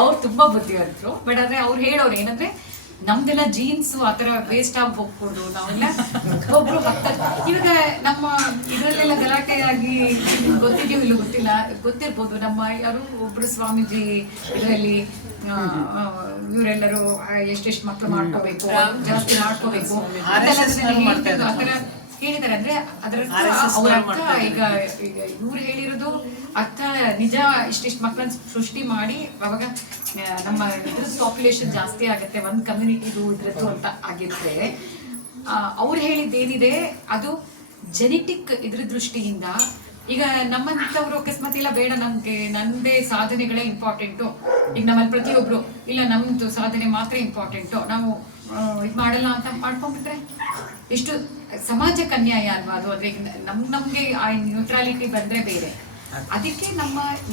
ಅವ್ರು ತುಂಬ ಬುದ್ಧಿವಂತರು. ಬಟ್ ಆದರೆ ಅವ್ರು ಹೇಳೋರು ಏನಂದರೆ, ನಮ್ದೆಲ್ಲ ಜೀನ್ಸು ಆ ಥರ ವೇಸ್ಟ್ ಆಗಿ ಹೋಗ್ಬೋದು, ನಾವೆಲ್ಲ ಒಬ್ಬರು ಇವಾಗ ನಮ್ಮ ಇದರಲ್ಲೆಲ್ಲ ಗಲಾಟೆಯಾಗಿ ಗೊತ್ತಿದೆಯೋ ಇಲ್ಲೋ ಗೊತ್ತಿರ್ಬೋದು. ನಮ್ಮ ಯಾರು ಒಬ್ಬರು ಸ್ವಾಮೀಜಿ ಇದರಲ್ಲಿ ಇವರೆಲ್ಲರೂ ಎಷ್ಟೆಷ್ಟು ಮಕ್ಕಳು ಮಾಡ್ಕೋಬೇಕು, ಜಾಸ್ತಿ ಮಾಡ್ಕೋಬೇಕು ಅಂತೆಲ್ಲ ಆ ಥರ ಹೇಳಿದ್ದಾರೆ. ಅಂದರೆ ಅದರ ಅವ್ರ ಅರ್ಥ, ಈಗ ಇವ್ರು ಹೇಳಿರೋದು ಅರ್ಥ ನಿಜ, ಇಷ್ಟಿಷ್ಟು ಮಕ್ಕಳನ್ನ ಸೃಷ್ಟಿ ಮಾಡಿ ಅವಾಗ ನಮ್ಮ ಇದ್ರದ್ದು ಪಾಪ್ಯುಲೇಷನ್ ಜಾಸ್ತಿ ಆಗುತ್ತೆ, ಒಂದು ಕಮ್ಯುನಿಟಿದು ಇದ್ರದ್ದು ಅಂತ ಆಗಿರುತ್ತೆ. ಅವ್ರು ಹೇಳಿದ್ದೇನಿದೆ ಅದು ಜೆನೆಟಿಕ್ ಇದ್ರ ದೃಷ್ಟಿಯಿಂದ. ಈಗ ನಮ್ಮಂಥವ್ರು ಅಕಸ್ಮಾತ್ ಇಲ್ಲ ಬೇಡ, ನಮಗೆ ನನ್ನದೇ ಸಾಧನೆಗಳೇ ಇಂಪಾರ್ಟೆಂಟು, ಈಗ ನಮ್ಮಲ್ಲಿ ಪ್ರತಿಯೊಬ್ಬರು ಇಲ್ಲ ನಮ್ಮದು ಸಾಧನೆ ಮಾತ್ರ ಇಂಪಾರ್ಟೆಂಟು, ನಾವು ಇದು ಮಾಡಲ್ಲ ಅಂತ ಮಾಡ್ಕೊಂಡ್ಬಿಟ್ರೆ ಎಷ್ಟು ಸಮಾಜಕ್ಕೆ ಅನ್ಯಾಯ ಅಲ್ವಾ ಅದು. ಅಂದರೆ ನಮಗೆ ಆ ನ್ಯೂಟ್ರಾಲಿಟಿ ಬಂದರೆ ಬೇರೆ. ಅದಕ್ಕೆ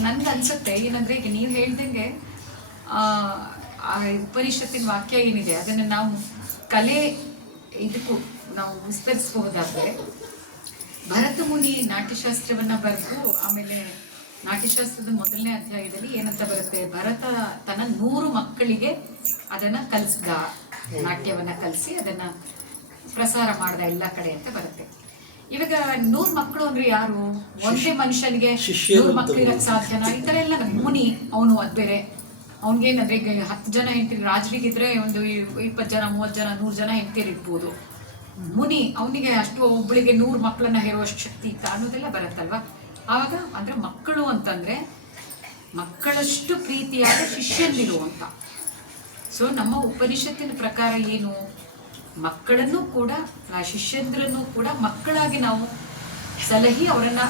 ನನ್ಗೆ ಅನ್ಸುತ್ತೆ ಏನಂದರೆ, ಈಗ ನೀವು ಹೇಳ್ದಂಗೆ ಆ ಉಪನಿಷತ್ತಿನ ವಾಕ್ಯ ಏನಿದೆ ಅದನ್ನು ನಾವು ಕಲೆ ಇದಕ್ಕೂ ನಾವು ವಿಸ್ತರಿಸಬಹುದಾದರೆ, ಭರತ ಮುನಿ ನಾಟ್ಯಶಾಸ್ತ್ರವನ್ನು ಬರೆದು ಆಮೇಲೆ ನಾಟ್ಯಶಾಸ್ತ್ರದ 1ನೇ ಅಧ್ಯಾಯದಲ್ಲಿ ಏನಂತ ಬರುತ್ತೆ, ಭರತ ತನ್ನ 100 ಮಕ್ಕಳಿಗೆ ಅದನ್ನು ಕಲಿಸ್ದ, ನಾಟ್ಯವನ್ನು ಕಲಿಸಿ ಅದನ್ನು ಪ್ರಸಾರ ಮಾಡ್ದ ಎಲ್ಲ ಕಡೆ ಅಂತ ಬರುತ್ತೆ. ಇವಾಗ 100 ಮಕ್ಕಳು ಅಂದ್ರೆ ಯಾರು? ಒಂದೇ ಮನುಷ್ಯನಿಗೆ 100 ಮಕ್ಕಳು ಇರಕ್ಕೆ ಸಾಧ್ಯನಾ? ಈ ಥರ ಎಲ್ಲ ಮುನಿ ಅವನು ಅದು ಬೇರೆ. ಅವ್ನಿಗೇನಂದ್ರೆ ಈಗ 10 ಜನ ಹೆಂಡತಿರು, ರಾಜರಿಗಿದ್ರೆ ಒಂದು 20 ಜನ 30 ಜನ 100 ಜನ ಹೆಂಡತಿರು ಇರ್ಬೋದು. ಮುನಿ ಅವನಿಗೆ ಅಷ್ಟು ಒಬ್ಬಳಿಗೆ 100 ಮಕ್ಕಳನ್ನ ಹೇರುವಷ್ಟು ಶಕ್ತಿ ಇತ್ತ ಅನ್ನೋದೆಲ್ಲ ಬರುತ್ತಲ್ವ. ಆವಾಗ ಅಂದ್ರೆ ಮಕ್ಕಳು ಅಂತಂದ್ರೆ ಮಕ್ಕಳಷ್ಟು ಪ್ರೀತಿಯಾದ ಶಿಷ್ಯಂದಿರು ಅಂತ. ಸೊ ನಮ್ಮ ಉಪನಿಷತ್ತಿನ ಪ್ರಕಾರ ಏನು, ಮಕ್ಕಳನ್ನು ಕೂಡ ಶಿಷ್ಯಂದ್ರನ್ನು ಕೂಡ ಮಕ್ಕಳಾಗಿ ನಾವು ಸಲಹಿ ಅವರನ್ನು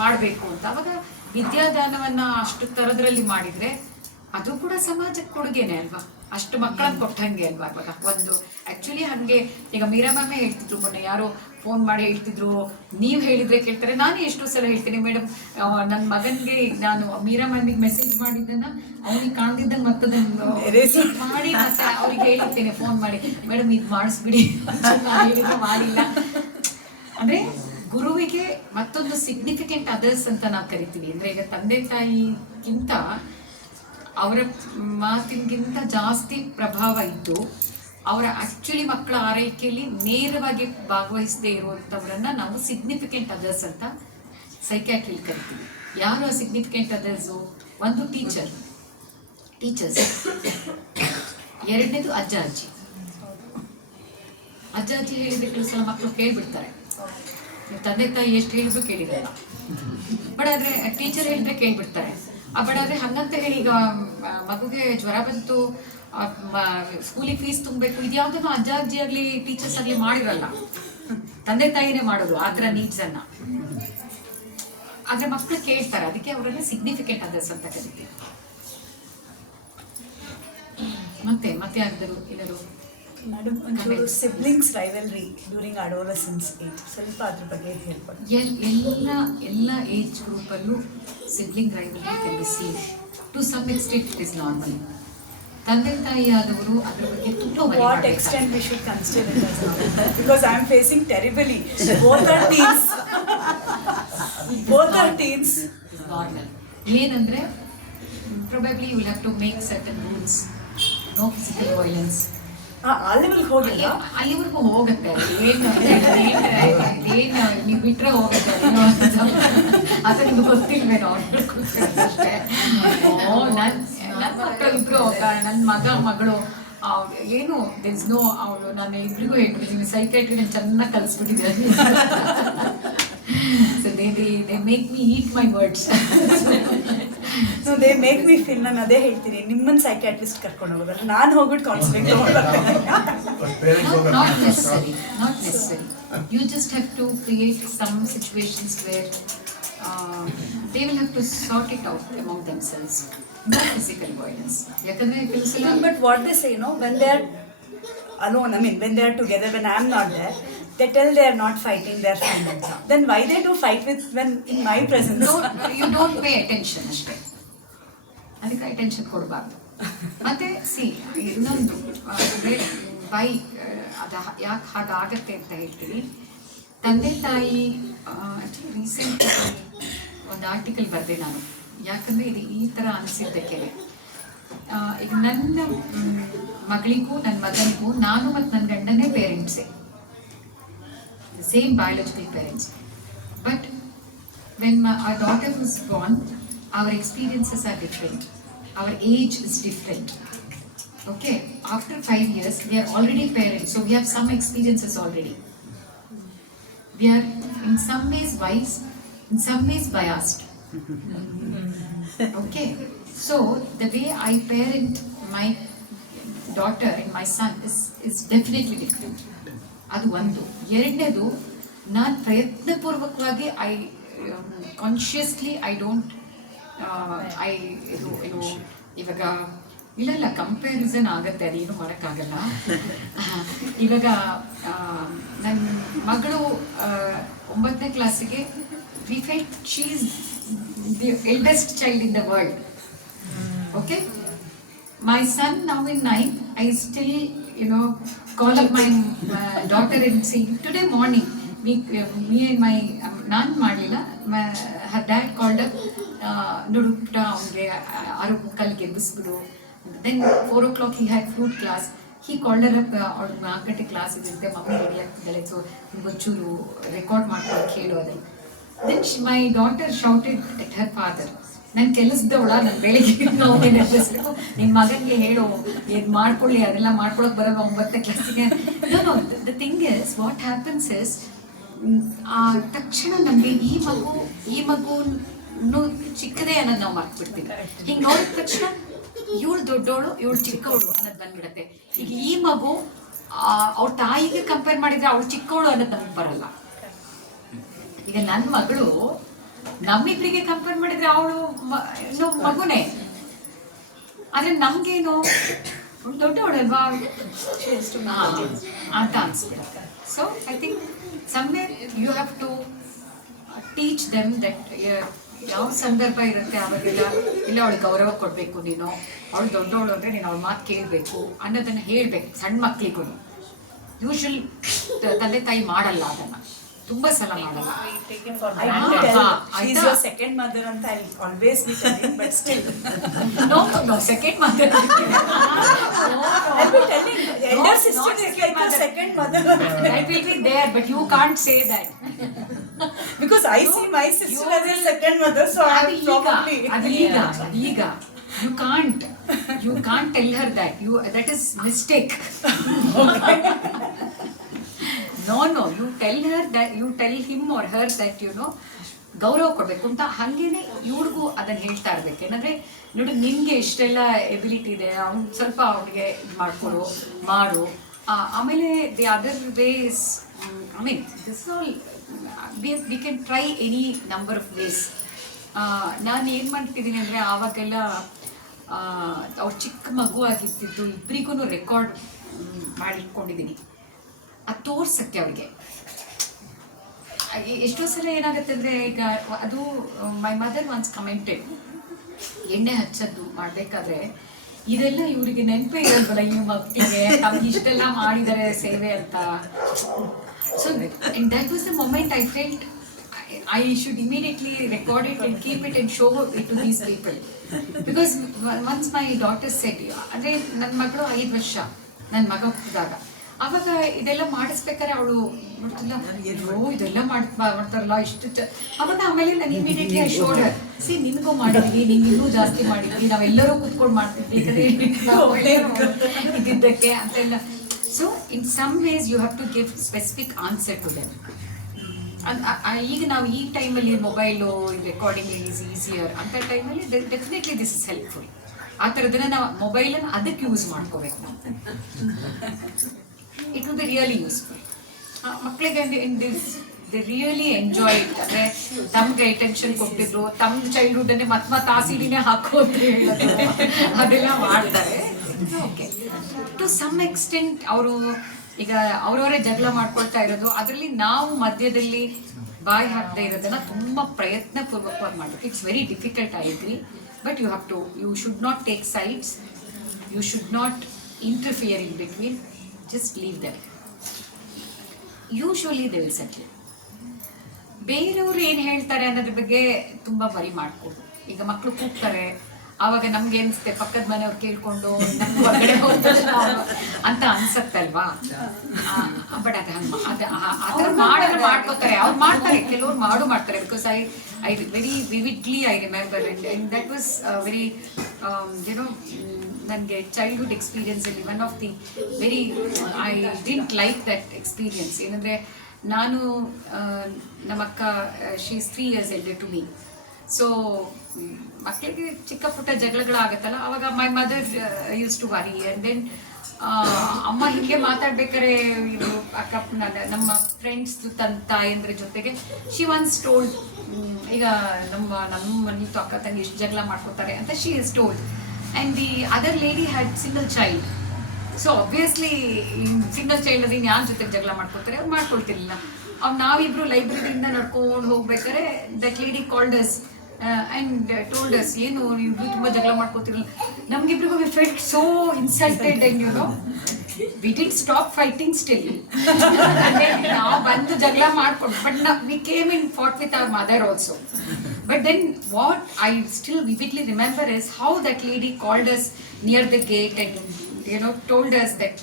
ಮಾಡಬೇಕು ಅಂತ. ಅವಾಗ ವಿದ್ಯಾದಾನವನ್ನು ಅಷ್ಟು ಥರದ್ರಲ್ಲಿ ಮಾಡಿದರೆ ಅದು ಕೂಡ ಸಮಾಜಕ್ಕೆ ಕೊಡುಗೆನೆ ಅಲ್ವಾ, ಅಷ್ಟು ಮಕ್ಕಳನ್ನು ಕೊಟ್ಟಂಗೆ ಅಲ್ವಾ. ಇವಾಗ ಒಂದು ಆ್ಯಕ್ಚುಲಿ ಹಾಗೆ ಈಗ ಮೀರಾ ಮ್ಯಾಮೇ ಹೇಳ್ತಿದ್ರು, ಮೊನ್ನೆ ಯಾರೋ ಫೋನ್ ಮಾಡಿ ಹೇಳ್ತಿದ್ರು, ನೀವು ಹೇಳಿದರೆ ಕೇಳ್ತಾರೆ. ನಾನೇ ಎಷ್ಟೋ ಸಲ ಹೇಳ್ತೀನಿ ಮೇಡಮ್, ನನ್ನ ಮಗನಿಗೆ ನಾನು ಮೀರಾ ಮ್ಯಾಮಿಗೆ ಮೆಸೇಜ್ ಮಾಡಿದ್ದನ್ನು ಅವನಿಗೆ ಕಾಣ್ದಿದ್ದಂಗೆ ಮತ್ತದನ್ನು ಮಾಡಿ ಮತ್ತೆ ಅವ್ರಿಗೆ ಹೇಳಿರ್ತೇನೆ ಫೋನ್ ಮಾಡಿ, ಮೇಡಮ್ ಇದು ಮಾಡಿಸ್ಬಿಡಿ ಹೇಳಿದ್ರೆ ಮಾಡಿಲ್ಲ. ಅಂದರೆ ಗುರುವಿಗೆ ಮತ್ತೊಂದು ಸಿಗ್ನಿಫಿಕೆಂಟ್ ಅದರ್ಸ್ ಅಂತ ನಾವು ಕರಿತೀವಿ. ಅಂದರೆ ಈಗ ತಂದೆ ತಾಯಿಗಿಂತ ಅವರ ಮಾತಿಗಿಂತ ಜಾಸ್ತಿ ಪ್ರಭಾವ ಇದ್ದು ಅವರ ಆ್ಯಕ್ಚುಲಿ ಮಕ್ಕಳ ಆರೈಕೆಯಲ್ಲಿ ನೇರವಾಗಿ ಭಾಗವಹಿಸದೇ ಇರುವಂಥವರನ್ನು ನಾವು ಸಿಗ್ನಿಫಿಕೆಂಟ್ ಅದರ್ಸ್ ಅಂತ ಸೈಕ್ಯಾಟ್ರಿಲಿ ಕರಿತೀವಿ. ಯಾರು ಆ ಸಿಗ್ನಿಫಿಕೆಂಟ್ ಅದರ್ಸು? ಒಂದು ಟೀಚರ್ಸ್, ಎರಡನೇದು ಅಜ್ಜ ಅಜ್ಜಿ ಹೇಳಿದ ಕೆಲಸ ಮಕ್ಕಳು ಕೇಳಿಬಿಡ್ತಾರೆ. ನೀವು ತಂದೆ ತಾಯಿ ಎಷ್ಟು ಹೇಳಿದ್ರು ಕೇಳಿರಲ್ಲ, ಬಟ್ ಆದರೆ ಟೀಚರ್ ಹೇಳಿದ್ರೆ ಕೇಳಿಬಿಡ್ತಾರೆ. ಬಟ್ ಆದರೆ ಹಂಗಂತ ಹೇಳಿ ಈಗ ಮಗುಗೆ ಜ್ವರ ಬಂತು, ಸ್ಕೂಲಿಗೆ ಫೀಸ್ ತುಂಬಬೇಕು, ಇದ್ಯಾವುದನ್ನು ಅಜ್ಜ ಅಜ್ಜಿ ಆಗಲಿ ಟೀಚರ್ಸ್ ಆಗಲಿ ಮಾಡಿರಲ್ಲ, ತಂದೆ ತಾಯಿನೇ ಮಾಡೋದು ಆ ಥರ ನೀಡ್ಸನ್ನು. ಆದರೆ ಮಕ್ಕಳು ಕೇಳ್ತಾರೆ, ಅದಕ್ಕೆ ಅವರನ್ನ ಸಿಗ್ನಿಫಿಕೆಂಟ್ ಅದರ್ಸ್ ಅಂತ ಕರಿತೀವಿ. ಮತ್ತೆ ಆಗಿದ್ದರು ಎಲ್ಲರೂ ಮೇಡಮ್, ಒಂಚೂರು siblings rivalry during adolescence age, ಸ್ವಲ್ಪ ಅದ್ರ ಬಗ್ಗೆ ಹೇಳ್ಕೊಡಿ. ಎಲ್ಲ ಏಜ್ ಗ್ರೂಪಲ್ಲೂ sibling rivalry can be seen to some extent. It is normal. ತಂದೆ ತಾಯಿ ಆದವರು ಅದ್ರ ಬಗ್ಗೆ ತುಂಬ what extent we should consider it as normal, because I am facing terribly. Both are teens. Normal ಏನಂದ್ರೆ probably you will have to make certain rules. No physical violence. ಆ ಲೆವೆಲ್ಗೆ ಹೋಗಿಲ್ಲ, ಅಲ್ಲಿವರೆಗೂ ಹೋಗುತ್ತೆ. ಏನು ನೀವು ಬಿಟ್ರೆ ಹೋಗುತ್ತೆ ಅದು ನಿಮ್ಗೆ ಗೊತ್ತಿಲ್ವೇನೋ ಅಷ್ಟೇ. ನನ್ನ ಮಕ್ಕಳು ಇಬ್ರು, ನನ್ನ ಮಗಳು ಏನು ದಿಸ್ ನೋ, ಅವಳು ನಾನು ಇಬ್ರಿಗೂ ಹೇಳ್ಬಿಟ್ಟಿದ್ದೀನಿ, ಸೈಕೈಟ್ರಿ ನಾನು ಚೆನ್ನಾಗಿ ಕಲಿಸ್ಬಿಟ್ಟಿದ್ದೀನಿ. So they make me eat my words. So they make me feel, ನಾನು ಅದೇ ಹೇಳ್ತೀನಿ, ನಿಮ್ಮನ್ನು ಸೈಕ್ಯಾಟ್ರಿಸ್ಟ್ ಕರ್ಕೊಂಡು ಹೋಗೋದಲ್ಲ, ನಾನು ಹೋಗ್ಬಿಟ್ಟು ಕೌನ್ಸಿಲಿಂಗ್ ತೊಗೊಂಡ್ಬರ್ತೇನೆ. Not necessary. You just have to create some situations where they will have to sort it out among themselves. No physical violence. ಯಾಕಂದ್ರೆ ಕೆಲಸಲ್ಲ. But what they say, when they are alone, I mean, when they are together, when I am not there, they tell they are not fighting, they are fine. Then why they do fight when in my presence? You don't pay attention ಅಷ್ಟೇ. ಅದಕ್ಕೆ ಅಟೆನ್ಷನ್ ಕೊಡಬಾರ್ದು. ಮತ್ತೆ ಇನ್ನೊಂದು ಬೈ ಅದು ಯಾಕೆ ಹಾಗಾಗತ್ತೆ ಅಂತ ಹೇಳ್ತೀನಿ. ತಂದೆ ತಾಯಿ ಆ್ಯಕ್ಚುಲಿ ರೀಸೆಂಟ್ ಒಂದು ಆರ್ಟಿಕಲ್ ಬರೆದೆ ನಾನು, ಯಾಕಂದರೆ ಇದು ಈ ಥರ ಅನಿಸಿದ್ದಕ್ಕೆ. ಈಗ ನನ್ನ ಮಗಳಿಗೂ ನನ್ನ ಮಗನಿಗೂ ನಾನು ಮತ್ತು ನನ್ನ ಗಂಡನೇ ಪೇರೆಂಟ್ಸೇ, same biological parents. But when our daughter was born, our experiences are different, our age is different. Okay, after 5 years we are already parents, so we have some experiences already. We are in some ways wise, in some ways biased. Okay, so the way I parent my daughter and my son is definitely different. ಅದು ಒಂದು. ಎರಡನೇದು, ನಾನು ಪ್ರಯತ್ನಪೂರ್ವಕವಾಗಿ ಕಾನ್ಷಿಯಸ್ಲಿ ಇವಾಗ ಇಲ್ಲ ಕಂಪ್ಯಾರಿಸನ್ ಆಗುತ್ತೆ, ಅದೇನು ಮಾಡೋಕ್ಕಾಗಲ್ಲ. ಇವಾಗ ನನ್ನ ಮಗಳು 9ನೇ ಕ್ಲಾಸಿಗೆ we felt she is the eldest child in the world. Okay, my son now in 9, I still call up my daughter and say, today morning me and my ನಾನು ಮಾಡಲಿಲ್ಲ, her dad called up, ನೋಡು ಪುಟ್ಟ ಅವನಿಗೆ 6:45 ಎಬ್ಬಿಸ್ಬಿಡು. Then 4 o'clock he had flute class. He called her up, ಅವ್ಳು 4 ಗಂಟೆ ಕ್ಲಾಸ್ ಇದ್ದಂತೆ, ಮಮ್ಮಿ ರೆಡಿ ಆಗ್ತಿದ್ದಾಳೆ, ಸೊ ಒಂಚೂರು ರೆಕಾರ್ಡ್ ಮಾಡ್ಕೊಂಡು ಹೇಳೋದು. Then my daughter shouted at her father, ನಾನು ಕೆಲಸದವಳ, ನಾನು ಬೆಳಿಗ್ಗೆ ನೆನಪಿಸ್ಬೇಕು, ನಿಮ್ಮ ಮಗನಿಗೆ ಹೇಳು ಏನು ಮಾಡ್ಕೊಳ್ಳಿ, ಅದೆಲ್ಲ ಮಾಡ್ಕೊಳಕ್ಕೆ ಬರಲ್ಲ 9ನೇ ಕ್ಲಾಸಿಗೆ. Know the thing is, what happens is, ಆ ತಕ್ಷಣ ನಮಗೆ ಈ ಮಗುನು ಚಿಕ್ಕದೇ ಅನ್ನೋದು ನಾವು ಮಾಡ್ಬಿಡ್ತೀವಿ. ಹಿಂಗೆ ನೋಡಿದ ತಕ್ಷಣ ಇವಳು ದೊಡ್ಡವಳು, ಇವಳು ಚಿಕ್ಕವಳು ಅನ್ನೋದು ಬಂದ್ಬಿಡತ್ತೆ. ಈಗ ಈ ಮಗು ಅವ್ರ ತಾಯಿಗೆ ಕಂಪೇರ್ ಮಾಡಿದ್ರೆ ಅವಳು ಚಿಕ್ಕವಳು ಅನ್ನೋದು ನಮ್ಗೆ ಬರಲ್ಲ. ಈಗ ನನ್ನ ಮಗಳು ನಮ್ಮಿಬ್ರಿಗೆ ಕಂಪೇರ್ ಮಾಡಿದ್ರೆ ಅವಳು ಮಗುನೇ, ಆದ್ರೆ ನಮ್ಗೇನು ದೊಡ್ಡವಳಲ್ವಾ ಅಂತ ಅನ್ಸ್ಬಿಡುತ್ತೆ. So I think somewhere you have to teach them that ಯಾವ ಸಂದರ್ಭ ಇರುತ್ತೆ ಅವಾಗೆಲ್ಲ ಇಲ್ಲ ಅವಳಿಗೆ ಗೌರವ ಕೊಡಬೇಕು, ನೀನು ಅವಳು ದೊಡ್ಡವಳು ಅಂದರೆ ನೀನು ಅವಳ ಮಾತು ಕೇಳಬೇಕು ಅನ್ನೋದನ್ನು ಹೇಳಬೇಕು. ಸಣ್ಣ ಮಕ್ಕಳಿಗೂ ಯೂಶ್ವಲ್ ತಂದೆ ತಾಯಿ ಮಾಡಲ್ಲ ಅದನ್ನು. ತುಂಬಾ ಸಲ ಮಾಡಲ್ಲ. I Ah, do tell ah, she's ಆಯ್ತಾ? your second mother ಅಂತ I'll always be telling, but still. No, second mother. I'll be telling, elder Not sister is second like your mother. second mother. That will be there, but you can't say that. Because I see my sister you as a second mother, so ಅದು I'm ಈಗ, probably. ಅದೀಗ. You can't tell her that. That is mistake. No, you tell her that, you tell him or her that ಗೌರವ ಕೊಡ್ಬೇಕು ಅಂತ. ಹಂಗೇನೆ ಇವ್ರಿಗೂ ಅದನ್ನ ಹೇಳ್ತಾ ಇರ್ಬೇಕು. ಏನಂದ್ರೆ ನೋಡಿ, ನಿನ್ಗೆ ಇಷ್ಟೆಲ್ಲ ಎಬಿಲಿಟಿ ಇದೆ, ಅವ್ನು ಸ್ವಲ್ಪ ಅವ್ನಿಗೆ ಇದು ಮಾಡ್ಕೊಡು, ಮಾಡು. ಆಮೇಲೆ the other ways, I mean this all we can try any number of ways. ನಾನು ಏನು ಮಾಡ್ತಿದ್ದೀನಿ ಅಂದರೆ, ಆವಾಗೆಲ್ಲ ಅವ್ರು ಚಿಕ್ಕ ಮಗು ಆಗಿರ್ತಿದ್ದು ಇಬ್ಬರಿಗೂ ರೆಕಾರ್ಡ್ ಮಾಡಿಟ್ಕೊಂಡಿದ್ದೀನಿ, ಅದು ತೋರ್ಸಕ್ಕೆ ಅವ್ರಿಗೆ. ಎಷ್ಟೋ ಸಲ ಏನಾಗುತ್ತೆ ಅಂದರೆ, ಈಗ ಅದು ಮೈ ಮದರ್ ಒನ್ಸ್ ಕಮೆಂಟೆಡ್, ಎಣ್ಣೆ ಹಚ್ಚೋದು ಮಾಡಬೇಕಾದ್ರೆ ಇದೆಲ್ಲ ಇವರಿಗೆ ನೆನಪೇ ಇರಲ್ವಲ್ಲ ಈ ಮಕ್ಕಳಿಗೆ, ನಮ್ಗೆ ಇಷ್ಟೆಲ್ಲ ಮಾಡಿದ್ದಾರೆ ಸೇವೆ ಅಂತ. So and that was the moment I felt I should immediately record it and keep it and show it to these people. Because once my daughter said, ಅಂದರೆ ನನ್ನ ಮಗಳು 5 ವರ್ಷ, ನನ್ನ ಮಗ ಹುಟ್ಟಿದಾಗ, ಆವಾಗ ಇದೆಲ್ಲ ಮಾಡಿಸ್ಬೇಕಾದ್ರೆ ಅವಳು ನೋಡ್ತಿಲ್ಲ, ಇದೆಲ್ಲ ಮಾಡ್ತಾರಲ್ಲ ಇಷ್ಟು ಅವಾಗ. ಆಮೇಲೆ ನಾನು immediately I showed Har, C ನಿನಗೂ ಮಾಡಿದ್ವಿ, ನಿಂಗೆ ಇನ್ನೂ ಜಾಸ್ತಿ ಮಾಡಿದ್ವಿ, ನಾವೆಲ್ಲರೂ ಕೂತ್ಕೊಂಡು ಮಾಡ್ತಿದ್ವಿ ಒಳ್ಳೆ ಇದ್ದಿದ್ದಕ್ಕೆ ಅಂತೆಲ್ಲ. So in some ways you have to give specific answer to them. ಈಗ ನಾವು ಈ ಟೈಮಲ್ಲಿ ಮೊಬೈಲು ರೆಕಾರ್ಡಿಂಗ್ ಈಸ್ ಈಸಿಯರ್ ಅಂತ ಟೈಮಲ್ಲಿ ಡೆಫಿನೆಟ್ಲಿ ದಿಸ್ ಇಸ್ ಹೆಲ್ಪ್ಫುಲ್. ಆ ಥರದನ್ನ ನಾವು ಮೊಬೈಲನ್ನು ಅದಕ್ಕೆ ಯೂಸ್ ಮಾಡ್ಕೋಬೇಕು ನಾವು. It will be really useful. ಮಕ್ಕಳಿಗೆ ದೇ ರಿಯಲಿ ಎಂಜಾಯ್ ಇಟ್. ಅಂದರೆ ತಮ್ಗೆ ಅಟೆನ್ಷನ್ ಕೊಟ್ಟಿದ್ರು, ತಮ್ಮ ಚೈಲ್ಡ್ಹುಡ್ಡನ್ನೇ ಮತ್ತೆ ತಾಸಿಲಿನೇ ಹಾಕು ಅಂತ ಹೇಳೋದು, ಅದೆಲ್ಲ ಮಾಡ್ತಾರೆ. ಓಕೆ, ಟು ಸಮ್ ಎಕ್ಸ್ಟೆಂಟ್ ಅವರು ಈಗ ಅವರವರೇ ಜಗಳ ಮಾಡ್ಕೊಳ್ತಾ ಇರೋದು, ಅದರಲ್ಲಿ ನಾವು ಮಧ್ಯದಲ್ಲಿ ಬಾಯಿ ಹಾಕದೇ ಇರೋದನ್ನ ತುಂಬ ಪ್ರಯತ್ನಪೂರ್ವಕವಾಗಿ ಮಾಡಬೇಕು. It's very difficult, I agree, but you should not take sides, you should not interfere in between, just leave them. Usually they will settle. ಬೇರೆಯವರು ಏನು ಹೇಳ್ತಾರೆ ಅನ್ನೋದ್ರ ಬಗ್ಗೆ ತುಂಬ ವರಿ ಮಾಡ್ಕೊಡು. ಈಗ ಮಕ್ಕಳು ಕೂಗ್ತಾರೆ, ಆವಾಗ ನಮ್ಗೆ ಅನಿಸುತ್ತೆ ಪಕ್ಕದ ಮನೆಯವ್ರು ಕೇಳ್ಕೊಂಡು ನಮ್ಗೆ ಹೊರಗಡೆ ಹೋಗ್ತಾರೆ ಅಂತ ಅನ್ಸತ್ತಲ್ವಾ. ಬಟ್ ಅದು ಹಂಗೆ ಆ ಥರ ಮಾಡಿದ್ರೆ ಮಾಡ್ಕೋತಾರೆ, ಅವ್ರು ಮಾಡ್ತಾರೆ, ಕೆಲವ್ರು ಮಾಡ್ತಾರೆ. Because I very vividly I remember and that was very ನನಗೆ ಚೈಲ್ಡ್ಹುಡ್ ಎಕ್ಸ್ಪೀರಿಯನ್ಸಲ್ಲಿ one of the very I didn't like that experience. ಏನಂದರೆ ನಾನು ನಮ್ಮ ಅಕ್ಕ, she is 3 years elder to me. ಸೊ ಮಕ್ಕಳಿಗೆ ಚಿಕ್ಕ ಪುಟ್ಟ ಜಗಳಾಗತ್ತಲ್ಲ, ಅವಾಗ my mother use to worry. And then ಅಮ್ಮ ಹೀಗೆ ಮಾತಾಡ್ಬೇಕಾದ್ರೆ ಇದು ಅಕ್ಕ ನಮ್ಮ ಫ್ರೆಂಡ್ಸ್ ತಾಯಂದ್ರ ಜೊತೆಗೆ ಶಿ ಒನ್ಸ್ ಟೋಲ್ಡ್, ಈಗ ನಮ್ಮ ಮನೆ ಅಕ್ಕ ತಂಗಿ ಎಷ್ಟು ಜಗಳ ಮಾಡ್ಕೊತಾರೆ ಅಂತ she is told. And the other lady had single child. So obviously single child ಅದೀನಿ ಯಾರ ಜೊತೆಗೆ ಜಗಳ ಮಾಡ್ಕೊತಾರೆ, ಅವ್ರು ಮಾಡ್ಕೊಳ್ತಿರ್ಲಿಲ್ಲ. ನಾವಿಬ್ರು ಲೈಬ್ರರಿಯಿಂದ ನಡ್ಕೊಂಡು ಹೋಗ್ಬೇಕಾದ್ರೆ that lady called us and told us, ಏನು ನೀವು ತುಂಬ ಜಗಳ ಮಾಡ್ಕೋತಿರಲ್ಲ. ನಮ್ಗಿಬ್ರಿಗೂ we felt so insulted and we did stop fighting still. ನಾವು ಬಂದು ಜಗಳ ಮಾಡ್ಕೊಂಡು, but we came in fought with our mother also. But then what I still vividly remember is how that lady called us near the gate and told us that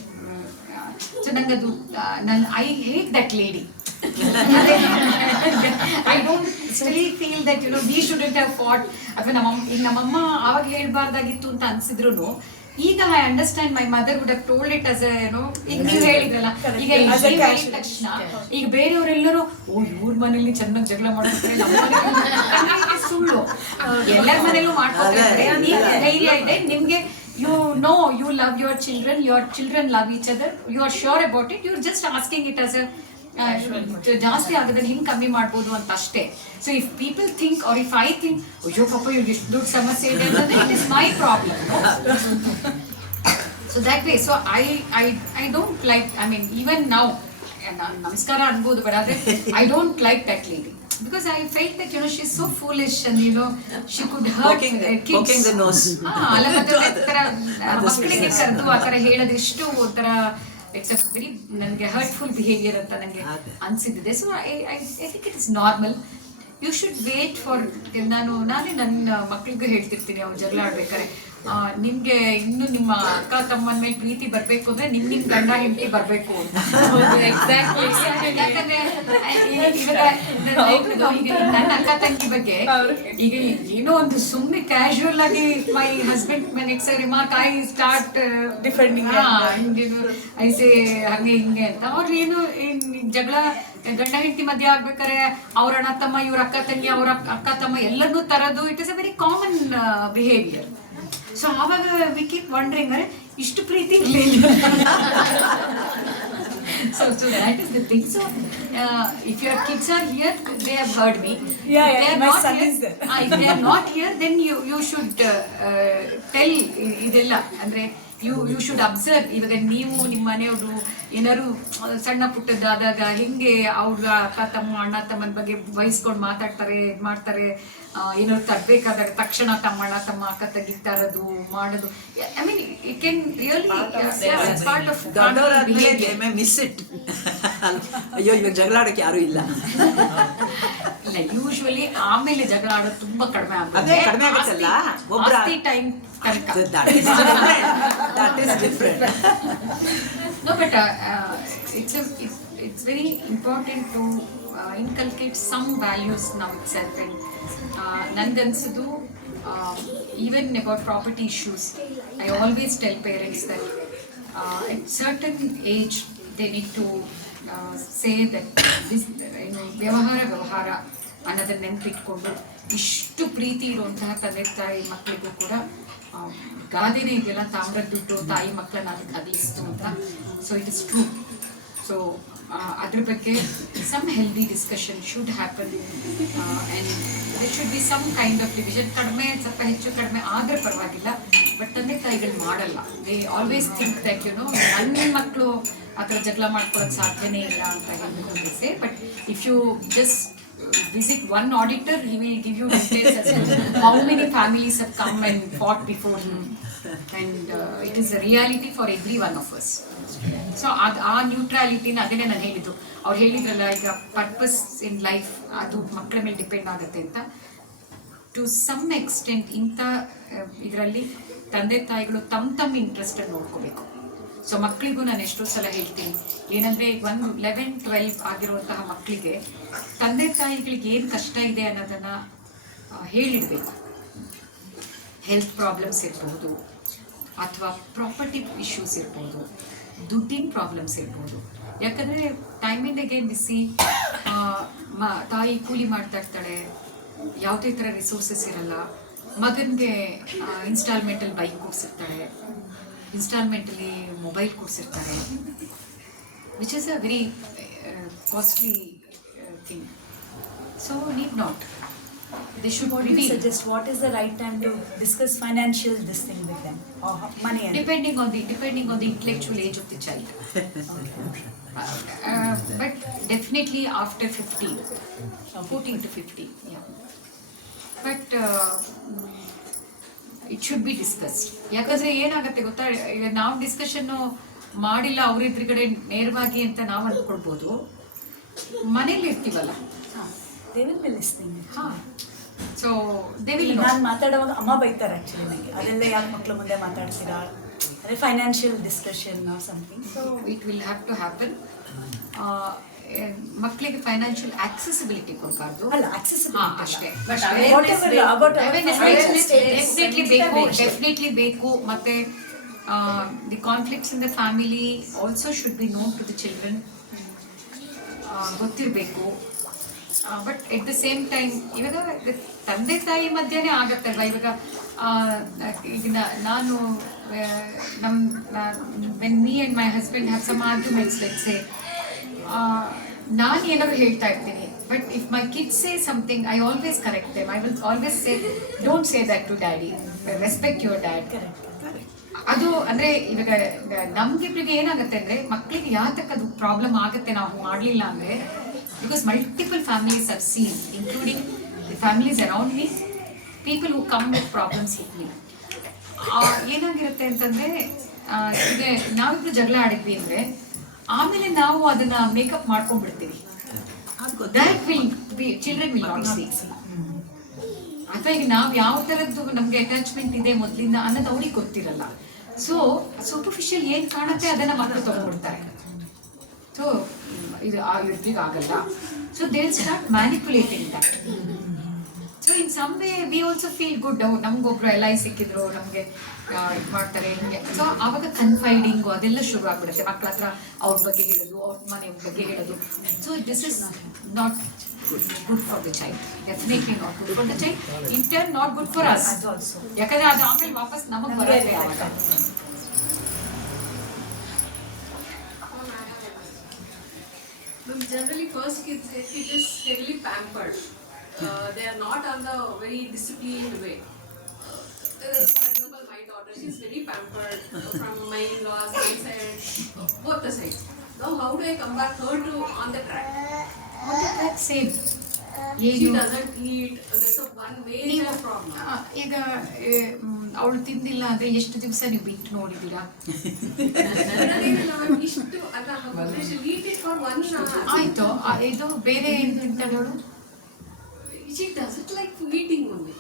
so nangadu I hate that lady. I don't still feel that we shouldn't have fought. ಅಥವಾ ನಮ್ಮಮ್ಮ ಆವಾಗ ಹೇಳ್ಬಾರ್ದಾಗಿತ್ತು ಅಂತ ಅನ್ಸಿದ್ರು, ಈಗ I understand my mother would have told it as ಈಗ ನೀವು ಹೇಳಿದ್ರಲ್ಲ, ಈಗ ಹೇಳಿದ ತಕ್ಷಣ ಈಗ ಬೇರೆಯವರೆಲ್ಲರೂ ಇವ್ರ ಮನೇಲಿ ಚೆನ್ನಾಗಿ ಜಗಳ ಮಾಡ್ತಾರೆ, ನಮ್ಮ ಮನೇಲಿ ಸುಳ್ಳು, ಎಲ್ಲರ ಮನೇಲೂ ಮಾಡ್ಕೊತಾರೆ. ಧೈರ್ಯ ಇದೆ ನಿಮ್ಗೆ, you love your children love each other, you are sure about it, you are just asking it as a ಜಾಸ್ತಿ ಆಗೋದನ್ನ ಹಿಂಗೆ ಕಮ್ಮಿ ಮಾಡ್ಬೋದು ಅಂತ ಅಷ್ಟೇ. So if people think or if I think ಅಯ್ಯೋ ಪಾಪ ಇವ್ರಿಗೆ ಇಷ್ಟು ದೊಡ್ಡ ಸಮಸ್ಯೆ ಇದೆ ಅನ್ನೋದು it is my problem. So that way, so I don't like, I mean even now ನಮಸ್ಕಾರ ಅನ್ಬೋದು, ಬಟ್ ಆದರೆ I don't like that lady. Because I felt that she's so foolish and she could hurt kids. Poking the nose. ಅಲ್ಲ, ಮತ್ತೆ ಮಕ್ಕಳಿಗೆ ಕರೆದು ಆ ಥರ ಹೇಳೋದು ಎಷ್ಟು ಒಂಥರ ಇಟ್ಸ್ ಅ ವೆರಿ ನನಗೆ ಹರ್ಟ್ಫುಲ್ ಬಿಹೇವಿಯರ್ ಅಂತ ನನಗೆ ಅನಿಸಿದ್ದಿದೆ. So I think it is normal. You should wait for. ನಾನೇ ನನ್ನ ಮಕ್ಳಿಗೂ ಹೇಳ್ತಿರ್ತೀನಿ, ಅವ್ರು ಜಗಳ ಆಡ್ಬೇಕಾರೆ, ನಿಮ್ಗೆ ಇನ್ನು ನಿಮ್ಮ ಅಕ್ಕ ತಮ್ಮನ ಮೇಲೆ ಪ್ರೀತಿ ಬರ್ಬೇಕು ಅಂದ್ರೆ ನಿಮ್ ಗಂಡ ಹೆಂಡತಿ ಬರ್ಬೇಕು ಅಂತ. ಎಕ್ಸಾಕ್ಟ್ಲಿ. ಯಾಕಂದ್ರೆ ಈಗ ನನ್ನ ಅಕ್ಕ ತಂಗಿ ಬಗ್ಗೆ ಈಗ ಏನೋ ಒಂದು ಸುಮ್ಮನೆ ಕ್ಯಾಶುವಲ್ ಆಗಿ my husband my next remark I start defending I say ಹಂಗೆ ಹಿಂಗೆ ಅಂತ. ಅವ್ರು ಏನು ಜಗಳ ಗಂಡ ಹೆಂಡತಿ ಮಧ್ಯೆ ಆಗ್ಬೇಕಾರೆ ಅವ್ರ ಅಣ್ಣ ತಮ್ಮ, ಇವ್ರ ಅಕ್ಕ ತಂಗಿ, ಅವ್ರ ಅಕ್ಕ ತಮ್ಮ ಎಲ್ಲರನ್ನೂ ತರೋದು it is a very common behaviour. So ಆವಾಗ ವಿ ಕೀಪ್ ವಂಡರಿಂಗ್, ಅರೆ ಇಷ್ಟು ಪ್ರೀತಿ ಇರಲಿಲ್ಲ. So that is the thing. So if your kids are here, they have heard me. Yeah, If they are my not son here, is there. If they are not here, then you should tell ಇದೆಲ್ಲ. ಅಂದರೆ ಯು ಶುಡ್ ಅಬ್ಸರ್ವ್. ಇವಾಗ ನೀವು ನಿಮ್ಮ ಮನೆಯವರು ಏನಾದ್ರು ಸಣ್ಣ ಪುಟ್ಟದಾದಾಗ ಹೆಂಗೆ ಅವ್ರ ಅಕ್ಕ ತಮ್ಮ ಅಣ್ಣ ತಮ್ಮನ ಬಗ್ಗೆ ವಹಿಸ್ಕೊಂಡು ಮಾತಾಡ್ತಾರೆ, ಇದು ಮಾಡ್ತಾರೆ, ಏನಾದ್ರು ತರಬೇಕಾದಾಗ ತಕ್ಷಣ ತಮ್ಮ ಅಣ್ಣ ತಮ್ಮ ಅಕ್ಕ ತೆಗಿತಾ ಇರೋದು ಮಾಡೋದು. I mean it can really part of ದೊಡ್ಡವರಾದ್ಮೇಲೆ ಮಿಸ್ ಇಟ್. ಅಯ್ಯೋ ಇವಾಗ ಜಗಳ ಆಡೋಕೆ ಯಾರು ಇಲ್ಲ. ಇಲ್ಲ, ಯೂಶುವಲಿ ಆಮೇಲೆ ಜಗಳ ಆಡೋದು ತುಂಬಾ ಕಡಿಮೆ ಅದೇ ಕಡಿಮೆ ಆಗುತ್ತಲ್ಲ ಒಬ್ಬರ ಟೈಮ್ ತನಕ. that is different. No, but it's very important to inculcate some values now itself. And nangansudu, even about property issues, I always tell parents that at certain age they need to say that this, ವ್ಯವಹಾರ ಅನ್ನೋದನ್ನ ನೆನಪಿಟ್ಕೊಂಡು, ಇಷ್ಟು ಪ್ರೀತಿ ಇರುವಂತಹ ತಂದೆ ತಾಯಿ ಮಕ್ಕಳಿಗೂ ಕೂಡ ಗಾದೆನೇ ಇದೆಯಲ್ಲ, ತಾಮ್ರದ ದುಡ್ಡು ತಾಯಿ ಮಕ್ಕಳನ್ನ ಅದಕ್ಕೆ ಅದಿಸ್ತು ಅಂತ. So it is true. So ಅದ್ರ ಬಗ್ಗೆ some healthy discussion should happen and there should be some kind of division. ಕಡಿಮೆ ಸ್ವಲ್ಪ ಹೆಚ್ಚು ಕಡಿಮೆ ಆದರೆ ಪರವಾಗಿಲ್ಲ, ಬಟ್ ತಂದೆ ತಾಯಿಗಳು ಮಾಡಲ್ಲ. ದೇ ಆಲ್ವೇಸ್ ಥಿಂಕ್ ದಟ್ ನನ್ನ ಮಕ್ಕಳು ಆ ಥರ ಜಗಳ ಮಾಡ್ಕೊಳ್ಳೋಕೆ ಸಾಧ್ಯನೇ ಇಲ್ಲ ಅಂತ ಹೇಳ್ಬಿಟ್ಟು. But if you just visit one auditor, he will give you details as to how many families have come and fought before him, and it is a reality for every one of us. So ಆ ನ್ಯೂಟ್ರಾಲಿಟಿನ ಅದನ್ನೇ ನಾನು ಹೇಳಿದ್ದು. ಅವ್ರು ಹೇಳಿದ್ರಲ್ಲ ಈಗ ಪರ್ಪಸ್ ಇನ್ ಲೈಫ್ ಅದು ಮಕ್ಕಳ ಮೇಲೆ ಡಿಪೆಂಡ್ ಆಗುತ್ತೆ ಅಂತ. ಟು ಸಮ್ ಎಕ್ಸ್ಟೆಂಟ್ ಇಂಥ ಇದರಲ್ಲಿ ತಂದೆ ತಾಯಿಗಳು ತಮ್ಮ ಇಂಟ್ರೆಸ್ಟನ್ನು ನೋಡ್ಕೋಬೇಕು. ಸೊ ಮಕ್ಕಳಿಗೂ ನಾನು ಎಷ್ಟೋ ಸಲ ಹೇಳ್ತೀನಿ, ಏನಂದರೆ ಈಗ 11-12 ಆಗಿರುವಂತಹ ಮಕ್ಕಳಿಗೆ ತಂದೆ ತಾಯಿಗಳಿಗೆ ಏನು ಕಷ್ಟ ಇದೆ ಅನ್ನೋದನ್ನು ಹೇಳಿಡಬೇಕು. ಹೆಲ್ತ್ ಪ್ರಾಬ್ಲಮ್ಸ್ ಇರ್ಬೋದು, ಅಥವಾ ಪ್ರಾಪರ್ಟಿ ಇಶ್ಯೂಸ್ ಇರ್ಬೋದು, ದುಡ್ಡಿನ ಪ್ರಾಬ್ಲಮ್ಸ್ ಇರ್ಬೋದು. ಯಾಕಂದರೆ ಟೈಮ್ ಆ್ಯಂಡ್ ಅಗೇನ್ ಬಿಸಿ ತಾಯಿ ಕೂಲಿ ಮಾಡ್ತಾ ಇರ್ತಾಳೆ, ಯಾವುದೇ ಥರ ರಿಸೋರ್ಸಸ್ ಇರಲ್ಲ. ಮಗನಿಗೆ ಇನ್ಸ್ಟಾಲ್ಮೆಂಟಲ್ಲಿ ಬೈಕ್ ಕೊಡಿಸಿರ್ತಾಳೆ, ಇನ್ಸ್ಟಾಲ್ಮೆಂಟಲ್ಲಿ ಮೊಬೈಲ್ ಕೊಡಿಸಿರ್ತಾರೆ, which is a very costly thing. So need not. They should What do you suggest? What is the right time to discuss financial this thing with them, or money? Depending on the intellectual age of the child. But definitely after 15, 14 to 15, yeah. But it should be discussed. ಯಾಕಂದರೆ ಏನಾಗುತ್ತೆ ಗೊತ್ತಾ, ಈಗ ನಾವು ಡಿಸ್ಕಷನ್ನು ಮಾಡಿಲ್ಲ ಅವ್ರ ಎದುರುಗಡೆ ನೇರವಾಗಿ ಅಂತ ನಾವು ಅಂದ್ಕೊಳ್ಬೋದು. ಮನೇಲಿ ಇರ್ತೀವಲ್ಲ, They will be listening. ಹಾಂ. So they will know. ನಾನು ಮಾತಾಡುವಾಗ ಅಮ್ಮ ಬೈತಾರೆ ಆ್ಯಕ್ಚುಲಿ ನನಗೆ, ಅದೆಲ್ಲ ಯಾಕೆ ಮಕ್ಕಳ ಮುಂದೆ ಮಾತಾಡ್ತೀರಾ, ಅದೇ financial discussion or something. So it will have to happen. ಮಕ್ಕಳಿಗೆ ಫೈನಾನ್ಷಿಯಲ್ ಆಕ್ಸೆಸಿಬಿಲಿಟಿ ಕೊಡಬಾರ್ದು. ಅಲ್ಲ, accessibility ಅಷ್ಟೇ. ಡೆಫಿನೆಟ್ಲಿ ಬೇಕು. ಮತ್ತೆ the conflicts in the family also should be known to the children, ಗೊತ್ತಿರಬೇಕು. But at the same time ಇವಾಗ ತಂದೆ ತಾಯಿ ಮಧ್ಯೆನೇ ಆಗತ್ತಲ್ವ. ಇವಾಗ ಈಗ ನಾನು when me and my husband have some arguments, let's say, ನಾನು ಏನಾದ್ರು ಹೇಳ್ತಾ ಇರ್ತೀನಿ, but if my kids say something I always correct them. I will always say don't say that to daddy, respect your dad. ಅದು ಅಂದರೆ ಇವಾಗ ನಮ್ಗಿಬ್ರಿಗೆ ಏನಾಗುತ್ತೆ ಅಂದರೆ ಮಕ್ಕಳಿಗೆ ಯಾತಕ್ಕೆ ಅದು ಪ್ರಾಬ್ಲಮ್ ಆಗುತ್ತೆ ನಾವು ಮಾಡಲಿಲ್ಲ ಅಂದರೆ, because multiple families I've seen, including the families around me, people who come with problems with me. ಏನಾಗಿರುತ್ತೆ ಅಂತಂದರೆ, ಈಗ ನಾವಿಬ್ರು ಜಗಳ ಆಡಿದ್ವಿ ಅಂದರೆ ಆಮೇಲೆ ನಾವು ಅದನ್ನ makeup ಮಾಡ್ಕೊಂಡ್ಬಿಡ್ತೀವಿ. That will be children will not see. ಅಥವಾ ಈಗ ನಾವು ಯಾವ ಥರದ್ದು ನಮಗೆ ಅಟ್ಯಾಚ್ಮೆಂಟ್ ಇದೆ ಮೊದಲಿಂದ ಅನ್ನೋದು ಅವ್ರಿಗೆ ಗೊತ್ತಿರಲ್ಲ. ಸೊ ಸೂಪರ್ಫಿಷಿಯಲ್ ಏನು ಕಾಣುತ್ತೆ ಅದನ್ನ ಮಕ್ಕಳು ತಗೊಂಡ್ಬಿಡ್ತಾರೆ. ಸೊ ಇದು ಇವ್ರಿಗೆ ಆಗಲ್ಲ. So they will start manipulating that. So in some way we also feel good. ನಮ್ಗೊಬ್ರು LI ಸಿಕ್ಕಿದ್ರು, ನಮಗೆ ಇದು ಮಾಡ್ತಾರೆ ಹಿಂಗೆ. ಸೊ ಆವಾಗ ಕನ್ಫೈಡಿಂಗು ಅದೆಲ್ಲ ಶುರು ಆಗ್ಬಿಡುತ್ತೆ ಮಕ್ಕಳ ಹತ್ರ ಅವ್ರ ಬಗ್ಗೆ ಹೇಳೋದು, ಅವ್ರ ಮನೆ ಬಗ್ಗೆ ಹೇಳೋದು. So this is not good for the child. Definitely not good for the child. In turn, not good for us. ಯಾಕಂದ್ರೆ ಅದು ಆಮೇಲೆ ವಾಪಸ್ ನಮಗೆ ಬರುತ್ತೆ ಆವಾಗ. Generally, first kids, it is heavily pampered. They are not on the very disciplined way. For example, my daughter, she is very pampered from my in-laws, my side, both the sides. Now, how do I come back her to on the track? Same She doesn't eat. That's a one major problem. ಈಗ ಅವಳು ತಿಂದಿಲ್ಲ ಅಂದ್ರೆ ಎಷ್ಟು ದಿವಸ ನೀವು ಬಿಟ್ಟು ನೋಡಿದ್ದೀರಾ? ಇಷ್ಟು ಅಲ್ಲ, she eat it for 1 hour. ಆಯ್ತು, ಇದು ಬೇರೆ ಏನು ತಿಂತಾಳೆ ಅವಳು? She doesn't like eating only.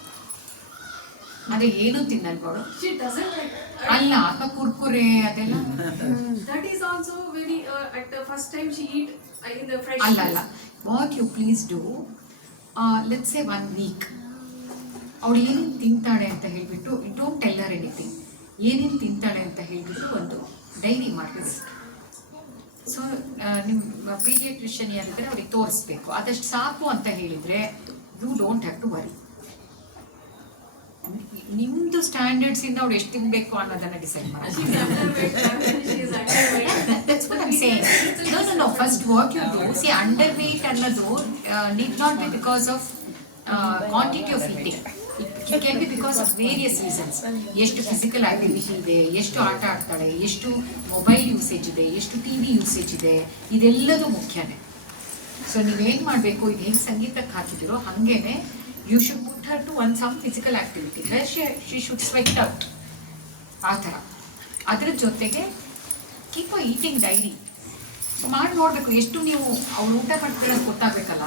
ಅದೇ ಏನು ತಿನ್ನಲ್ವಳು? She doesn't like. ಅಲ್ಲ, ಅಥವಾ ಕುರ್ಕುರೆ ಅದೆಲ್ಲ That is also very. At the first time she eat in the fresh. ಅಲ್ಲ. What you please do, let's say 1 week ಅವಳು ಏನೇನು ತಿಂತಾಳೆ ಅಂತ ಹೇಳಿಬಿಟ್ಟು, ಡೋಂಟ್ ಟೆಲ್ ಹರ್ ಎನಿಥಿಂಗ್, ಏನೇನು ತಿಂತಾಳೆ ಅಂತ ಹೇಳಿಬಿಟ್ಟು ಒಂದು ಡೈರಿ ಮಾಡಿಬಿಡಿ. ಸೊ ನಿಮ್ಮ ಪೀಡಿಯಾಟ್ರಿಷಿಯನ್ ಯಾರಿದ್ರೆ ಅವ್ರಿಗೆ ತೋರಿಸ್ಬೇಕು, ಅದಷ್ಟು ಸಾಕು ಅಂತ ಹೇಳಿದರೆ you don't have to worry. ನಿಮ್ಮದು ಸ್ಟ್ಯಾಂಡರ್ಡ್ಸಿಂದ ಅವ್ಳು ಎಷ್ಟು ತಿನ್ನಬೇಕು ಅನ್ನೋದನ್ನು ಡಿಸೈಡ್ ಮಾಡಿ. That's what I'm saying. No. First, what you do, see, underweight ಅನ್ನೋದು need not be because of quantity of eating. It can be because of various reasons. ಎಷ್ಟು ಫಿಸಿಕಲ್ ಆಕ್ಟಿವಿಟಿ ಇದೆ, ಎಷ್ಟು ಆಟ ಆಡ್ತಾಳೆ, ಎಷ್ಟು ಮೊಬೈಲ್ ಯೂಸೇಜ್ ಇದೆ, ಎಷ್ಟು TV ಯೂಸೇಜ್ ಇದೆ, ಇದೆಲ್ಲದೂ ಮುಖ್ಯನೇ. ಸೊ ನೀವೇನು ಮಾಡಬೇಕು, ಈಗ ಹೆಂಗೆ ಸಂಗೀತಕ್ಕೆ ಹಾಕಿದಿರೋ ಹಾಗೇನೆ you should put her to some physical activity where she should sweat out, ಆ ಥರ. ಅದರ ಜೊತೆಗೆ ಕೀಪ್ ಈಟಿಂಗ್ ಡೈರಿ ಮಾಡಿ ನೋಡಬೇಕು. ಎಷ್ಟು ನೀವು ಅವಳು ಊಟ ಮಾಡ್ತೀರ ಗೊತ್ತಾಗಬೇಕಲ್ಲ.